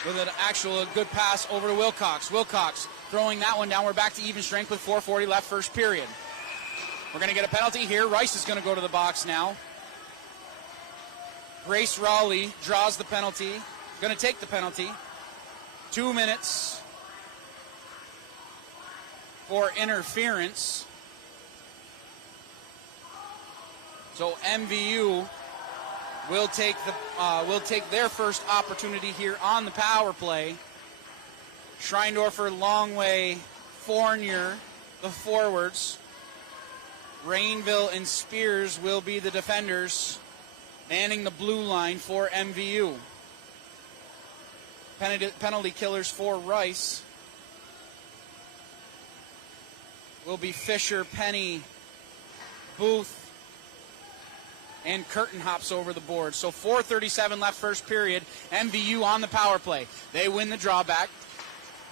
with an actual good pass over to Wilcox. Wilcox throwing that one down. We're back to even strength with 4:40 left first period. We're going to get a penalty here. Rice is going to go to the box now. Grace Raleigh draws the penalty. Going to take the penalty. 2 minutes for interference. So MVU will take their first opportunity here on the power play. Schreindorfer, Longway, Fournier, the forwards. Rainville and Spears will be the defenders, manning the blue line for MVU. Penalty killers for Rice will be Fisher, Penny, Booth, and Curtin hops over the board. So 4:37 left first period. MVU on the power play. They win the drawback.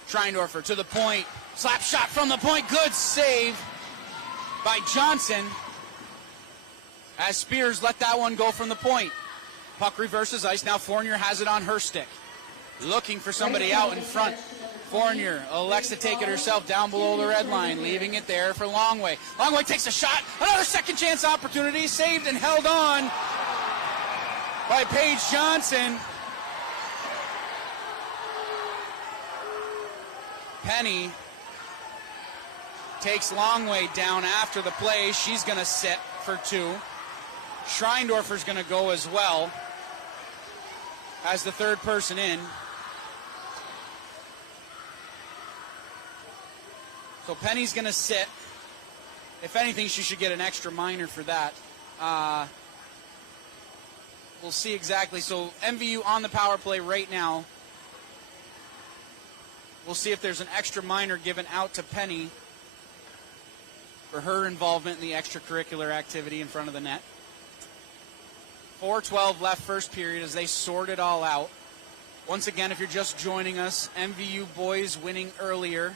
Schreindorfer to the point. Slap shot from the point. Good save by Johnson as Spears let that one go from the point. Puck reverses ice. Now Fournier has it on her stick. Looking for somebody out in front. Fournier elects to take it herself down below the red line, leaving it there for Longway. Longway takes a shot. Another second chance opportunity. Saved and held on by Paige Johnson. Penny takes Longway down after the play. She's going to sit for two. Schreindorfer's going to go as well as the third person in. So Penny's going to sit. If anything, she should get an extra minor for that. We'll see exactly. So MVU on the power play right now. We'll see if there's an extra minor given out to Penny for her involvement in the extracurricular activity in front of the net. 4:12 left first period as they sort it all out. Once again, if you're just joining us, MVU boys winning earlier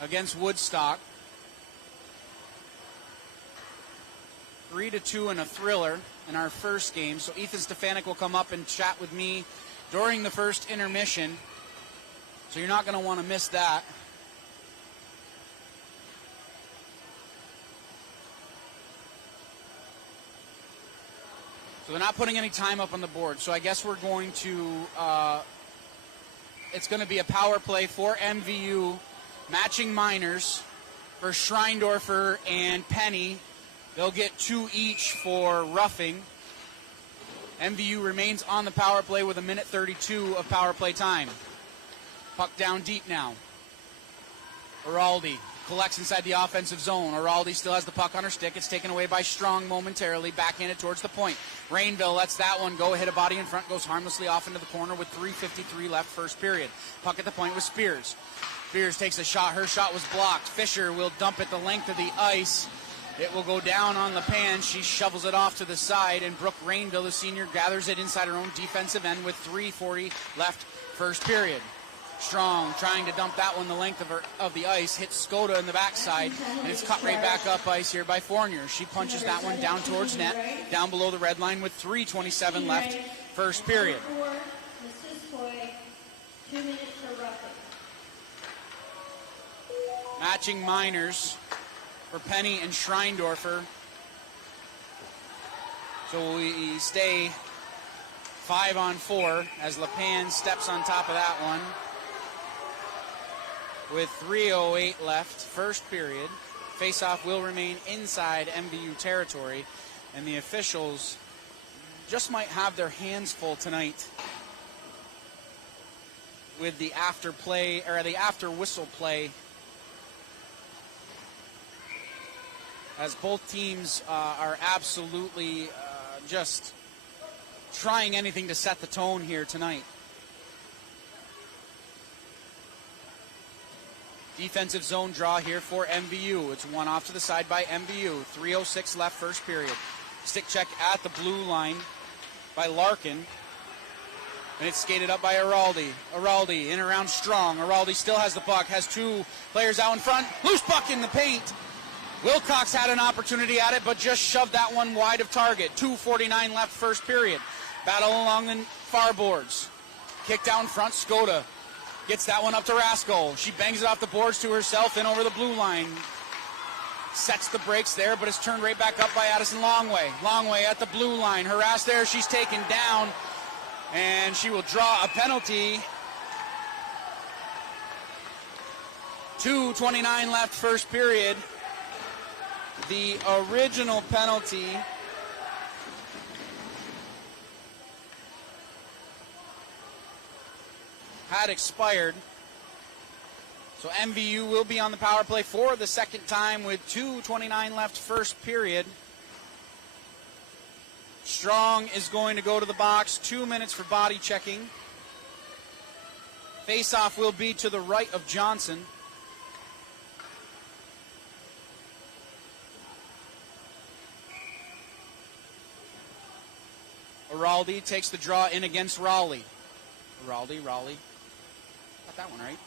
against Woodstock. 3-2 in a thriller in our first game. So Ethan Stefanik will come up and chat with me during the first intermission. So you're not going to want to miss that. So they're not putting any time up on the board. So I guess we're going to, it's going to be a power play for MVU, matching minors for Schreindorfer and Penny. They'll get 2 each for roughing. MVU remains on the power play with 1:32 of power play time. Puck down deep now. Araldi collects inside the offensive zone. Araldi still has the puck on her stick. It's taken away by Strong momentarily. Backhanded towards the point. Rainville lets that one go. Hit a body in front. Goes harmlessly off into the corner with 3:53 left first period. Puck at the point with Spears. Spears takes a shot. Her shot was blocked. Fisher will dump it the length of the ice. It will go down on the pan. She shovels it off to the side, and Brooke Rainville, the senior, gathers it inside her own defensive end with 3:40 left first period. Strong trying to dump that one the length of the ice, hits Skoda in the backside, and it's cut right back up ice here by Fournier. She punches that one down towards net, down below the red line with 3:27 left first period. 2 minutes for roughing. Matching minors for Penny and Schreindorfer. So we stay 5-on-4 as LePan steps on top of that one with 3:08 left first period. Faceoff will remain inside MVU territory, and the officials just might have their hands full tonight with the after play or the after whistle play, as both teams are absolutely just trying anything to set the tone here tonight. Defensive zone draw here for MVU. It's one off to the side by MVU. 3:06 left first period. Stick check at the blue line by Larkin. And it's skated up by Araldi. Araldi in around Strong. Araldi still has the puck, has 2 players out in front. Loose puck in the paint. Wilcox had an opportunity at it, but just shoved that one wide of target. 2:49 left first period. Battle along the far boards. Kick down front, Skoda gets that one up to Rasko. She bangs it off the boards to herself and over the blue line. Sets the brakes there, but it's turned right back up by Addison Longway. Longway at the blue line. Harassed there, she's taken down, and she will draw a penalty. 2:29 left first period. The original penalty had expired. So MVU will be on the power play for the second time with 2:29 left first period. Strong is going to go to the box. 2 minutes for body checking. Face-off will be to the right of Johnson. Araldi takes the draw in against Raleigh. Raleigh. Got that one right.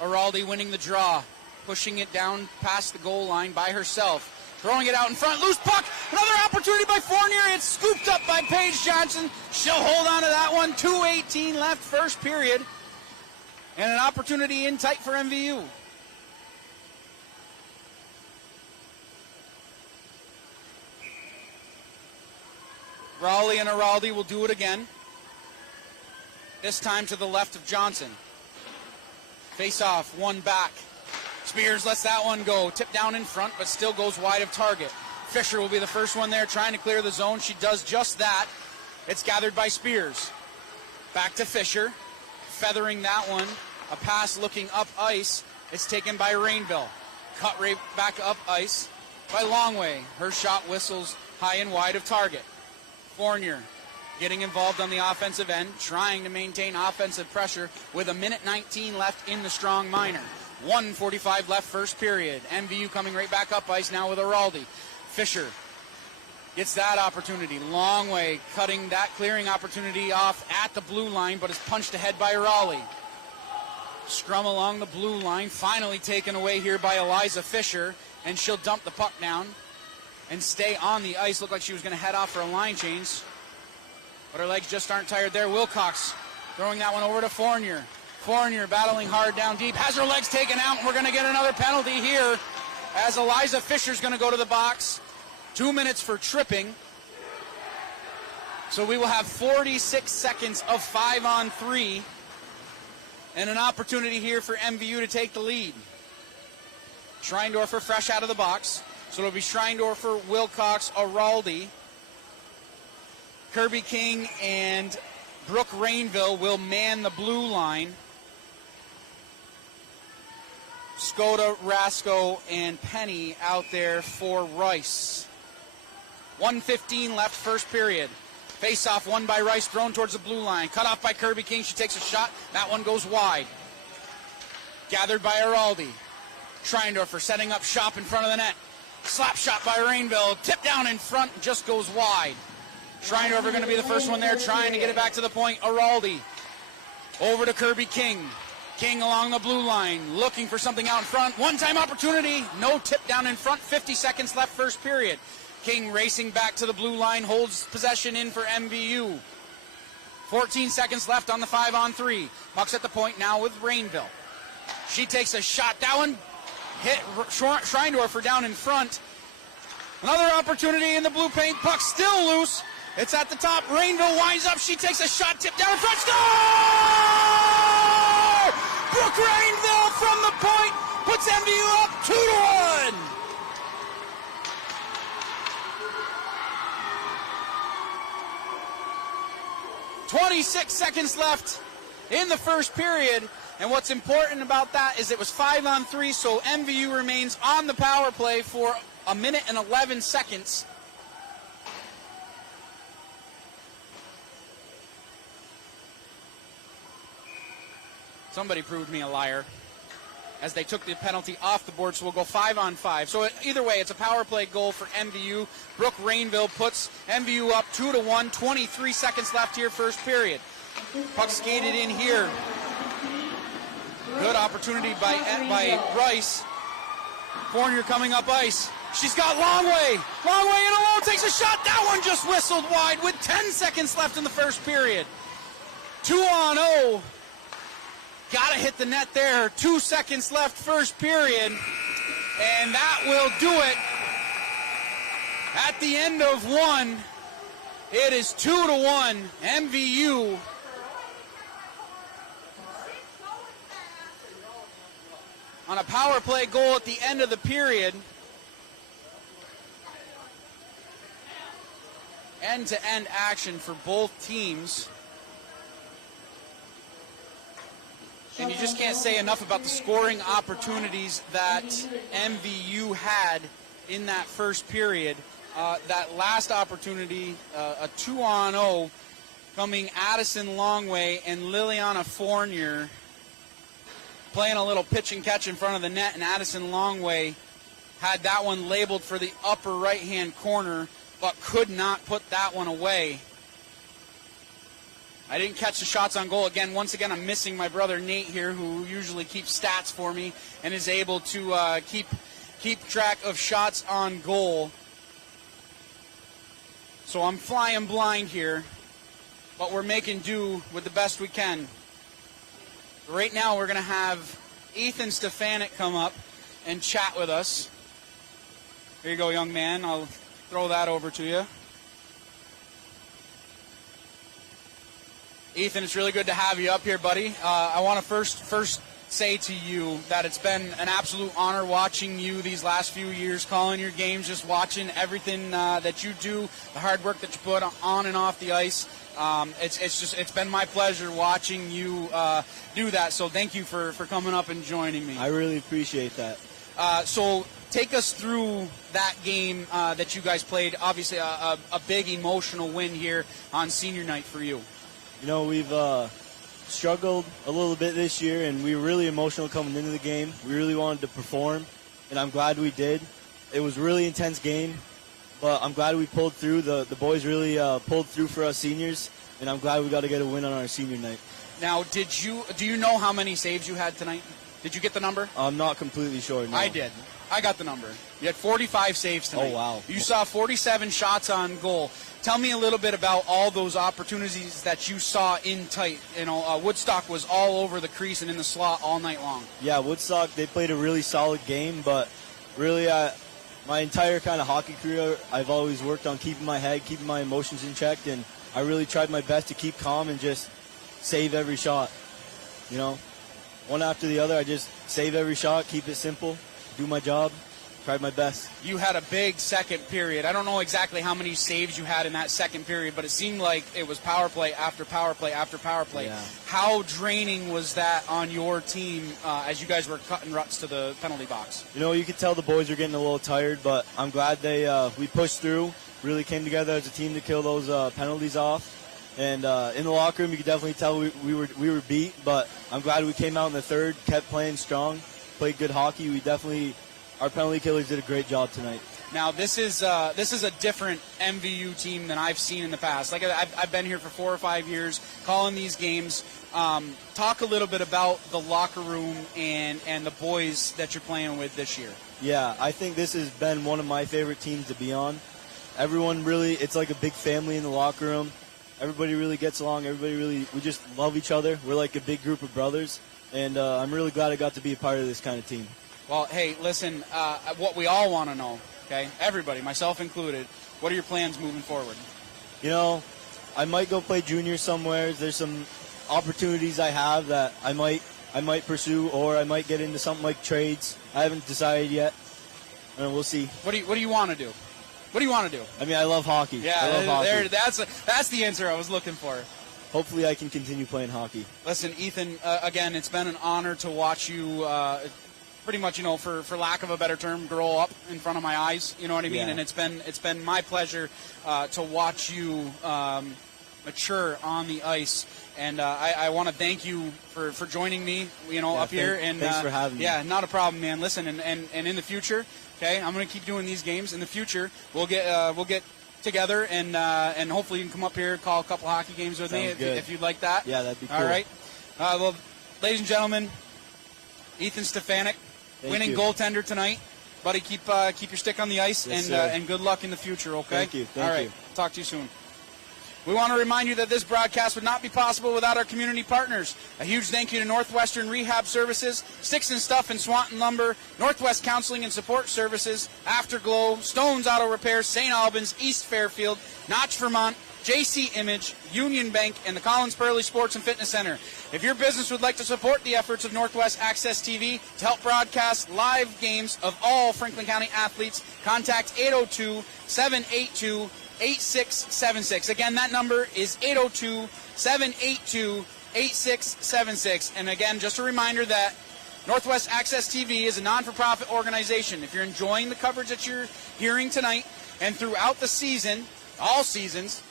Araldi winning the draw. Pushing it down past the goal line by herself. Throwing it out in front. Loose puck. Another opportunity by Fournier. It's scooped up by Paige Johnson. She'll hold on to that one. 2:18 left first period. And an opportunity in tight for MVU. Raleigh and Araldi will do it again. This time to the left of Johnson. Face off, one back. Spears lets that one go. Tip down in front, but still goes wide of target. Fisher will be the first one there trying to clear the zone. She does just that. It's gathered by Spears. Back to Fisher. Feathering that one. A pass looking up ice. It's taken by Rainville. Cut right back up ice by Longway. Her shot whistles high and wide of target. Fournier getting involved on the offensive end, trying to maintain offensive pressure with 1:19 left in the strong minor. 1:45 left first period. MVU coming right back up ice now with Araldi. Fisher gets that opportunity. Longway cutting that clearing opportunity off at the blue line, but is punched ahead by Raleigh. Scrum along the blue line, finally taken away here by Eliza Fisher, and she'll dump the puck down and stay on the ice. Looked like she was going to head off for a line change, but her legs just aren't tired there. Wilcox throwing that one over to Fournier. Fournier battling hard down deep, has her legs taken out, and we're going to get another penalty here as Eliza Fisher's going to go to the box. 2 minutes for tripping. So we will have 46 seconds of 5-on-3 and an opportunity here for MVU to take the lead. Schreindorfer fresh out of the box. So it'll be Schreindorfer, Wilcox, Araldi. Kirby King and Brooke Rainville will man the blue line. Skoda, Rasko, and Penny out there for Rice. 1:15 left first period. Face-off won by Rice, thrown towards the blue line. Cut off by Kirby King. She takes a shot. That one goes wide. Gathered by Araldi. Schreindorfer setting up shop in front of the net. Slap shot by Rainville. Tip down in front, just goes wide. Schreindorfer going to be the first one there, trying to get it back to the point. Araldi over to Kirby King. King along the blue line, looking for something out in front. One-time opportunity, no tip down in front. 50 seconds left first period. King racing back to the blue line, holds possession in for MVU. 14 seconds left on the 5-on-3. Puck's at the point now with Rainville. She takes a shot. That one hit Schreindorfer down in front. Another opportunity in the blue paint. Puck still loose. It's at the top. Rainville winds up. She takes a shot. Tip down in front. Score! Brooke Rainville from the point puts MVU up 2-1. 26 seconds left in the first period. And what's important about that is it was 5-on-3, so MVU remains on the power play for 1 minute and 11 seconds. Somebody proved me a liar as they took the penalty off the board, so we'll go 5-on-5. So either way, it's a power play goal for MVU. Brooke Rainville puts MVU up 2-1, 23 seconds left here first period. Puck skated in here. Good opportunity by Rice. Fournier coming up ice. She's got Longway. Longway in alone takes a shot. That one just whistled wide with 10 seconds left in the first period. 2-on-0. Gotta hit the net there. 2 seconds left first period. And that will do it. At the end of one, it is 2-1 MVU. On a power play goal at the end of the period. End-to-end action for both teams. And you just can't say enough about the scoring opportunities that MVU had in that first period. That last opportunity, a 2-on-0, coming Addison Longway and Liliana Fournier playing a little pitch and catch in front of the net, and Addison Longway had that one labeled for the upper right-hand corner, but could not put that one away. I didn't catch the shots on goal. Once again, I'm missing my brother Nate here, who usually keeps stats for me and is able to keep track of shots on goal. So I'm flying blind here, but we're making do with the best we can. Right now, we're going to have Ethan Stefanik come up and chat with us. Here you go, young man. I'll throw that over to you. Ethan, it's really good to have you up here, buddy. I want to first say to you that it's been an absolute honor watching you these last few years, calling your games, just watching everything that you do, the hard work that you put on and off the ice. It's been my pleasure watching you do that. So thank you for coming up and joining me. I really appreciate that. So take us through that game that you guys played. Obviously, a big emotional win here on senior night for you. You know, we've struggled a little bit this year, and we were really emotional coming into the game. We really wanted to perform, and I'm glad we did. It was a really intense game, but I'm glad we pulled through. The boys really pulled through for us seniors, and I'm glad we got to get a win on our senior night. Now, do you know how many saves you had tonight? Did you get the number? I'm not completely sure, no. I did. I got the number. You had 45 saves tonight. Oh, wow. You saw 47 shots on goal. Tell me a little bit about all those opportunities that you saw in tight. You know, Woodstock was all over the crease and in the slot all night long. Yeah, Woodstock, they played a really solid game, but really my entire kind of hockey career, I've always worked on keeping my head, keeping my emotions in check, and I really tried my best to keep calm and just save every shot. You know, one after the other, I just save every shot, keep it simple, do my job, tried my best. You had a big second period. I don't know exactly how many saves you had in that second period, but it seemed like it was power play after power play after power play. Yeah. How draining was that on your team as you guys were cutting ruts to the penalty box? You know, you could tell the boys were getting a little tired, but I'm glad we pushed through, really came together as a team to kill those penalties off. And in the locker room, you could definitely tell we were beat, but I'm glad we came out in the third, kept playing strong, played good hockey. Our penalty killers did a great job tonight. Now, this is a different MVU team than I've seen in the past. Like, I've been here for 4 or 5 years calling these games. Talk a little bit about the locker room and the boys that you're playing with this year. Yeah, I think this has been one of my favorite teams to be on. Everyone really, it's like a big family in the locker room. Everybody really gets along. We just love each other. We're like a big group of brothers. And I'm really glad I got to be a part of this kind of team. Well, hey, listen, what we all want to know, okay, everybody, myself included, what are your plans moving forward? You know, I might go play junior somewhere. There's some opportunities I have that I might pursue, or I might get into something like trades. I haven't decided yet. We'll see. What do you want to do? What do you want to do? I mean, I love hockey. Yeah, I love hockey. That's the answer I was looking for. Hopefully I can continue playing hockey. Listen, Ethan, again, it's been an honor to watch you pretty much, you know, for lack of a better term, grow up in front of my eyes, you know what I mean? Yeah. And it's been my pleasure to watch you mature on the ice. And I want to thank you for joining me, you know, up here. And thanks for having me. Yeah, not a problem, man. Listen, and in the future, okay, I'm going to keep doing these games. In the future, we'll get together and hopefully you can come up here, call a couple hockey games with me if you'd like that. Yeah, that'd be cool. All right. Well, ladies and gentlemen, Ethan Stefanik, Thank winning you. goaltender tonight. Buddy, keep your stick on the ice, Yes, and good luck in the future, okay? Thank you. Thank All right. you. Talk to you soon. We want to remind you that this broadcast would not be possible without our community partners. A huge thank you to Northwestern Rehab Services, Sticks and Stuff and Swanton Lumber, Northwest Counseling and Support Services, Afterglow, Stones Auto Repairs, St. Albans, East Fairfield, Notch, Vermont, JC Image, Union Bank, and the Collins Pearly Sports and Fitness Center. If your business would like to support the efforts of Northwest Access TV to help broadcast live games of all Franklin County athletes, contact 802-782-8676. Again, that number is 802-782-8676. And again, just a reminder that Northwest Access TV is a non-for-profit organization. If you're enjoying the coverage that you're hearing tonight and throughout the season, all seasons,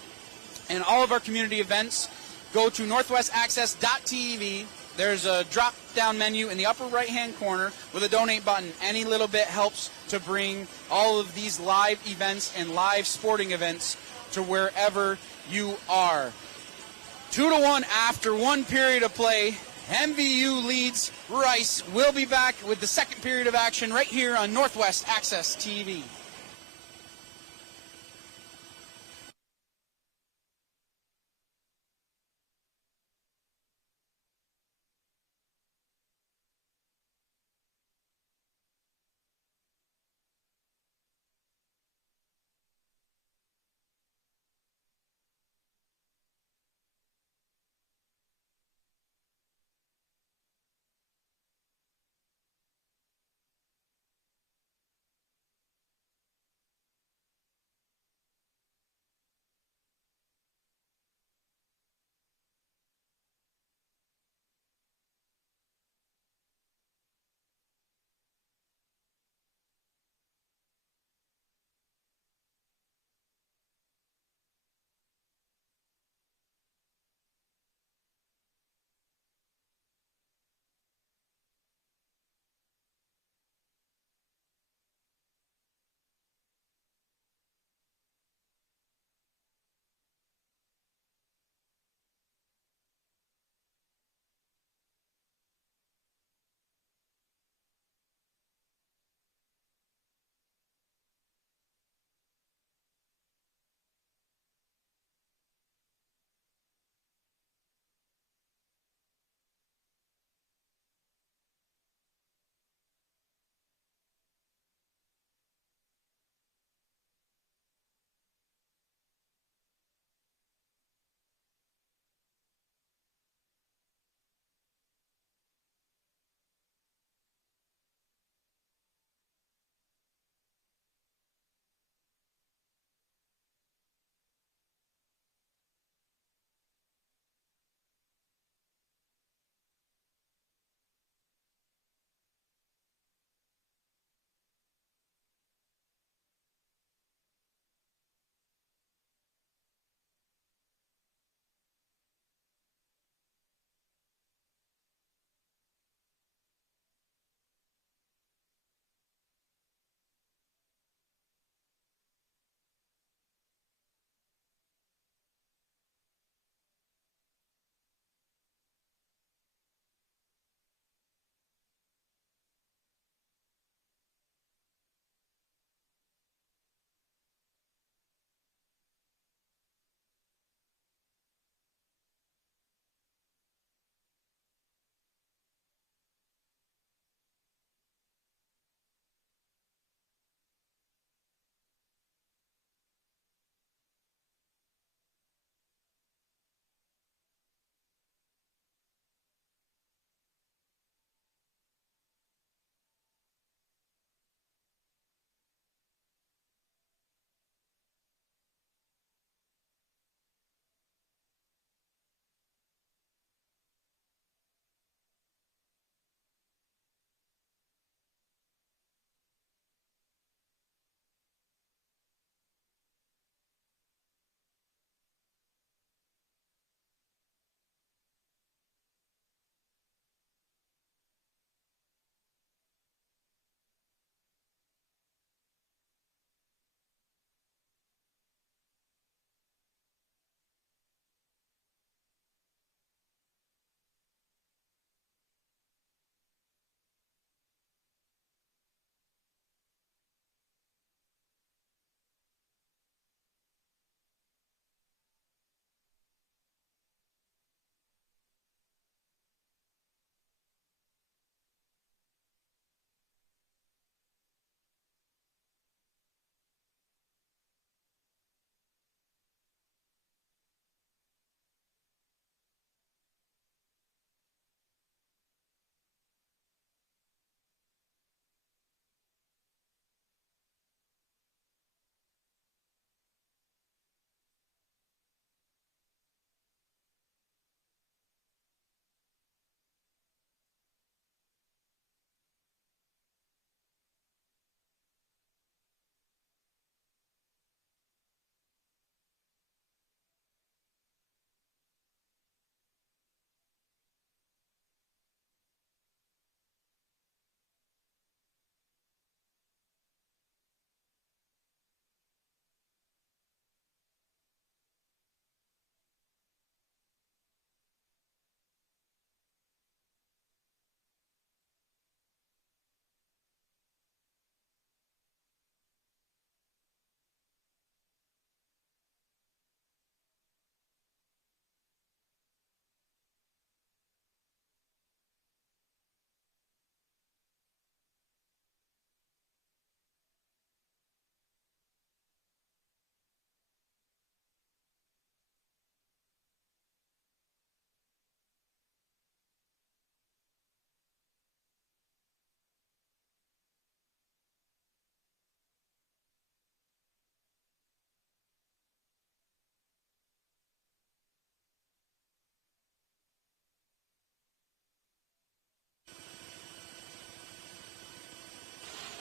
and all of our community events, go to northwestaccess.tv. There's a drop-down menu in the upper right-hand corner with a donate button. Any little bit helps to bring all of these live events and live sporting events to wherever you are. 2-1 after one period of play. MVU leads Rice. We'll be back with the second period of action right here on Northwest Access TV.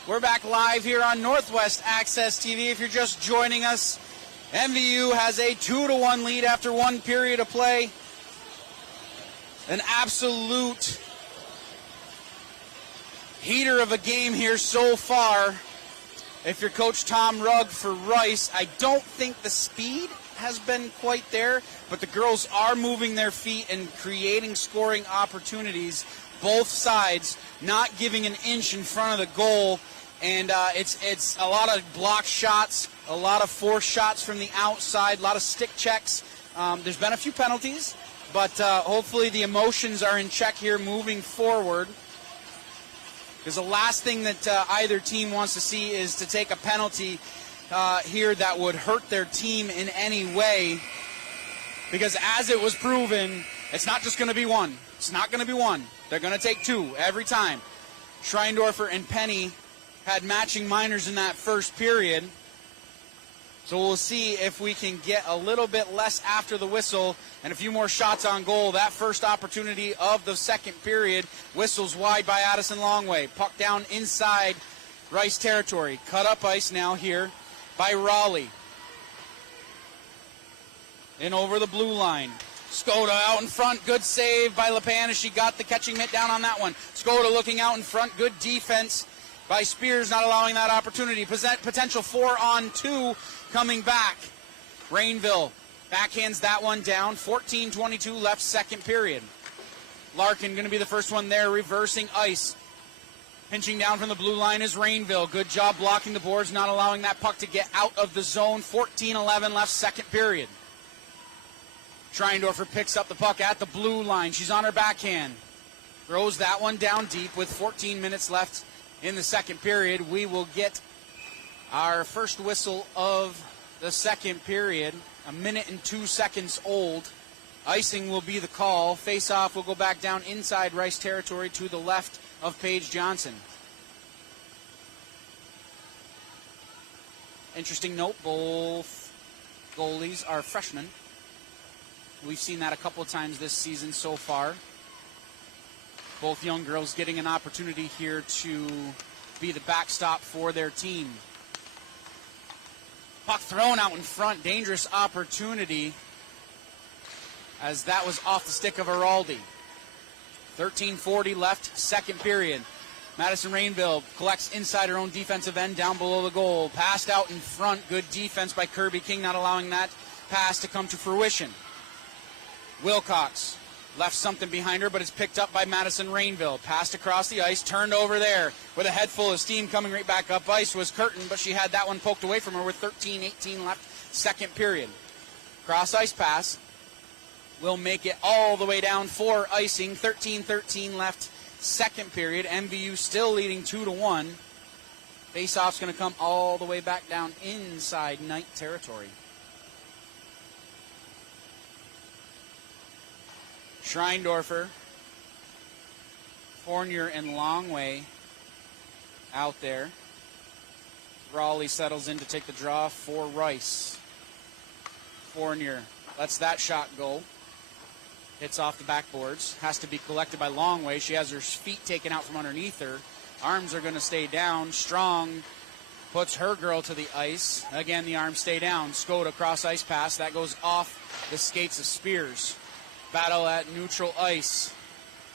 We're back live here on Northwest Access TV. If you're just joining us, MVU has a 2-1 lead after one period of play. An absolute heater of a game here so far. If you're Coach Tom Rugg for Rice, I don't think the speed has been quite there, but the girls are moving their feet and creating scoring opportunities. Both sides not giving an inch in front of the goal, and it's a lot of block shots, a lot of forced shots from the outside, a lot of stick checks. There's been a few penalties, but hopefully the emotions are in check here moving forward. Because the last thing that either team wants to see is to take a penalty here that would hurt their team in any way. Because as it was proven, it's not just going to be one. It's not going to be one. They're going to take two every time. Schreindorfer and Penny had matching minors in that first period. So we'll see if we can get a little bit less after the whistle and a few more shots on goal. That first opportunity of the second period. Whistles wide by Addison Longway. Puck down inside Rice territory. Cut up ice now here by Raleigh. In over the blue line. Skoda out in front. Good save by LePan as she got the catching mitt down on that one. Skoda looking out in front. Good defense by Spears, not allowing that opportunity. Potential 4-on-2 coming back. Rainville backhands that one down. 14:22 left second period. Larkin going to be the first one there, reversing ice. Pinching down from the blue line is Rainville. Good job blocking the boards, not allowing that puck to get out of the zone. 14:11 left second period. Schreindorfer picks up the puck at the blue line. She's on her backhand. Throws that one down deep with 14 minutes left in the second period. We will get our first whistle of the second period. 1 minute and 2 seconds old. Icing will be the call. Face-off will go back down inside Rice territory to the left of Paige Johnson. Interesting note, both goalies are freshmen. We've seen that a couple of times this season so far. Both young girls getting an opportunity here to be the backstop for their team. Puck thrown out in front. Dangerous opportunity as that was off the stick of Araldi. 13:40 left, second period. Madison Rainville collects inside her own defensive end down below the goal. Passed out in front. Good defense by Kirby King, not allowing that pass to come to fruition. Wilcox left something behind her, but it's picked up by Madison Rainville. Passed across the ice, turned over there with a head full of steam. Coming right back up ice was Curtin, but she had that one poked away from her with 13:18 left, second period. Cross ice pass will make it all the way down for icing. 13:13 left, second period. MVU still leading 2-1. Face-off's going to come all the way back down inside Knight territory. Schreindorfer, Fournier, and Longway out there. Raleigh settles in to take the draw for Rice. Fournier lets that shot go. Hits off the backboards. Has to be collected by Longway. She has her feet taken out from underneath her. Arms are going to stay down. Strong puts her girl to the ice. Again, the arms stay down. Skoda cross ice pass. That goes off the skates of Spears. Battle at neutral ice.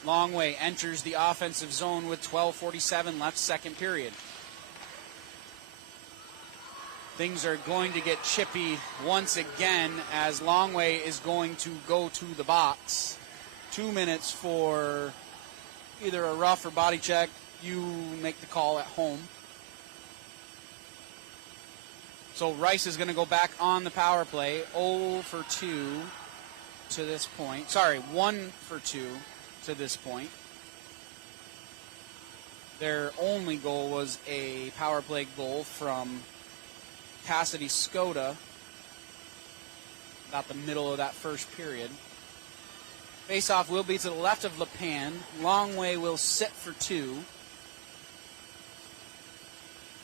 Longway enters the offensive zone with 12:47 left second period. Things are going to get chippy once again as Longway is going to go to the box. 2 minutes for either a rough or body check. You make the call at home. So Rice is going to go back on the power play. 0 for 2 to this point. Sorry, 1 for 2 to this point. Their only goal was a power play goal from Cassidy Skoda about the middle of that first period. Face-off will be to the left of LePan. Longway will sit for 2.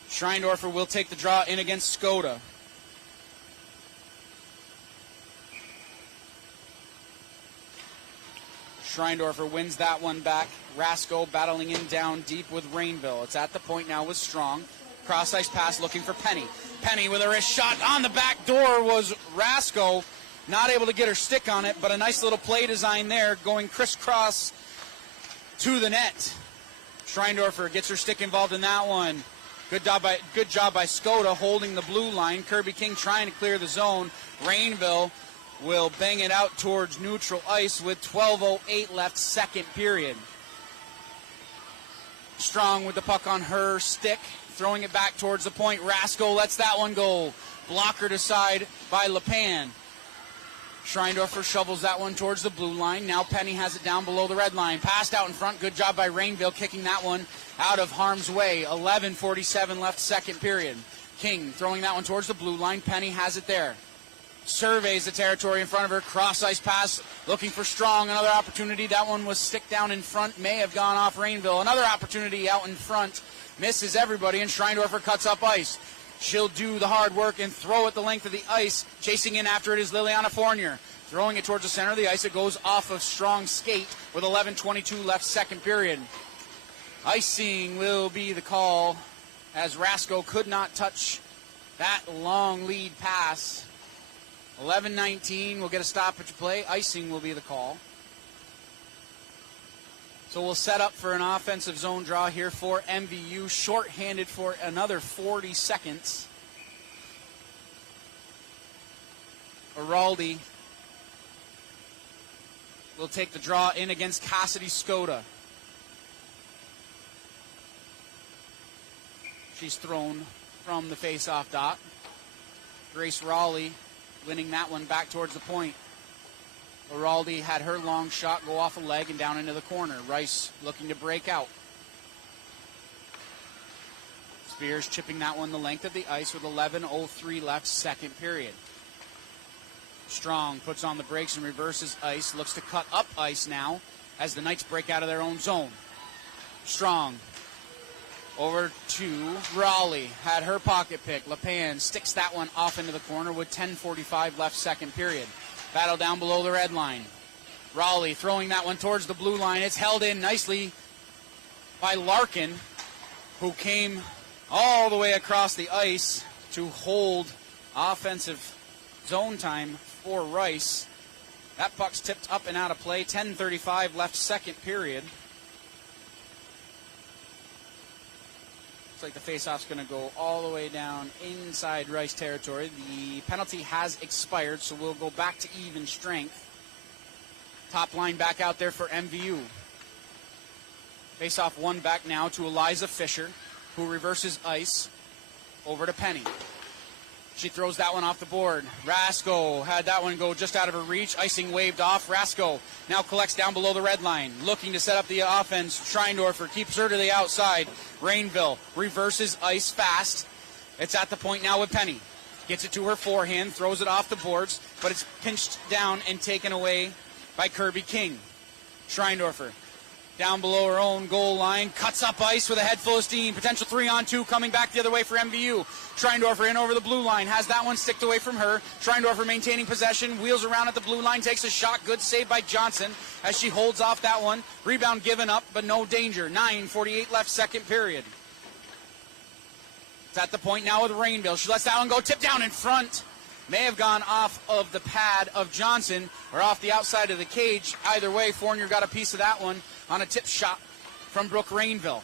Schreindorfer will take the draw in against Skoda. Schreindorfer wins that one back. Rasko battling in down deep with Rainville. It's at the point now with Strong. Cross-ice pass looking for Penny. Penny with a wrist shot on the back door was Rasko. Not able to get her stick on it, but a nice little play design there, going crisscross to the net. Schreindorfer gets her stick involved in that one. Good job by Skoda holding the blue line. Kirby King trying to clear the zone. Rainville will bang it out towards neutral ice with 12:08 left, second period. Strong with the puck on her stick, throwing it back towards the point. Rasko lets that one go. Blockered aside by LePan. Schreindorfer shovels that one towards the blue line. Now Penny has it down below the red line. Passed out in front. Good job by Rainville kicking that one out of harm's way. 11:47 left, second period. King throwing that one towards the blue line. Penny has it there. Surveys the territory in front of her. Cross-ice pass looking for Strong. Another opportunity. That one was stick down in front. May have gone off Rainville. Another opportunity out in front. Misses everybody, and Schreindorfer cuts up ice. She'll do the hard work and throw it the length of the ice. Chasing in after it is Liliana Fournier. Throwing it towards the center of the ice. It goes off of Strong's skate with 11:22 left, second period. Icing will be the call as Rasko could not touch that long lead pass. 11:19 will get a stoppage play. Icing will be the call. So we'll set up for an offensive zone draw here for MVU. Shorthanded for another 40 seconds. Araldi will take the draw in against Cassidy Skoda. She's thrown from the face-off dot. Grace Raleigh winning that one back towards the point. Araldi had her long shot go off a leg and down into the corner. Rice looking to break out. Spears chipping that one the length of the ice with 11:03 left, second period. Strong puts on the brakes and reverses ice. Looks to cut up ice now as the Knights break out of their own zone. Strong over to Raleigh. Had her pocket pick. LePan sticks that one off into the corner with 10:45 left, second period. Battle down below the red line. Raleigh throwing that one towards the blue line. It's held in nicely by Larkin, who came all the way across the ice to hold offensive zone time for Rice. That puck's tipped up and out of play. 10:35 left, second period. Like the faceoff's going to go all the way down inside Rice territory. The penalty has expired, so we'll go back to even strength. Top line back out there for MVU. Faceoff one back now to Eliza Fisher, who reverses ice over to Penny. She throws that one off the board. Rasko had that one go just out of her reach. Icing waved off. Rasko now collects down below the red line, looking to set up the offense. Schreindorfer keeps her to the outside. Rainville reverses ice fast. It's at the point now with Penny. Gets it to her forehand, throws it off the boards, but it's pinched down and taken away by Kirby King. Schreindorfer down below her own goal line, cuts up ice with a head full of steam. Potential 3-on-2 coming back the other way for MVU. Schreindorfer in over the blue line, has that one sticked away from her. Schreindorfer maintaining possession, wheels around at the blue line, takes a shot. Good save by Johnson as she holds off that one. Rebound given up, but no danger. 9:48 left, second period. It's at the point now with Rainville. She lets that one go, tip down in front. May have gone off of the pad of Johnson or off the outside of the cage. Either way, Fournier got a piece of that one on a tip shot from Brooke Rainville.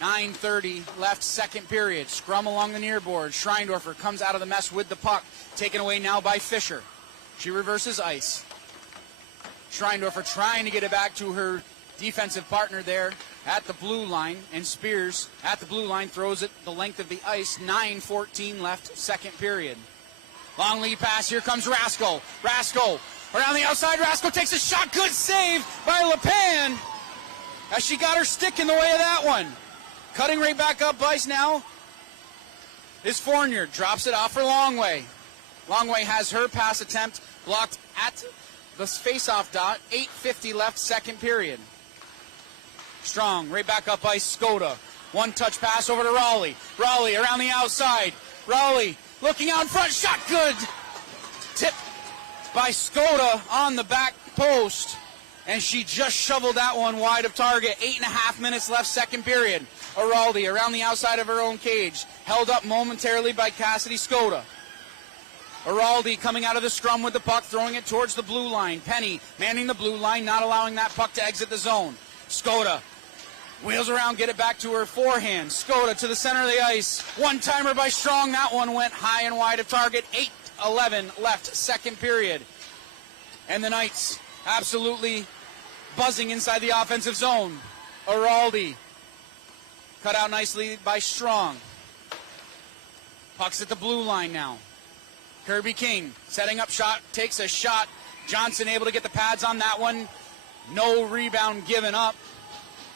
9:30 left, second period. Scrum along the near board. Schreindorfer comes out of the mess with the puck. Taken away now by Fisher. She reverses ice. Schreindorfer trying to get it back to her defensive partner there at the blue line. And Spears at the blue line throws it the length of the ice. 9:14 left, second period. Long lead pass. Here comes Rasko. Rasko around the outside. Rasko takes a shot. Good save by LePan as she got her stick in the way of that one. Cutting right back up ice now is Fournier. Drops it off for Longway. Longway has her pass attempt blocked at the face-off dot. 8:50 left, second period. Strong right back up ice. Skoda. One touch pass over to Raleigh. Raleigh around the outside. Raleigh looking out in front, shot good. Tip by Skoda on the back post. And she just shoveled that one wide of target. 8.5 minutes left, second period. Araldi around the outside of her own cage. Held up momentarily by Cassidy Skoda. Araldi coming out of the scrum with the puck, throwing it towards the blue line. Penny manning the blue line, not allowing that puck to exit the zone. Skoda wheels around, get it back to her forehand. Skoda to the center of the ice. One-timer by Strong. That one went high and wide of target. 8:11 left, second period. And the Knights absolutely buzzing inside the offensive zone. Araldi cut out nicely by Strong. Puck's at the blue line now. Kirby King setting up shot, takes a shot. Johnson able to get the pads on that one. No rebound given up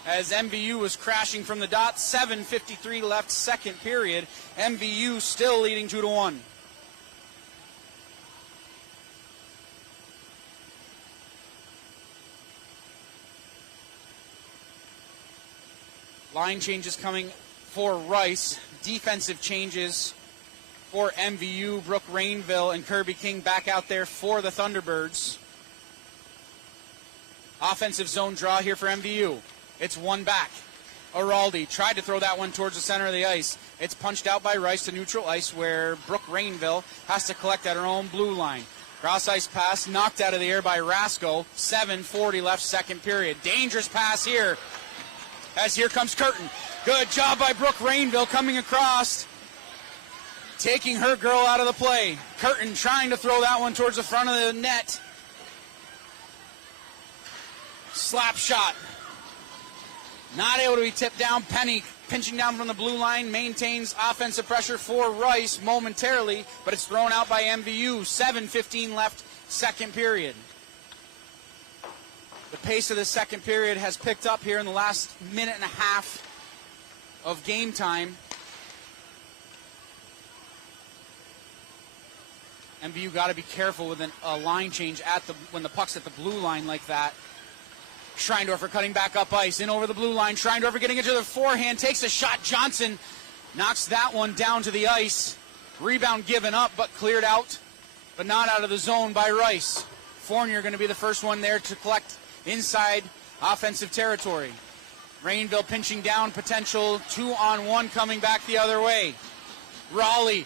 as MVU was crashing from the dot. 7:53 left, second period. MVU still leading 2-1. Line changes coming for Rice. Defensive changes for MVU. Brooke Rainville and Kirby King back out there for the Thunderbirds. Offensive zone draw here for MVU. It's one back. Araldi tried to throw that one towards the center of the ice. It's punched out by Rice to neutral ice where Brooke Rainville has to collect at her own blue line. Cross ice pass knocked out of the air by Rasko. 7:40 left, second period. Dangerous pass here as here comes Curtin. Good job by Brooke Rainville coming across, taking her girl out of the play. Curtin trying to throw that one towards the front of the net. Slap shot. Not able to be tipped down. Penny pinching down from the blue line, maintains offensive pressure for Rice momentarily, but it's thrown out by MVU. 7:15 left, second period. The pace of the second period has picked up here in the last minute and a half of game time. MVU got to be careful with a line change when the puck's at the blue line like that. Schreindorfer cutting back up ice, in over the blue line. Schreindorfer getting it to the forehand, takes a shot. Johnson knocks that one down to the ice. Rebound given up, but cleared out, but not out of the zone by Rice. Fournier going to be the first one there to collect inside offensive territory. Rainville pinching down, potential 2-on-1 coming back the other way. Raleigh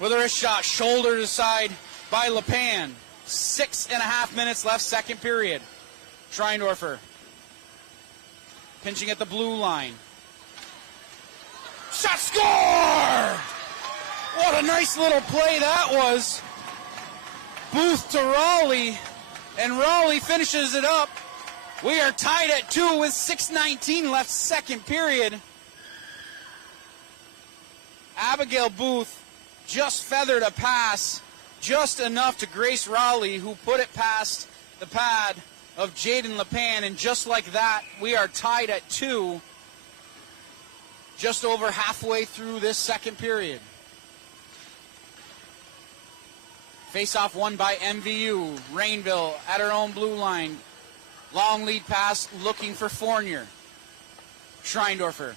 with a wrist shot, shoulder to side by LePan. 6.5 minutes left, second period. Schreindorfer pinching at the blue line. Shot, score! What a nice little play that was. Booth to Raleigh, and Raleigh finishes it up. We are tied at 2 with 6:19 left, second period. Abigail Booth just feathered a pass, just enough to grace Raleigh, who put it past the pad of Jaden LePan, and just like that, we are tied at 2, just over halfway through this second period. Face-off won by MVU. Rainville at her own blue line. Long lead pass looking for Fournier. Schreindorfer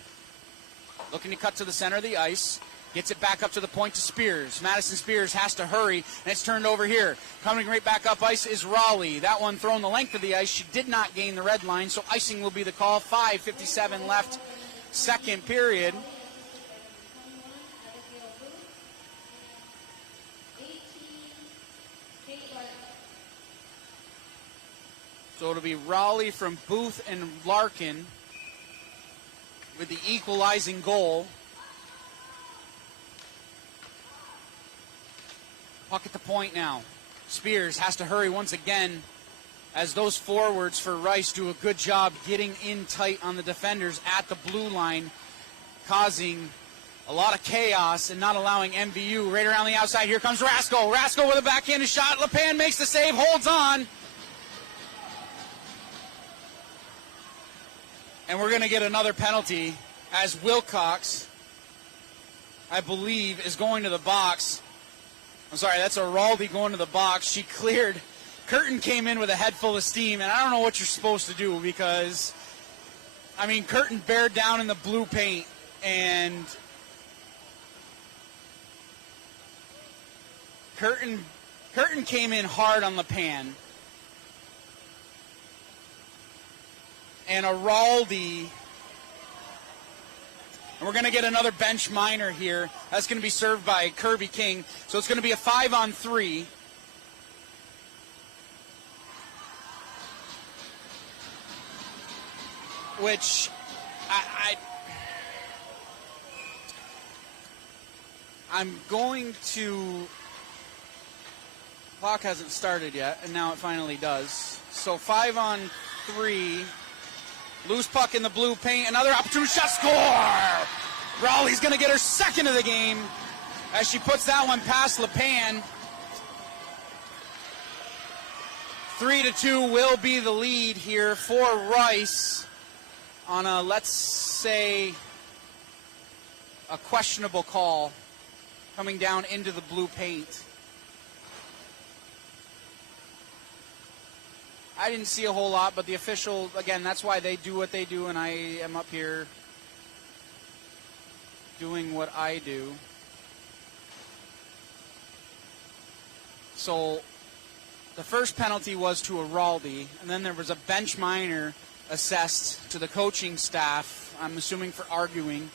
looking to cut to the center of the ice. Gets it back up to the point to Spears. Madison Spears has to hurry, and it's turned over here. Coming right back up ice is Raleigh. That one thrown the length of the ice. She did not gain the red line, so icing will be the call. 5:57 left, second period. So it'll be Raleigh from Booth and Larkin with the equalizing goal. Puck at the point now. Spears has to hurry once again as those forwards for Rice do a good job getting in tight on the defenders at the blue line, causing a lot of chaos and not allowing MVU right around the outside. Here comes Rasko. Rasko with a backhanded shot. LePan makes the save, holds on. And we're going to get another penalty as Wilcox, I believe, is going to the box. I'm sorry, that's Araldi going to the box. She cleared. Curtin came in with a head full of steam, and I don't know what you're supposed to do because, I mean, Curtin bared down in the blue paint, and Curtin came in hard on LePan. and Araldi. And we're going to get another bench minor here. That's going to be served by Kirby King. So it's going to be a 5-on-3. Which I'm going to... Clock hasn't started yet, and now it finally does. So 5-on-3. Loose puck in the blue paint. Another opportunity shot. Score! Raleigh's going to get her second of the game as she puts that one past LePan. 3-2 will be the lead here for Rice on a, let's say, a questionable call coming down into the blue paint. I didn't see a whole lot, but the official, again, that's why they do what they do, and I am up here doing what I do. So the first penalty was to Araldi, and then there was a bench minor assessed to the coaching staff, I'm assuming for arguing.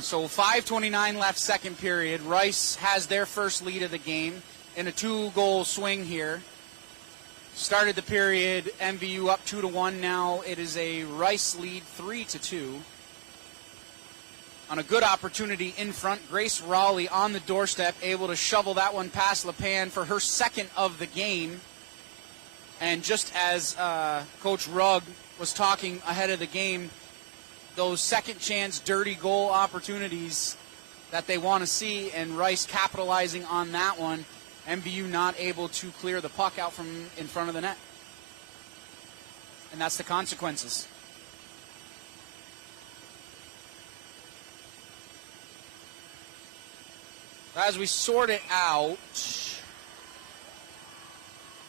So 5:29 left second period. Rice has their first lead of the game in a 2-goal swing here. Started the period, MVU up 2-1. Now it is a Rice lead 3-2. On a good opportunity in front, Grace Raleigh on the doorstep, able to shovel that one past LePan for her second of the game. And just as Coach Rugg was talking ahead of the game, those second chance dirty goal opportunities that they want to see, and Rice capitalizing on that one. MVU not able to clear the puck out from in front of the net. And that's the consequences. As we sort it out,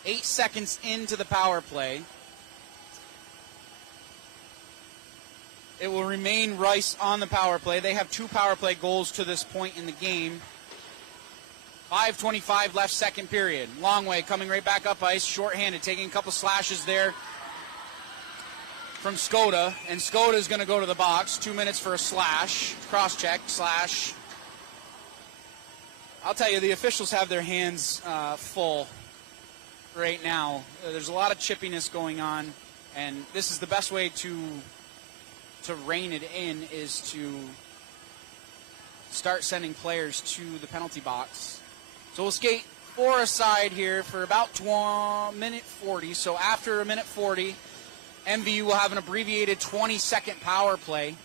8 seconds into the power play, it will remain Rice on the power play. They have 2 power play goals to this point in the game. 5:25 left second period. Longway coming right back up ice, shorthanded, taking a couple slashes there from Skoda. And Skoda is going to go to the box. 2 minutes for a slash, cross-check, slash. I'll tell you, the officials have their hands full right now. There's a lot of chippiness going on, and this is the best way to rein it in, is to start sending players to the penalty box. So we'll skate 4 aside here for about minute 40. So after a minute 40, MVU will have an abbreviated 20-second power play.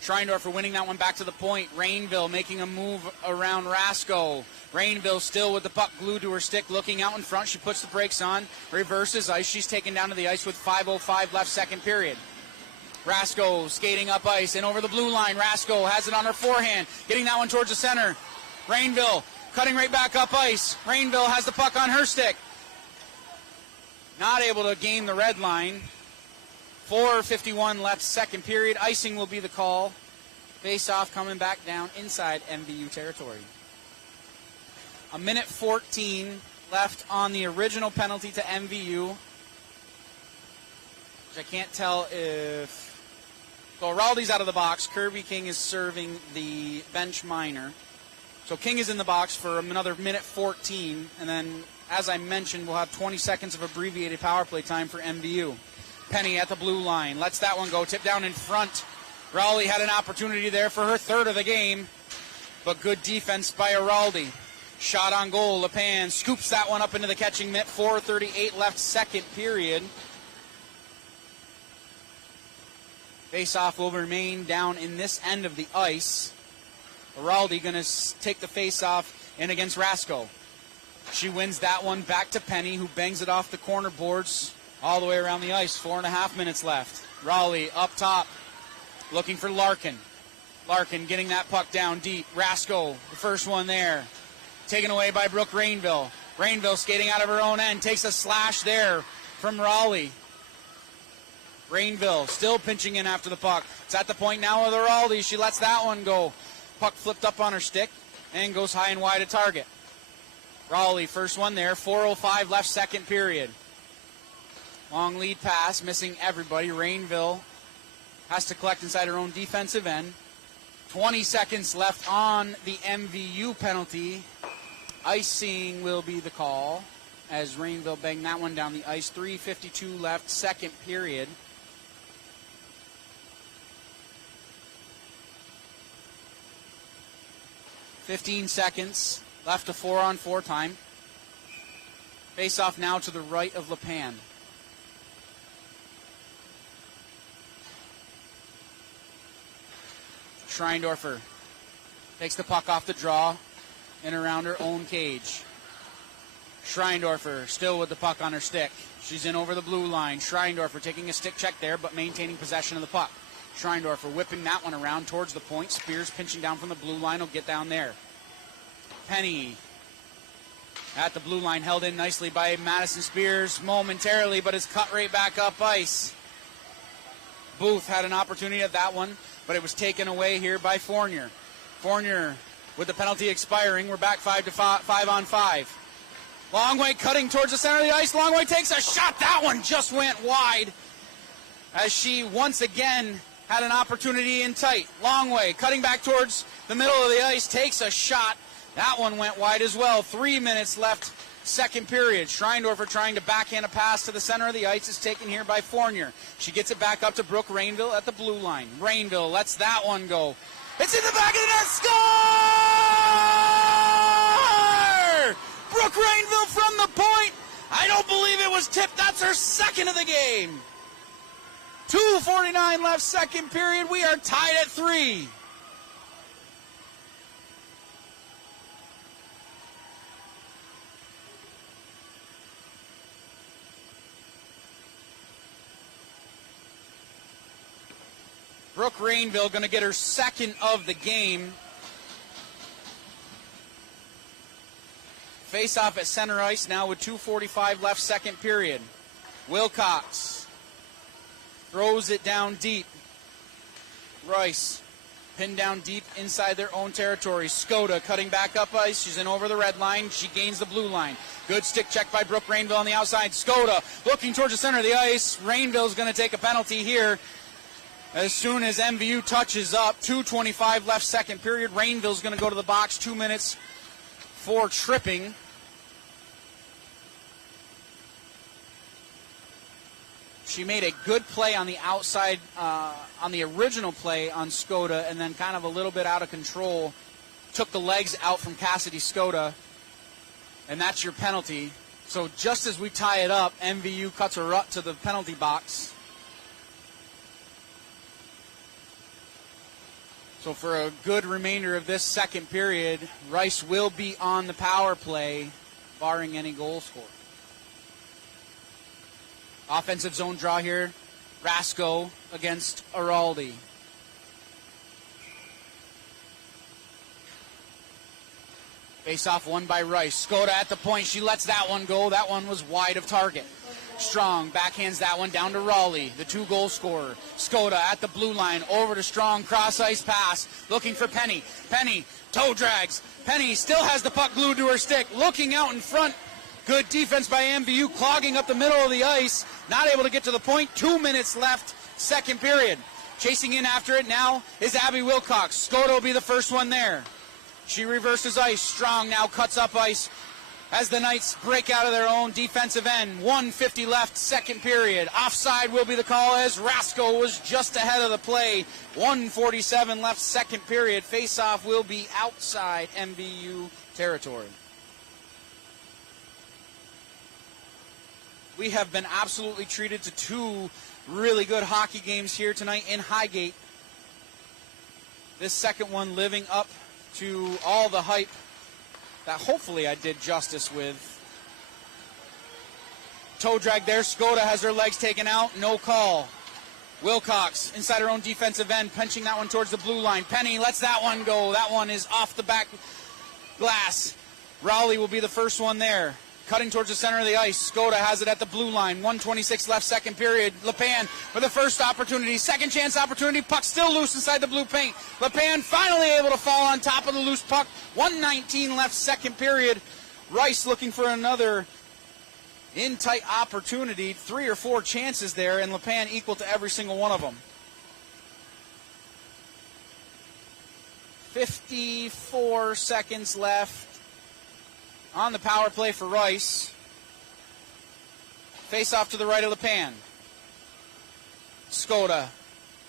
Schreindorfer winning that one back to the point. Rainville making a move around Rasko. Rainville still with the puck glued to her stick, looking out in front. She puts the brakes on, reverses ice. She's taken down to the ice with 5:05 left second period. Rasko skating up ice and over the blue line. Rasko has it on her forehand, getting that one towards the center. Rainville cutting right back up ice. Rainville has the puck on her stick. Not able to gain the red line. 4:51 left second period. Icing will be the call. Face-off coming back down inside MVU territory. A minute 14 left on the original penalty to MVU. Which I can't tell if... So Araldi's out of the box. Kirby King is serving the bench minor. So King is in the box for another minute 14. And then, as I mentioned, we'll have 20 seconds of abbreviated power play time for MVU. Penny at the blue line. Lets that one go. Tip down in front. Raleigh had an opportunity there for her third of the game. But good defense by Araldi. Shot on goal. LePan scoops that one up into the catching mitt. 4:38 left second period. Face-off will remain down in this end of the ice. Araldi going to take the face-off in against Rasko. She wins that one back to Penny, who bangs it off the corner boards all the way around the ice. 4.5 minutes left. Raleigh up top, looking for Larkin. Larkin getting that puck down deep. Rasko, the first one there. Taken away by Brooke Rainville. Rainville skating out of her own end. Takes a slash there from Raleigh. Rainville still pinching in after the puck. It's at the point now with Araldi. She lets that one go. Puck flipped up on her stick and goes high and wide of target. Raleigh, first one there. 4:05 left second period. Long lead pass, missing everybody. Rainville has to collect inside her own defensive end. 20 seconds left on the MVU penalty. Icing will be the call as Rainville banged that one down the ice. 3:52 left, second period. .15 seconds left to 4-on-4 time. Face off now to the right of Lepan. Schreindorfer takes the puck off the draw and around her own cage. Schreindorfer still with the puck on her stick. She's in over the blue line. Schreindorfer taking a stick check there, but maintaining possession of the puck. Schreindorfer whipping that one around towards the point. Spears pinching down from the blue line will get down there. Penny at the blue line, held in nicely by Madison Spears momentarily, but is cut right back up ice. Booth had an opportunity at that one, but it was taken away here by Fournier. Fournier with the penalty expiring. We're back 5-on-5. Longway cutting towards the center of the ice. Longway takes a shot. That one just went wide as she once again had an opportunity in tight. Longway cutting back towards the middle of the ice, takes a shot. That one went wide as well. 3 minutes left, second period. Schreindorfer trying to backhand a pass to the center of the ice is taken here by Fournier. She gets it back up to Brooke Rainville at the blue line. Rainville lets that one go. It's in the back of the net. Score! Brooke Rainville from the point. I don't believe it was tipped. That's her second of the game. 2:49 left, second period. We are tied at 3. Brooke Rainville going to get her second of the game. Face off at center ice now with 2:45 left, second period. Wilcox throws it down deep. Rice pinned down deep inside their own territory. Skoda cutting back up ice. She's in over the red line. She gains the blue line. Good stick check by Brooke Rainville on the outside. Skoda looking towards the center of the ice. Rainville's going to take a penalty here. As soon as MVU touches up, 2:25 left, second period. Rainville's going to go to the box, 2 minutes for tripping. She made a good play on the outside, on the original play on Skoda, and then kind of a little bit out of control. Took the legs out from Cassidy Skoda, and that's your penalty. So just as we tie it up, MVU cuts her up to the penalty box. So for a good remainder of this second period, Rice will be on the power play, barring any goal score. Offensive zone draw here. Rasco against Araldi. Face off won by Rice. Skoda at the point. She lets that one go. That one was wide of target. Strong backhands that one down to Raleigh, the 2-goal scorer. Skoda at the blue line, over to Strong, cross-ice pass, looking for Penny. Penny, toe drags. Penny still has the puck glued to her stick, looking out in front. Good defense by MVU, clogging up the middle of the ice. Not able to get to the point. 2 minutes left, second period. Chasing in after it now is Abby Wilcox. Skoda will be the first one there. She reverses ice. Strong now cuts up ice as the Knights break out of their own defensive end. 1:50 left, second period. Offside will be the call as Rasco was just ahead of the play. 1:47 left, second period. Face-off will be outside MVU territory. We have been absolutely treated to 2 really good hockey games here tonight in Highgate. This second one living up to all the hype that hopefully I did justice with. Toe drag there. Skoda has her legs taken out. No call. Wilcox inside her own defensive end, punching that one towards the blue line. Penny lets that one go. That one is off the back glass. Raleigh will be the first one there. Cutting towards the center of the ice. Skoda has it at the blue line. 1:26 left, second period. Lepan for the first opportunity. Second chance opportunity. Puck still loose inside the blue paint. Lepan finally able to fall on top of the loose puck. 1:19 left, second period. Rice looking for another in tight opportunity, 3 or 4 chances there, and Lipan equal to every single one of them. 54 seconds left on the power play for Rice. Face off to the right of Lipan. Skoda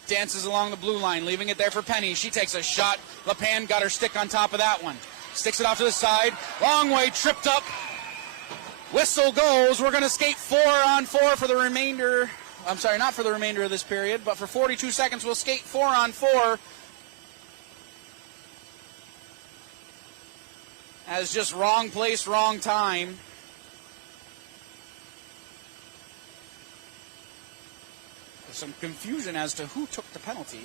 dances along the blue line, leaving it there for Penny. She takes a shot. Lipan got her stick on top of that one. Sticks it off to the side. Long way, tripped up. Whistle goes. We're going to skate 4-on-4 for the remainder. I'm sorry, not for the remainder of this period, but for 42 seconds we'll skate 4-on-4. As just wrong place, wrong time. There's some confusion as to who took the penalty.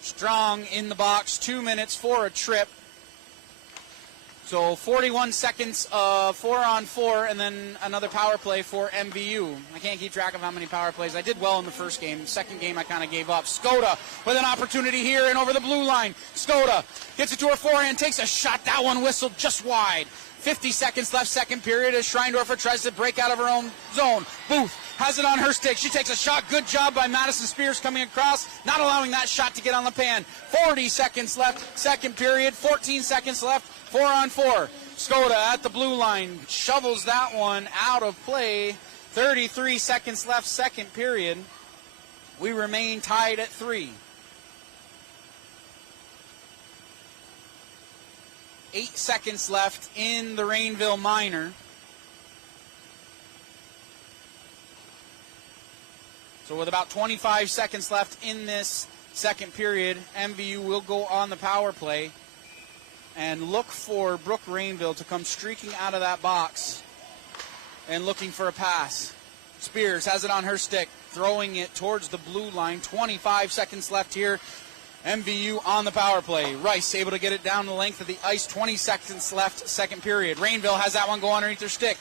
Strong in the box, 2 minutes for a trip. So 41 seconds of 4-on-4 and then another power play for MVU. I can't keep track of how many power plays. I did well in the first game. Second game I kind of gave up. Skoda with an opportunity here and over the blue line. Skoda gets it to her forehand, takes a shot. That one whistled just wide. 50 seconds left, second period, as Schreindorfer tries to break out of her own zone. Booth has it on her stick. She takes a shot. Good job by Madison Spears coming across, not allowing that shot to get on Lipan. 40 seconds left, second period. 14 seconds left, 4-on-4. Skoda at the blue line shovels that one out of play. 33 seconds left, second period. We remain tied at 3. 8 seconds left in the Rainville Minor. So with about 25 seconds left in this second period, MVU will go on the power play and look for Brooke Rainville to come streaking out of that box and looking for a pass. Spears has it on her stick, throwing it towards the blue line. 25 seconds left here. MVU on the power play. Rice able to get it down the length of the ice. 20 seconds left, second period. Rainville has that one go underneath her stick.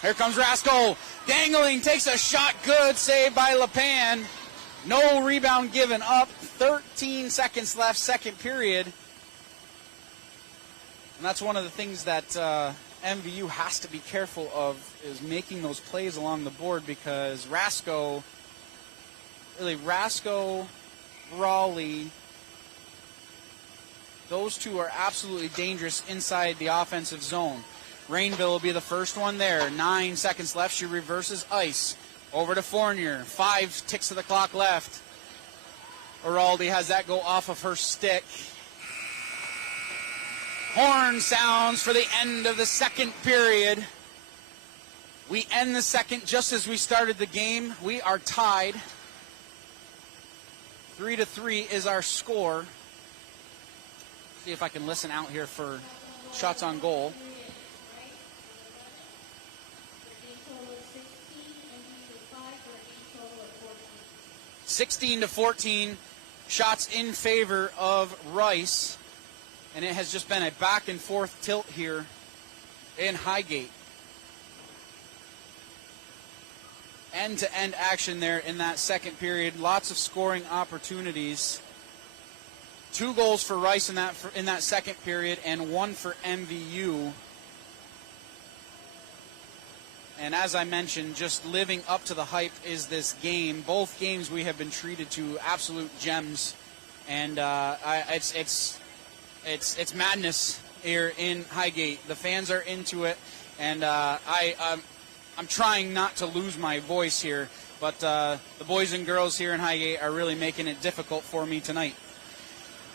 Here comes Rasko. Dangling, takes a shot. Good save by Lipan. No rebound given up. 13 seconds left, second period. And that's one of the things that MVU has to be careful of, is making those plays along the board, because Rasko, Raleigh, those two are absolutely dangerous inside the offensive zone. Rainville will be the first one there. 9 seconds left. She reverses ice. Over to Fournier. 5 ticks of the clock left. Araldi has that go off of her stick. Horn sounds for the end of the second period. We end the second just as we started the game. We are tied. 3-3 is our score. See if I can listen out here for shots on goal. 16-14 shots in favor of Rice. And it has just been a back and forth tilt here in Highgate. End-to-end action there in that second period. Lots of scoring opportunities. 2 goals for Rice in that second period, and 1 for MVU. And as I mentioned, just living up to the hype is this game. Both games we have been treated to absolute gems, and it's madness here in Highgate. The fans are into it, and I'm trying not to lose my voice here, but the boys and girls here in Highgate are really making it difficult for me tonight.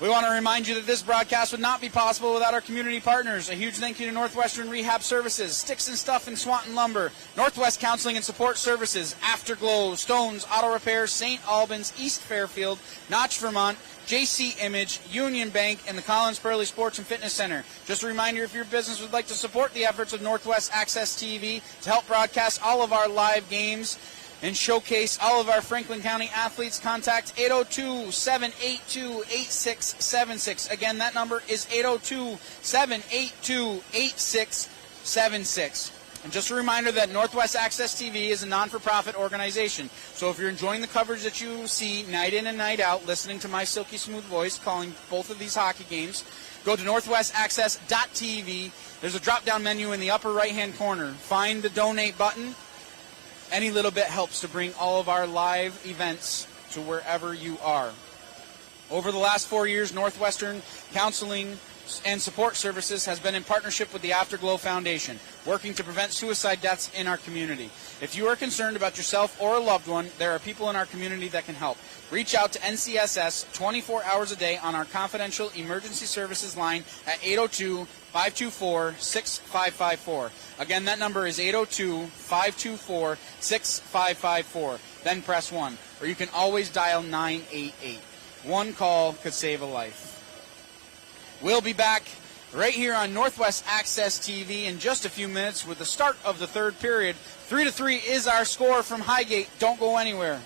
We want to remind you that this broadcast would not be possible without our community partners. A huge thank you to Northwestern Rehab Services, Sticks and Stuff and Swanton Lumber, Northwest Counseling and Support Services, Afterglow, Stones Auto Repair, St. Albans, East Fairfield, Notch, Vermont, JC Image, Union Bank, and the Collins Pearly Sports and Fitness Center. Just a reminder, if your business would like to support the efforts of Northwest Access TV to help broadcast all of our live games and showcase all of our Franklin County athletes, contact 802-782-8676. Again, that number is 802-782-8676. And just a reminder that Northwest Access TV is a non-for-profit organization. So if you're enjoying the coverage that you see night in and night out, listening to my silky smooth voice calling both of these hockey games, go to northwestaccess.tv. There's a drop-down menu in the upper right-hand corner. Find the donate button. Any little bit helps to bring all of our live events to wherever you are. Over the last 4 years, Northwestern Counseling and Support Services has been in partnership with the Afterglow Foundation, working to prevent suicide deaths in our community. If you are concerned about yourself or a loved one, there are people in our community that can help. Reach out to NCSS 24 hours a day on our confidential emergency services line at 802-524-6554. Again, that number is 802-524-6554. Then press 1. Or you can always dial 988. One call could save a life. We'll be back right here on Northwest Access TV in just a few minutes with the start of the third period. 3-3 is our score from Highgate. Don't go anywhere.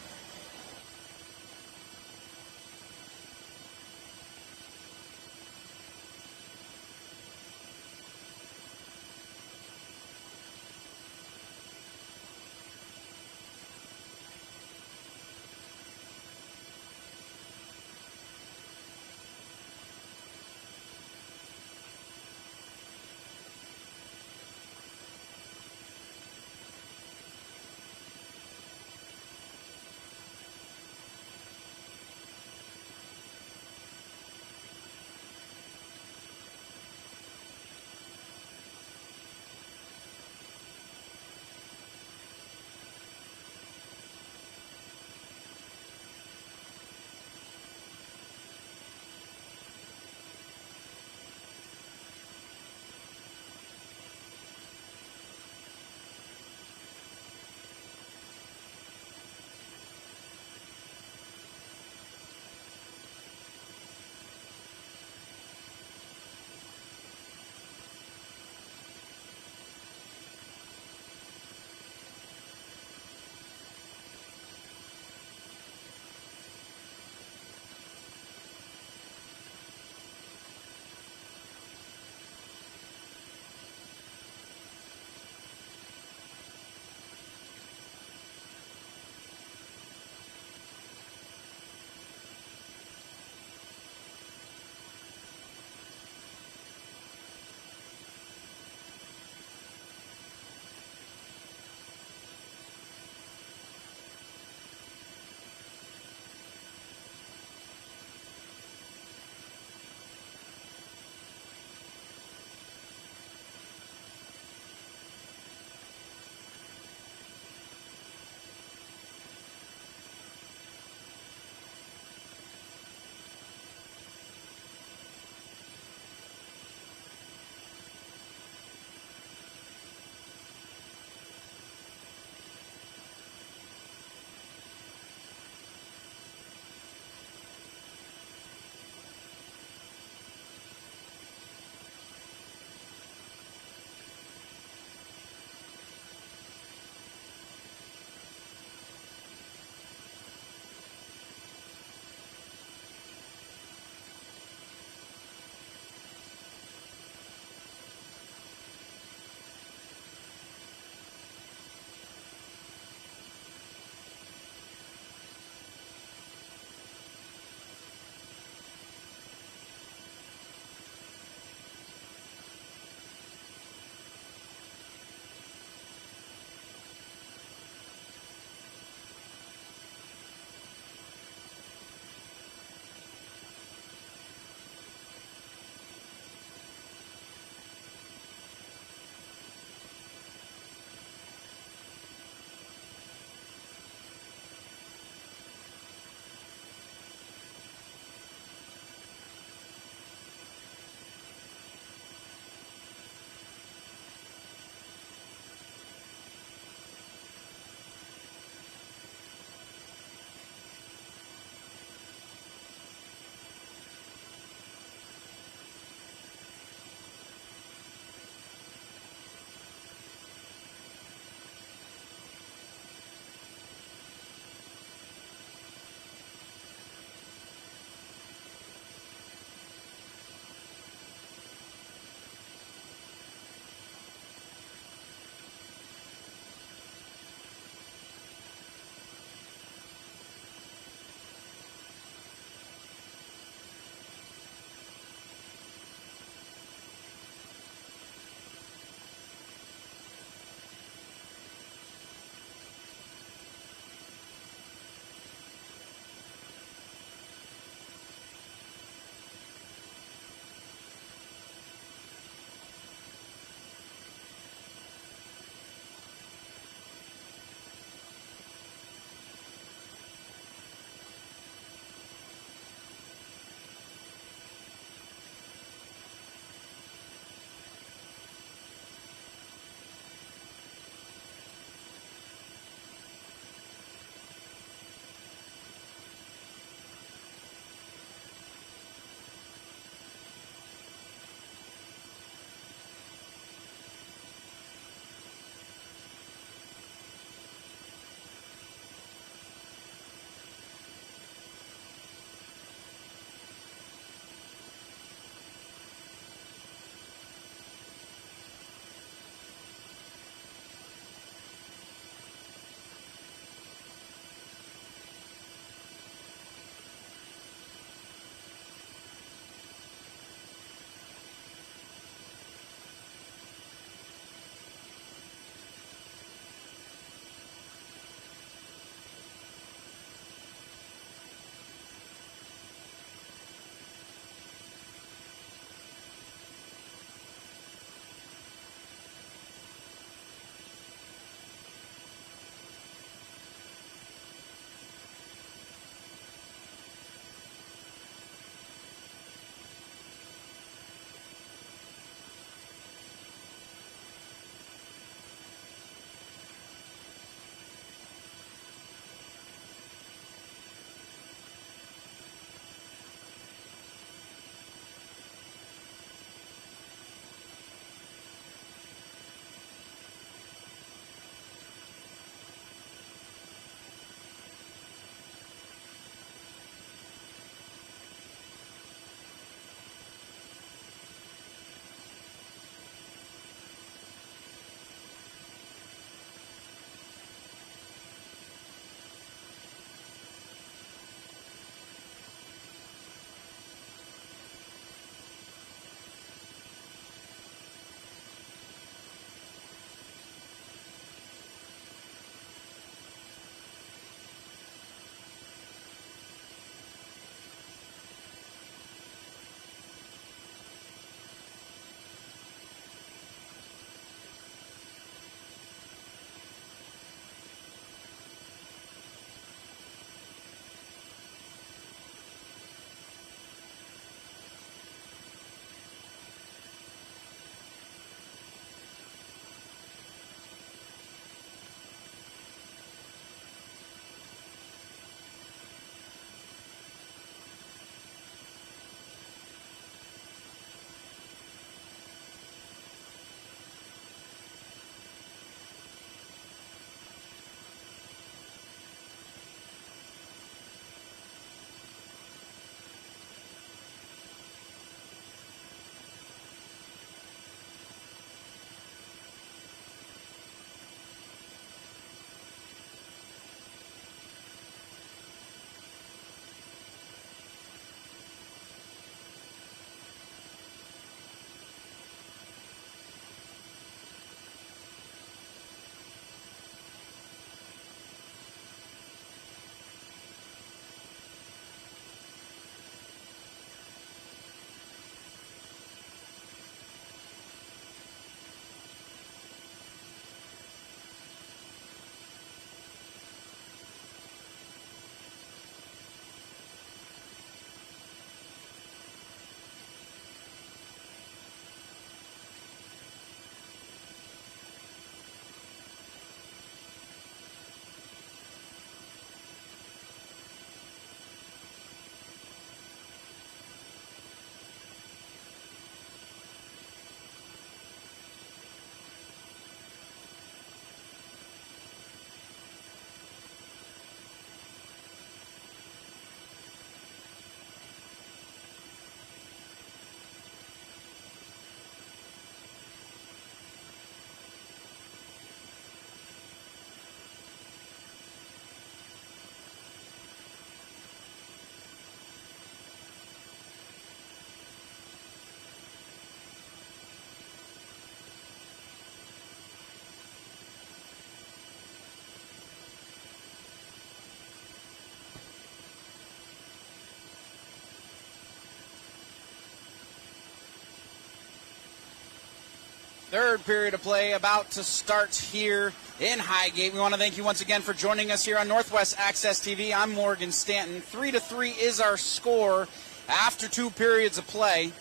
Third period of play about to start here in Highgate. We want to thank you once again for joining us here on Northwest Access TV. I'm Morgan Stanton. 3-3 is our score after 2 periods of play.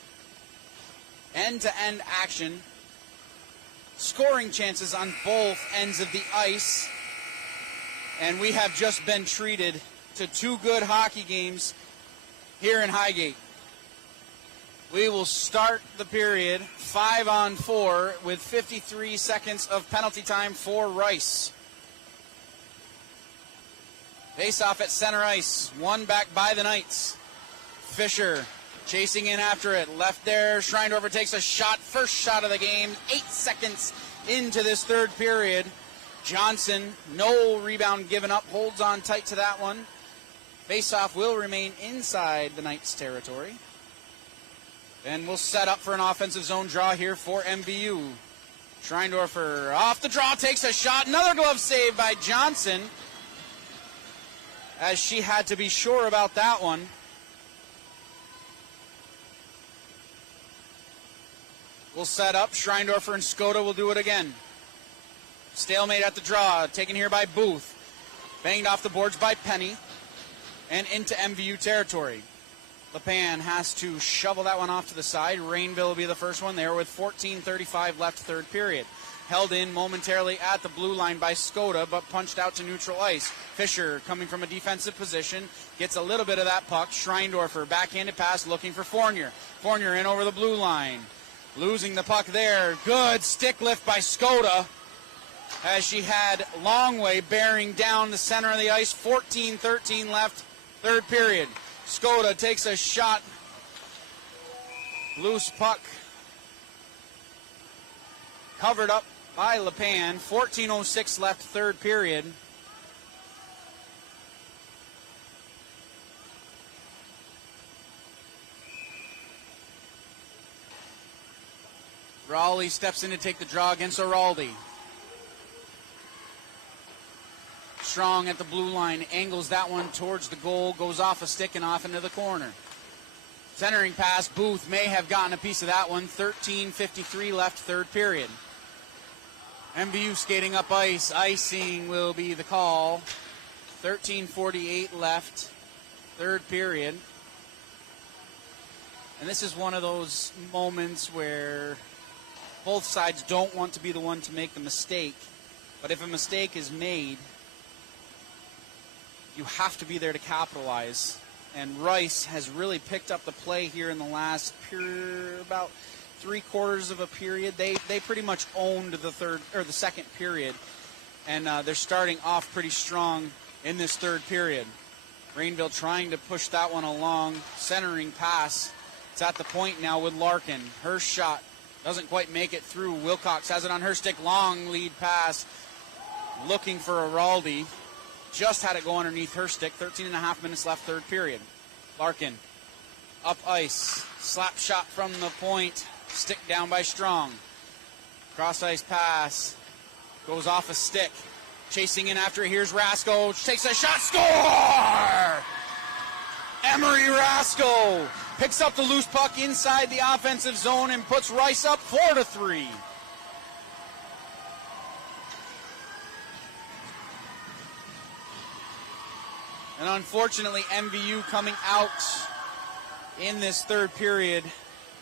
End-to-end action. Scoring chances on both ends of the ice. And we have just been treated to 2 good hockey games here in Highgate. We will start the period 5-on-4 with 53 seconds of penalty time for Rice. Face off at center ice, won back by the Knights. Fisher chasing in after it, left there. Schreindorfer takes a shot, first shot of the game, 8 seconds into this third period. Johnson, no rebound given up, holds on tight to that one. Face off will remain inside the Knights' territory. And we'll set up for an offensive zone draw here for MVU. Schreindorfer off the draw, takes a shot. Another glove save by Johnson, as she had to be sure about that one. We'll set up. Schreindorfer and Skoda will do it again. Stalemate at the draw, taken here by Booth. Banged off the boards by Penny and into MVU territory. LePan has to shovel that one off to the side. Rainville will be the first one there with 14:35 left third period. Held in momentarily at the blue line by Skoda, but punched out to neutral ice. Fisher, coming from a defensive position, gets a little bit of that puck. Schreindorfer, backhanded pass, looking for Fournier. Fournier in over the blue line. Losing the puck there. Good stick lift by Skoda, as she had Longway bearing down the center of the ice. 14:13 left third period. Skoda takes a shot. Loose puck. Covered up by LePan. 14:06 left third period. Raleigh steps in to take the draw against Araldi. Strong at the blue line, angles that one towards the goal, goes off a stick and off into the corner. Centering pass, Booth may have gotten a piece of that one. 13:53 left third period. MVU skating up ice. Icing will be the call. 13:48 left third period. And this is one of those moments where both sides don't want to be the one to make the mistake. But if a mistake is made, you have to be there to capitalize. And Rice has really picked up the play here in the last about 3/4 of a period. They pretty much owned the second period, and they're starting off pretty strong in this third period. Rainville trying to push that one along, centering pass. It's at the point now with Larkin. Her shot doesn't quite make it through. Wilcox has it on her stick, long lead pass, looking for Araldi. Just had it go underneath her stick. 13.5 minutes left third period. Larkin up ice, slap shot from the point, stick down by Strong. Cross ice pass, goes off a stick. Chasing in after it, here's Rasko, takes a shot, score! Emery Rasko picks up the loose puck inside the offensive zone and puts Rice up 4-3. And unfortunately, MVU coming out in this third period,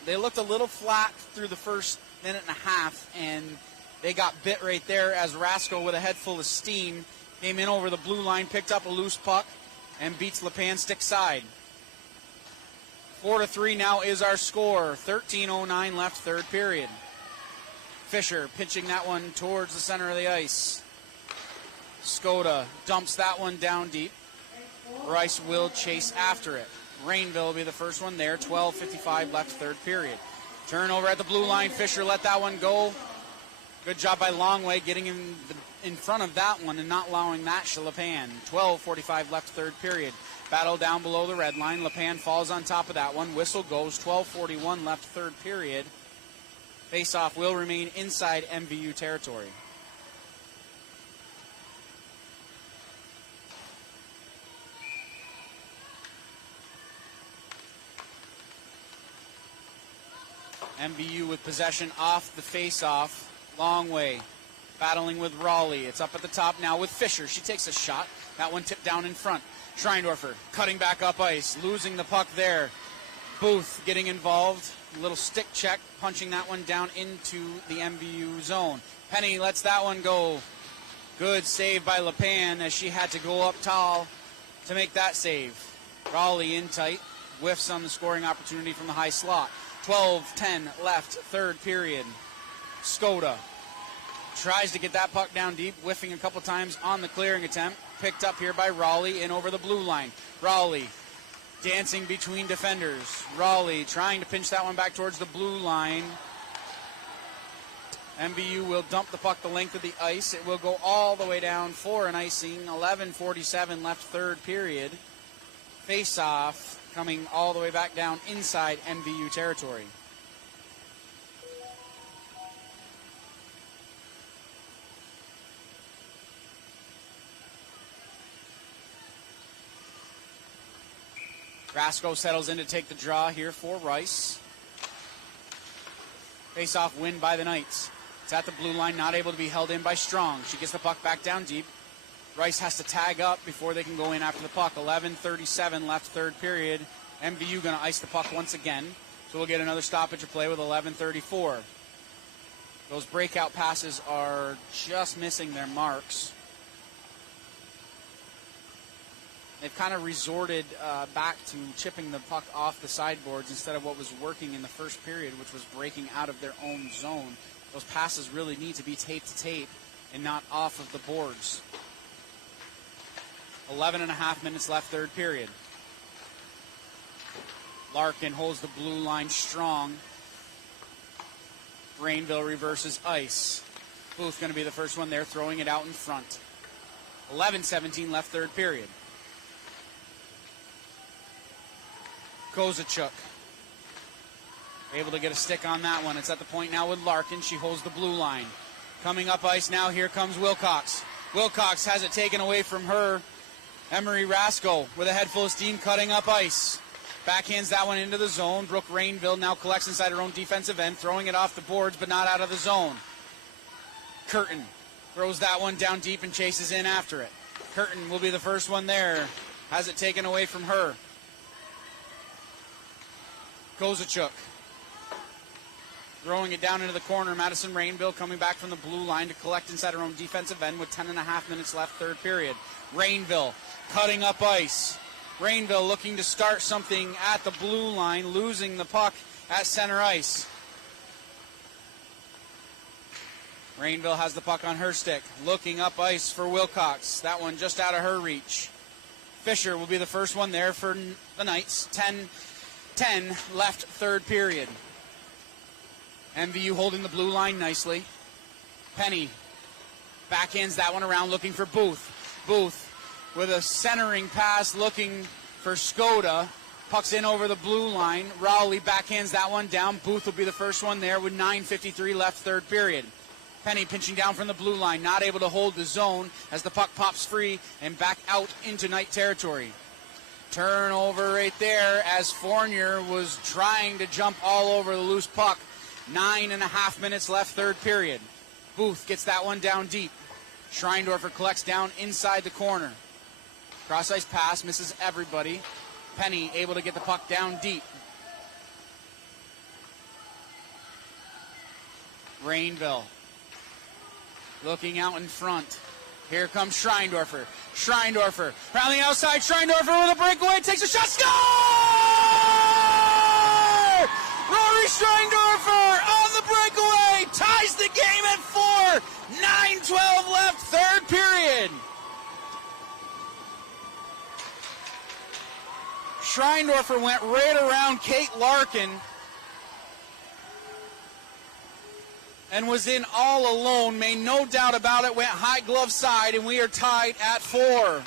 they looked a little flat through the first minute and a half, and they got bit right there as Rasko, with a head full of steam, came in over the blue line, picked up a loose puck, and beats LePan stick side. 4-3 now is our score. 13:09 left third period. Fisher pitching that one towards the center of the ice. Skoda dumps that one down deep. Rice will chase after it. Rainville will be the first one there. 12:55 left third period. Turnover at the blue line. Fisher let that one go. Good job by Longway getting in front of that one and not allowing that to LePan. 12:45 left third period. Battle down below the red line. LePan falls on top of that one. Whistle goes. 12:41 left third period. Face-off will remain inside MVU territory. MVU with possession off the face-off. Long way. Battling with Raleigh. It's up at the top now with Fisher. She takes a shot. That one tipped down in front. Schreindorfer cutting back up ice. Losing the puck there. Booth getting involved. A little stick check. Punching that one down into the MVU zone. Penny lets that one go. Good save by LePan as she had to go up tall to make that save. Raleigh in tight. Whiffs on the scoring opportunity from the high slot. 12-10 left, third period. Skoda tries to get that puck down deep, whiffing a couple times on the clearing attempt. Picked up here by Raleigh in over the blue line. Raleigh dancing between defenders. Raleigh trying to pinch that one back towards the blue line. MVU will dump the puck the length of the ice. It will go all the way down for an icing. 11:47 left, third period. Face-off coming all the way back down inside MVU territory. Rasco settles in to take the draw here for Rice. Face-off win by the Knights. It's at the blue line, not able to be held in by Strong. She gets the puck back down deep. Rice has to tag up before they can go in after the puck. 11:37 left, third period. MVU going to ice the puck once again. So we'll get another stoppage of play with 11:34. Those breakout passes are just missing their marks. They've kind of resorted back to chipping the puck off the sideboards instead of what was working in the first period, which was breaking out of their own zone. Those passes really need to be tape to tape and not off of the boards. 11 and a half minutes left, third period. Larkin holds the blue line strong. Rainville reverses ice. Booth going to be the first one there, throwing it out in front. 11:17 left, third period. Kozacuk able to get a stick on that one. It's at the point now with Larkin. She holds the blue line. Coming up ice now, here comes Wilcox. Wilcox has it taken away from her. Emery Rasco with a head full of steam cutting up ice. Backhands that one into the zone. Brooke Rainville now collects inside her own defensive end, throwing it off the boards but not out of the zone. Curtin throws that one down deep and chases in after it. Curtin will be the first one there. Has it taken away from her. Kozacuk throwing it down into the corner. Madison Rainville coming back from the blue line to collect inside her own defensive end with 10 and a half minutes left, third period. Rainville cutting up ice. Rainville looking to start something at the blue line, losing the puck at center ice. Rainville has the puck on her stick, looking up ice for Wilcox. That one just out of her reach. Fisher will be the first one there for the Knights. 10 left, third period. MVU holding the blue line nicely. Penny backhands that one around, looking for Booth. Booth with a centering pass, looking for Skoda. Puck's in over the blue line. Rowley backhands that one down. Booth will be the first one there with 9:53 left, third period. Penny pinching down from the blue line, not able to hold the zone as the puck pops free and back out into Knight territory. Turnover right there as Fournier was trying to jump all over the loose puck. 9 and a half minutes left, third period. Booth gets that one down deep. Schreindorfer collects down inside the corner. Cross-ice pass, misses everybody. Penny able to get the puck down deep. Rainville looking out in front. Here comes Schreindorfer. Schreindorfer around the outside. Schreindorfer with a breakaway. Takes a shot. Score! Rory Schreindorfer on the breakaway. Ties the game at 4. 9:12 left, third period. Schreindorfer went right around Kate Larkin and was in all alone, made no doubt about it, went high glove side, and we are tied at 4.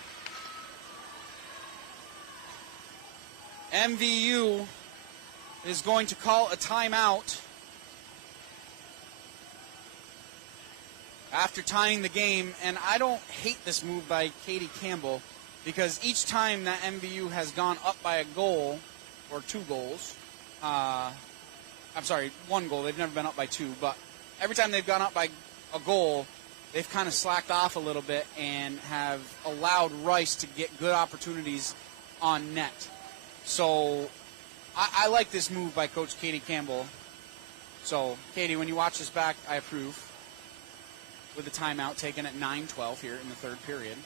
MVU is going to call a timeout after tying the game, and I don't hate this move by Katie Campbell because each time that MVU has gone up by a goal or 2 goals, I'm sorry, 1 goal. They've never been up by 2, but every time they've gone up by a goal, they've kind of slacked off a little bit and have allowed Rice to get good opportunities on net. So I like this move by Coach Katie Campbell. So, Katie, when you watch this back, I approve, with the timeout taken at 9:12 here in the third period.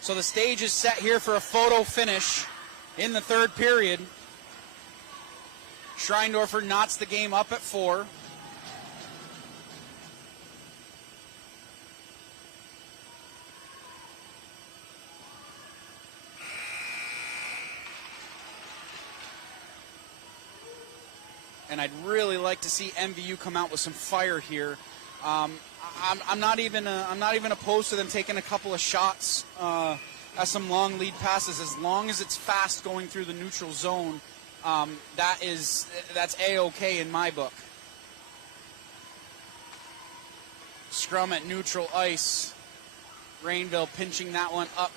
So the stage is set here for a photo finish in the third period. Schreindorfer knots the game up at 4. And I'd really like to see MVU come out with some fire here. I'm not even opposed to them taking a couple of shots at some long lead passes, as long as it's fast going through the neutral zone. That's A-okay in my book. Scrum at neutral ice. Rainville pinching that one up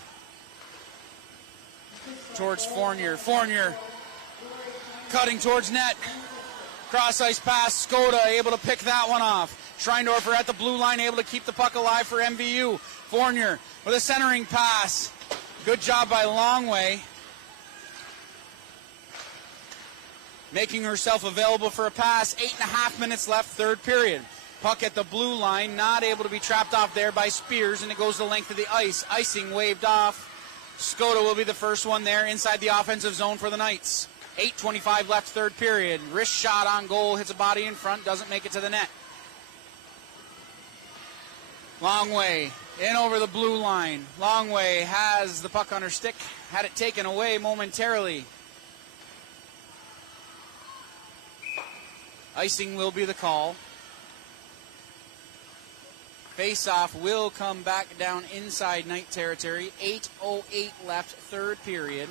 towards Fournier. Fournier cutting towards net. Cross ice pass. Skoda able to pick that one off. Schreindorfer at the blue line, able to keep the puck alive for MVU. Fournier with a centering pass. Good job by Longway. Making herself available for a pass. 8.5 minutes left, third period. Puck at the blue line, not able to be trapped off there by Spears, and it goes the length of the ice. Icing waved off. Skoda will be the first one there inside the offensive zone for the Knights. 8:25 left, third period. Wrist shot on goal, hits a body in front, doesn't make it to the net. Longway in over the blue line. Longway has the puck on her stick, had it taken away momentarily. Icing will be the call. Face-off will come back down inside Knight territory. 8:08 left, third period.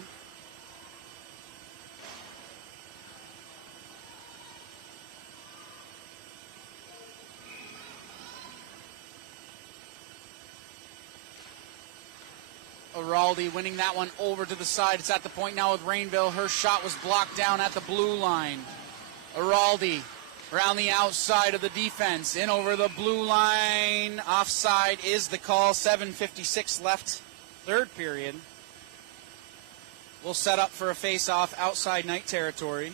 Araldi winning that one over to the side. It's at the point now with Rainville. Her shot was blocked down at the blue line. Araldi around the outside of the defense. In over the blue line. Offside is the call. 7:56 left, third period. We'll set up for a face-off outside Knight territory.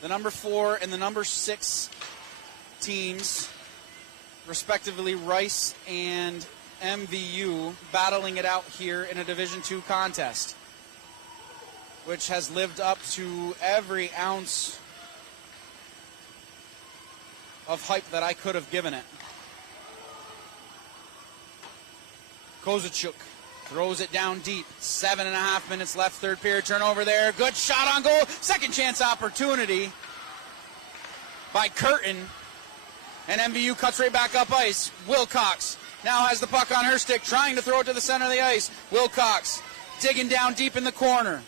The number 4 and the number 6 teams, respectively Rice and MVU, battling it out here in a Division II contest, which has lived up to every ounce of hype that I could have given it. Kozachuk throws it down deep. 7.5 minutes left, third period. Turnover there. Good shot on goal. Second chance opportunity by Curtin. And MVU cuts right back up ice. Wilcox now has the puck on her stick, trying to throw it to the center of the ice. Wilcox digging down deep in the corner.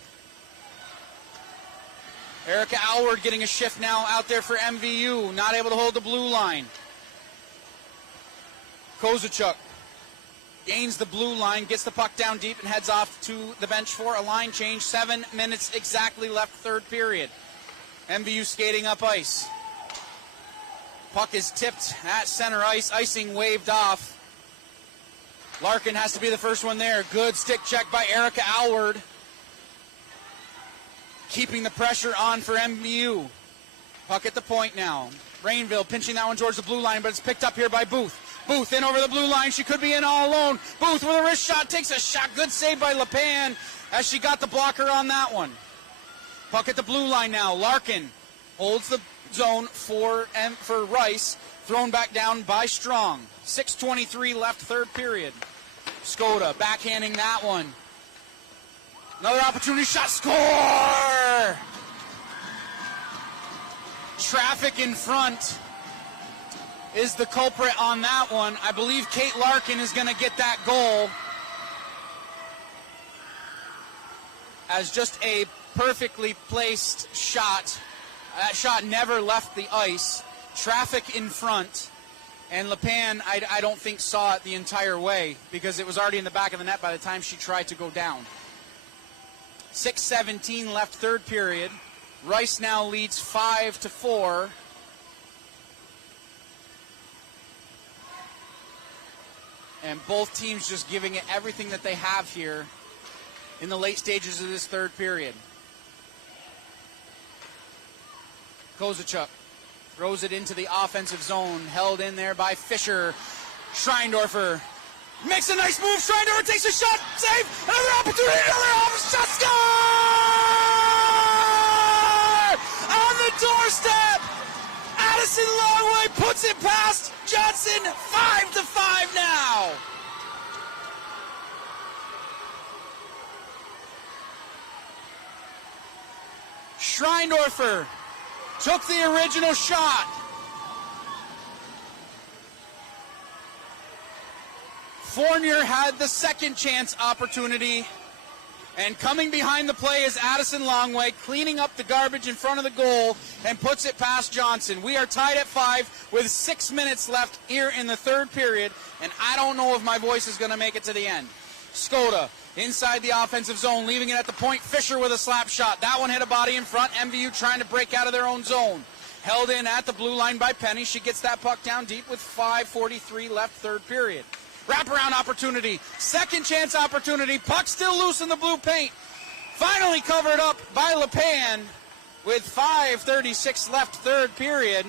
Erica Alward getting a shift now out there for MVU. Not able to hold the blue line. Kozachuk gains the blue line, gets the puck down deep, and heads off to the bench for a line change. 7 minutes exactly left, third period. MVU skating up ice. Puck is tipped at center ice. Icing waved off. Larkin has to be the first one there. Good stick check by Erica Alward. Keeping the pressure on for MVU. Puck at the point now. Rainville pinching that one towards the blue line, but it's picked up here by Booth. Booth in over the blue line. She could be in all alone. Booth with a wrist shot. Takes a shot. Good save by LePan as she got the blocker on that one. Puck at the blue line now. Larkin holds the zone for Rice. Thrown back down by Strong. 6:23 left, third period. Skoda backhanding that one. Another opportunity shot. Score! Traffic in front is the culprit on that one. I believe Kate Larkin is going to get that goal as just a perfectly placed shot. That shot never left the ice. Traffic in front. And LePan, I don't think saw it the entire way because it was already in the back of the net by the time she tried to go down. 6:17 left third period. Rice now leads 5-4. And both teams just giving it everything that they have here in the late stages of this third period. Kozacuk throws it into the offensive zone, held in there by Fisher. Schreindorfer makes a nice move. Schreindorfer takes a shot, save, another opportunity, another shot, score! On the doorstep, Addison Longway puts it past Johnson. 5-5 now. Schreindorfer took the original shot. Fournier had the second chance opportunity. And coming behind the play is Addison Longway, cleaning up the garbage in front of the goal and puts it past Johnson. We are tied at 5 with 6 minutes left here in the third period, and I don't know if my voice is going to make it to the end. Skoda inside the offensive zone, leaving it at the point. Fisher with a slap shot. That one hit a body in front. MVU trying to break out of their own zone. Held in at the blue line by Penny. She gets that puck down deep with 5:43 left third period. Wraparound opportunity. Second chance opportunity. Puck still loose in the blue paint. Finally covered up by LePan with 5:36 left third period.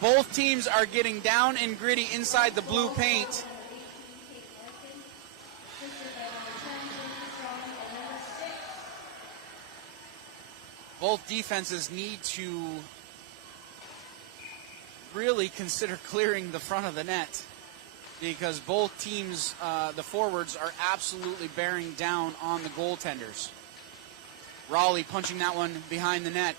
Both teams are getting down and gritty inside the blue paint. Both defenses need to really consider clearing the front of the net because both teams, the forwards, are absolutely bearing down on the goaltenders. Raleigh punching that one behind the net.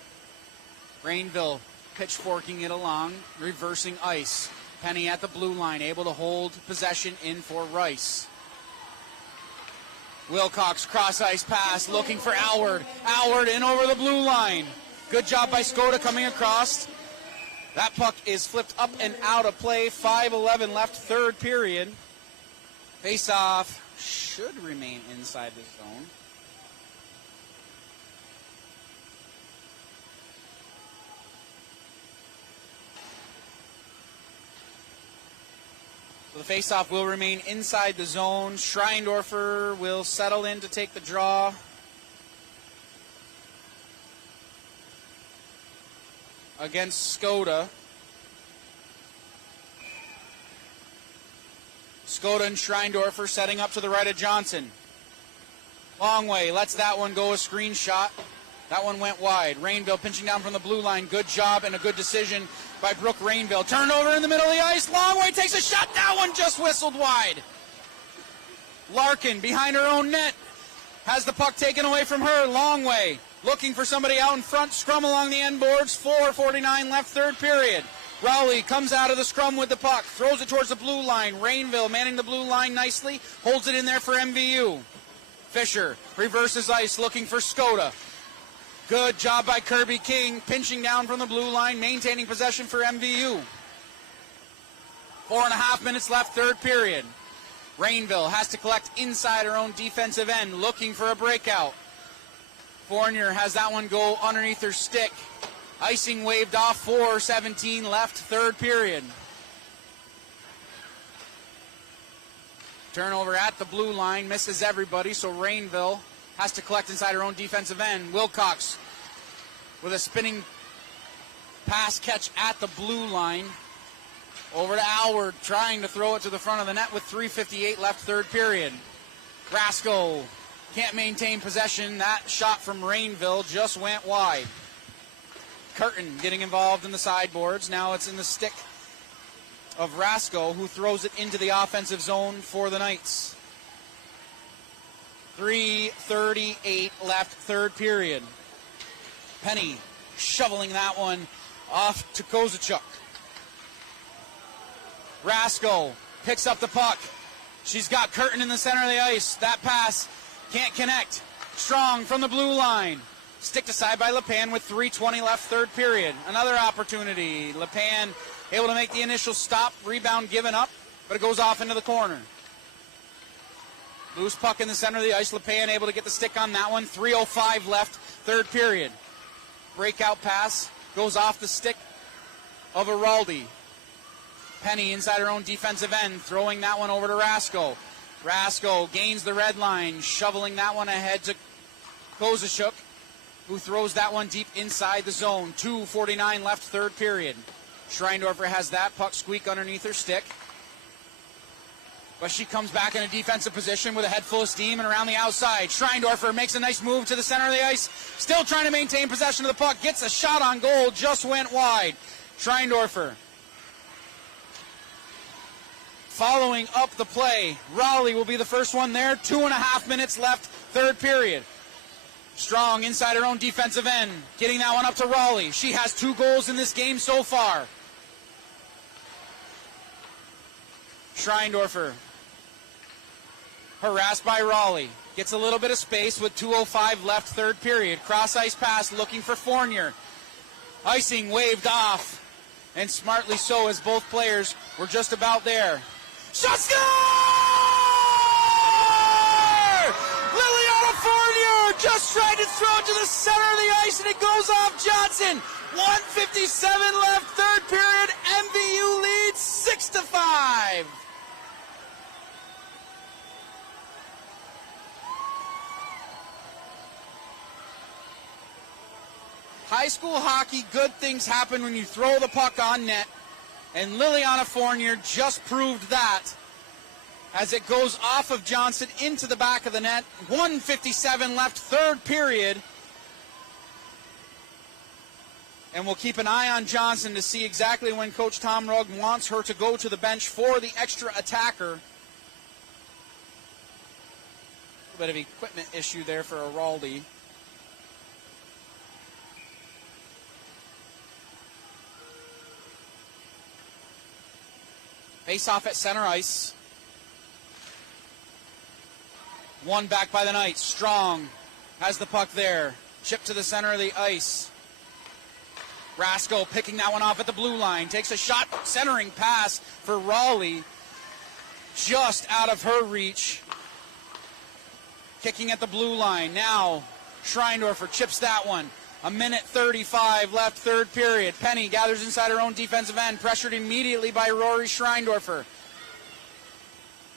Rainville pitchforking it along, reversing ice. Penny at the blue line, able to hold possession in for Rice. Wilcox cross ice pass, looking for Alward. Alward in over the blue line. Good job by Skoda coming across. That puck is flipped up and out of play. 5:11 left third period. Face-off should remain inside the zone. So the faceoff will remain inside the zone. Schreindorfer will settle in to take the draw. Against Skoda. Skoda and Schreindorfer setting up to the right of Johnson. Long way, lets that one go, a screen shot. That one went wide. Rainville pinching down from the blue line. Good job and a good decision by Brooke Rainville. Turned over in the middle of the ice. Longway takes a shot. That one just whistled wide. Larkin behind her own net. Has the puck taken away from her. Longway looking for somebody out in front. Scrum along the end boards. 4:49 left third period. Rowley comes out of the scrum with the puck. Throws it towards the blue line. Rainville manning the blue line nicely. Holds it in there for MVU. Fisher reverses ice looking for Skoda. Good job by Kirby King, pinching down from the blue line, maintaining possession for MVU. 4.5 minutes left, third period. Rainville has to collect inside her own defensive end, looking for a breakout. Fournier has that one go underneath her stick. Icing waved off, 4:17 left, third period. Turnover at the blue line, misses everybody, so Rainville has to collect inside her own defensive end. Wilcox with a spinning pass catch at the blue line. Over to Alward, trying to throw it to the front of the net with 3:58 left third period. Rasco can't maintain possession. That shot from Rainville just went wide. Curtin getting involved in the sideboards. Now it's in the stick of Rasco, who throws it into the offensive zone for the Knights. 3:38 left third period. Penny shoveling that one off to Kozacuk. Rasco picks up the puck. She's got Curtin in the center of the ice. That pass can't connect. Strong from the blue line. Sticked aside by LePan with 3:20 left third period. Another opportunity. LePan able to make the initial stop. Rebound given up, but it goes off into the corner. Loose puck in the center of the ice. LePayan able to get the stick on that one. 3:05 left, third period. Breakout pass goes off the stick of Araldi. Penny inside her own defensive end, throwing that one over to Rasko. Rasko gains the red line, shoveling that one ahead to Kozachuk, who throws that one deep inside the zone. 2:49 left, third period. Schreindorfer has that puck squeak underneath her stick. But she comes back in a defensive position with a head full of steam and around the outside. Schreindorfer makes a nice move to the center of the ice. Still trying to maintain possession of the puck. Gets a shot on goal, just went wide. Schreindorfer following up the play. Raleigh will be the first one there. 2.5 minutes left, third period. Strong inside her own defensive end. Getting that one up to Raleigh. She has 2 goals in this game so far. Schreindorfer harassed by Raleigh. Gets a little bit of space with 2:05 left, third period. Cross ice pass looking for Fournier. Icing waved off, and smartly so, as both players were just about there. Shot score! Liliana Fournier just tried to throw it to the center of the ice, and it goes off Johnson. 1:57 left, third period. MVU leads 6-5. High school hockey, good things happen when you throw the puck on net, and Liliana Fournier just proved that as it goes off of Johnson into the back of the net. 1:57 left, third period. And we'll keep an eye on Johnson to see exactly when Coach Tom Rugg wants her to go to the bench for the extra attacker. A bit of equipment issue there for Araldi. Face off at center ice. One back by the Knights. Strong has the puck there. Chip to the center of the ice. Rasko picking that one off at the blue line. Takes a shot. Centering pass for Raleigh. Just out of her reach. Kicking at the blue line. Now Schreindorfer chips that one. 1:35 left, third period. Penny gathers inside her own defensive end, pressured immediately by Rory Schreindorfer.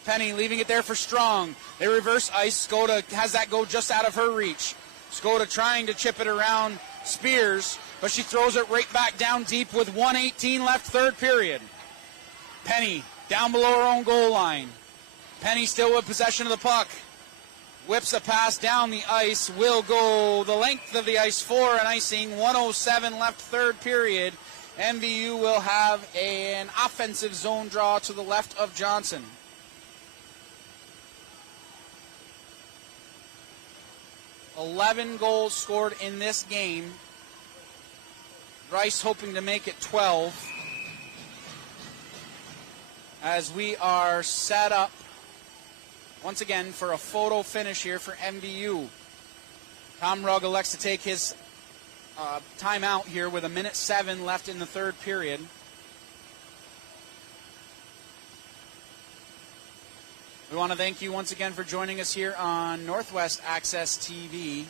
Penny leaving it there for Strong. They reverse ice. Skoda has that go just out of her reach. Skoda trying to chip it around Spears, but she throws it right back down deep with 1:18 left, third period. Penny down below her own goal line. Penny still with possession of the puck. Whips a pass down the ice, will go the length of the ice for an icing. 1:07 left, third period. MVU will have an offensive zone draw to the left of Johnson. $11 goals scored in this game. Rice hoping to make it 12. As we are set up once again for a photo finish here for MVU. Tom Rugg elects to take his timeout here with 1:07 left in the third period. We want to thank you once again for joining us here on Northwest Access TV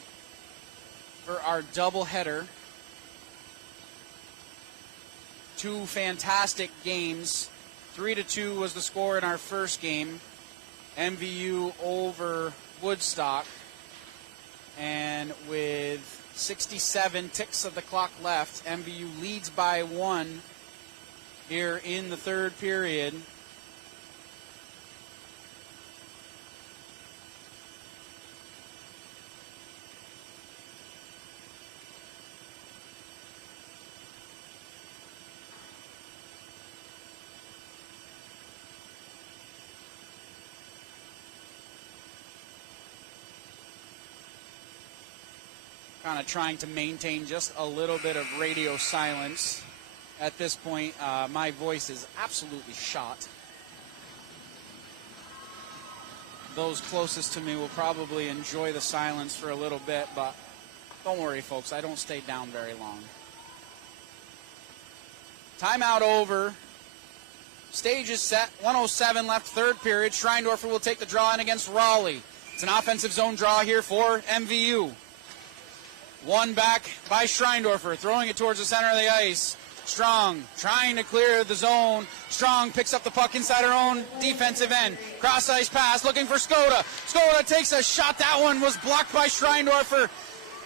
for our doubleheader. 2 fantastic games. 3-2 was the score in our first game. MVU over Woodstock. And with 67 ticks of the clock left, MVU leads by 1 here in the third period. Kind of trying to maintain just a little bit of radio silence. At this point, my voice is absolutely shot. Those closest to me will probably enjoy the silence for a little bit, but don't worry, folks, I don't stay down very long. Timeout over. Stage is set. 1:07 left, third period. Schreindorfer will take the draw in against Raleigh. It's an offensive zone draw here for MVU. One back by Schreindorfer, throwing it towards the center of the ice. Strong trying to clear the zone. Strong picks up the puck inside her own defensive end. Cross ice pass, looking for Skoda. Skoda takes a shot. That one was blocked by Schreindorfer.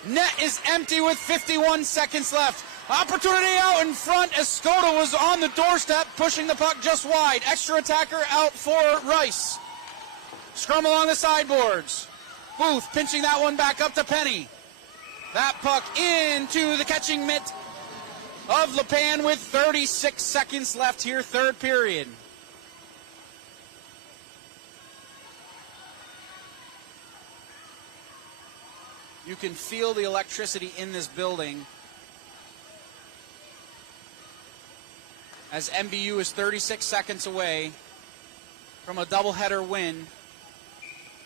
Net is empty with 51 seconds left. Opportunity out in front as Skoda was on the doorstep, pushing the puck just wide. Extra attacker out for Rice. Scrum along the sideboards. Booth pinching that one back up to Penny. That puck into the catching mitt of Lepan with 36 seconds left here, third period. You can feel the electricity in this building as MVU is 36 seconds away from a doubleheader win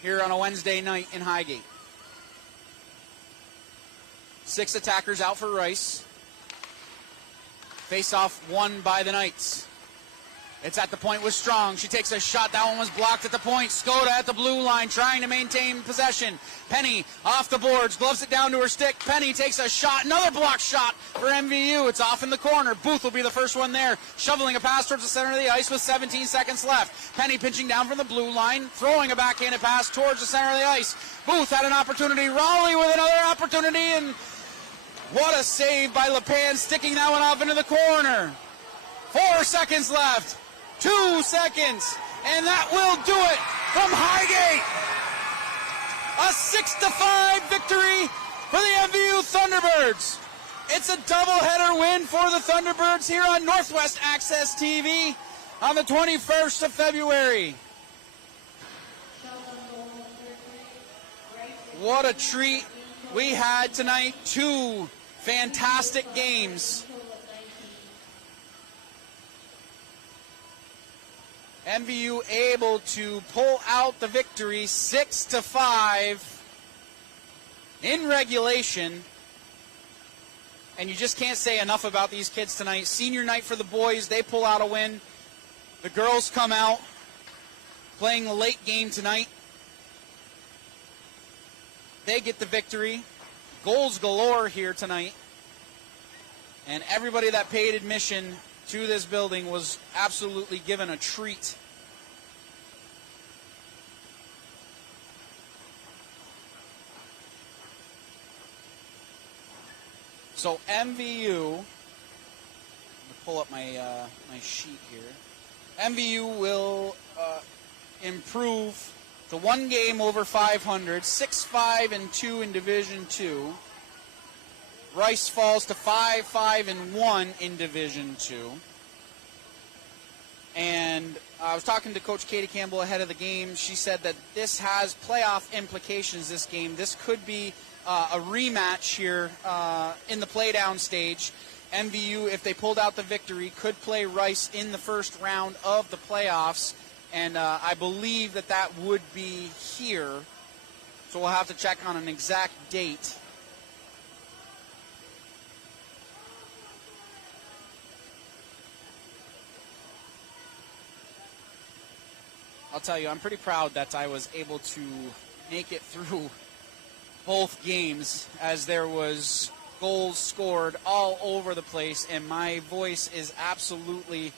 here on a Wednesday night in Highgate. 6 attackers out for Rice. Face-off won by the Knights. It's at the point with Strong. She takes a shot. That one was blocked at the point. Skoda at the blue line trying to maintain possession. Penny off the boards. Gloves it down to her stick. Penny takes a shot. Another block shot for MVU. It's off in the corner. Booth will be the first one there. Shoveling a pass towards the center of the ice with 17 seconds left. Penny pinching down from the blue line. Throwing a backhanded pass towards the center of the ice. Booth had an opportunity. Raleigh with another opportunity. And what a save by Lepan, sticking that one off into the corner. 4 seconds left. 2 seconds. And that will do it from Highgate. A 6-5 victory for the MVU Thunderbirds. It's a doubleheader win for the Thunderbirds here on Northwest Access TV on the 21st of February. What a treat we had tonight. 2 fantastic games. MVU able to pull out the victory 6-5 in regulation. And you just can't say enough about these kids tonight. Senior night for the boys, they pull out a win. The girls come out playing the late game tonight. They get the victory. Goals galore here tonight. And everybody that paid admission to this building was absolutely given a treat. So MVU, let me pull up my my sheet here. MVU will improve to 1 game over 500, 6-5-2 in Division II. Rice falls to 5-5-1 in Division II. And I was talking to Coach Katie Campbell ahead of the game. She said that this has playoff implications, this game. This could be a rematch here in the playdown stage. MVU, if they pulled out the victory, could play Rice in the first round of the playoffs. And I believe that that would be here. So we'll have to check on an exact date. I'll tell you, I'm pretty proud that I was able to make it through both games as there was goals scored all over the place, and my voice is absolutely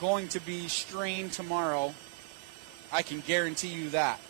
going to be strained tomorrow. I can guarantee you that.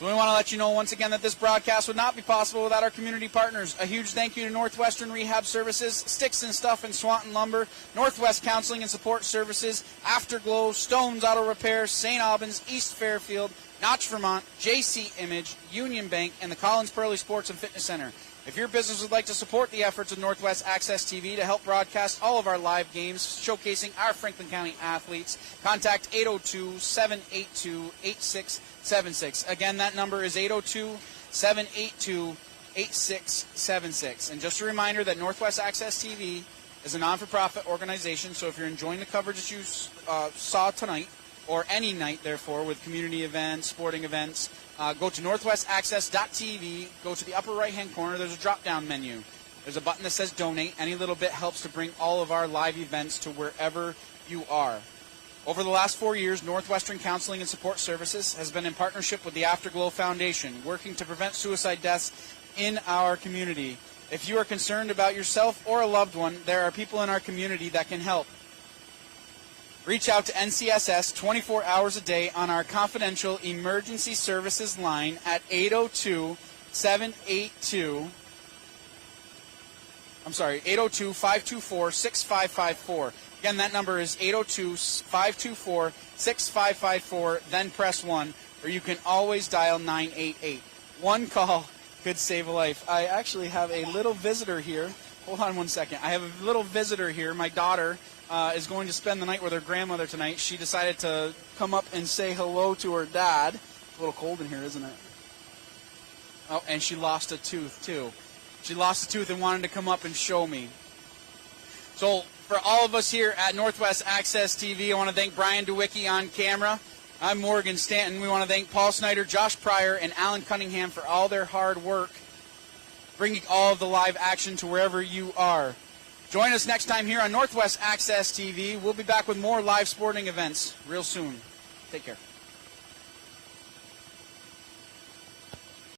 So we want to let you know once again that this broadcast would not be possible without our community partners. A huge thank you to Northwestern Rehab Services, Sticks and Stuff and Swanton Lumber, Northwest Counseling and Support Services, Afterglow, Stones Auto Repair, St. Albans, East Fairfield, Notch, Vermont, JC Image, Union Bank, and the Collins Pearly Sports and Fitness Center. If your business would like to support the efforts of Northwest Access TV to help broadcast all of our live games showcasing our Franklin County athletes, contact 802-782-8676. Again, that number is 802-782-8676. And just a reminder that Northwest Access TV is a non-for-profit organization, so if you're enjoying the coverage that you saw tonight, or any night, therefore, with community events, sporting events, go to northwestaccess.tv, go to the upper right-hand corner, there's a drop-down menu. There's a button that says donate. Any little bit helps to bring all of our live events to wherever you are. Over the last 4 years, Northwestern Counseling and Support Services has been in partnership with the Afterglow Foundation, working to prevent suicide deaths in our community. If you are concerned about yourself or a loved one, there are people in our community that can help. Reach out to NCSS 24 hours a day on our confidential emergency services line at 802-524-6554. Again, that number is 802-524-6554, then press 1, or you can always dial 988. One call could save a life. I actually have a little visitor here. Hold on one second. I have a little visitor here. My daughter is going to spend the night with her grandmother tonight. She decided to come up and say hello to her dad. It's a little cold in here, isn't it? Oh, and she lost a tooth, too. She lost a tooth and wanted to come up and show me. So for all of us here at Northwest Access TV, I want to thank Brian DeWicki on camera. I'm Morgan Stanton. We want to thank Paul Snyder, Josh Pryor, and Alan Cunningham for all their hard work, bringing all of the live action to wherever you are. Join us next time here on Northwest Access TV. We'll be back with more live sporting events real soon. Take care.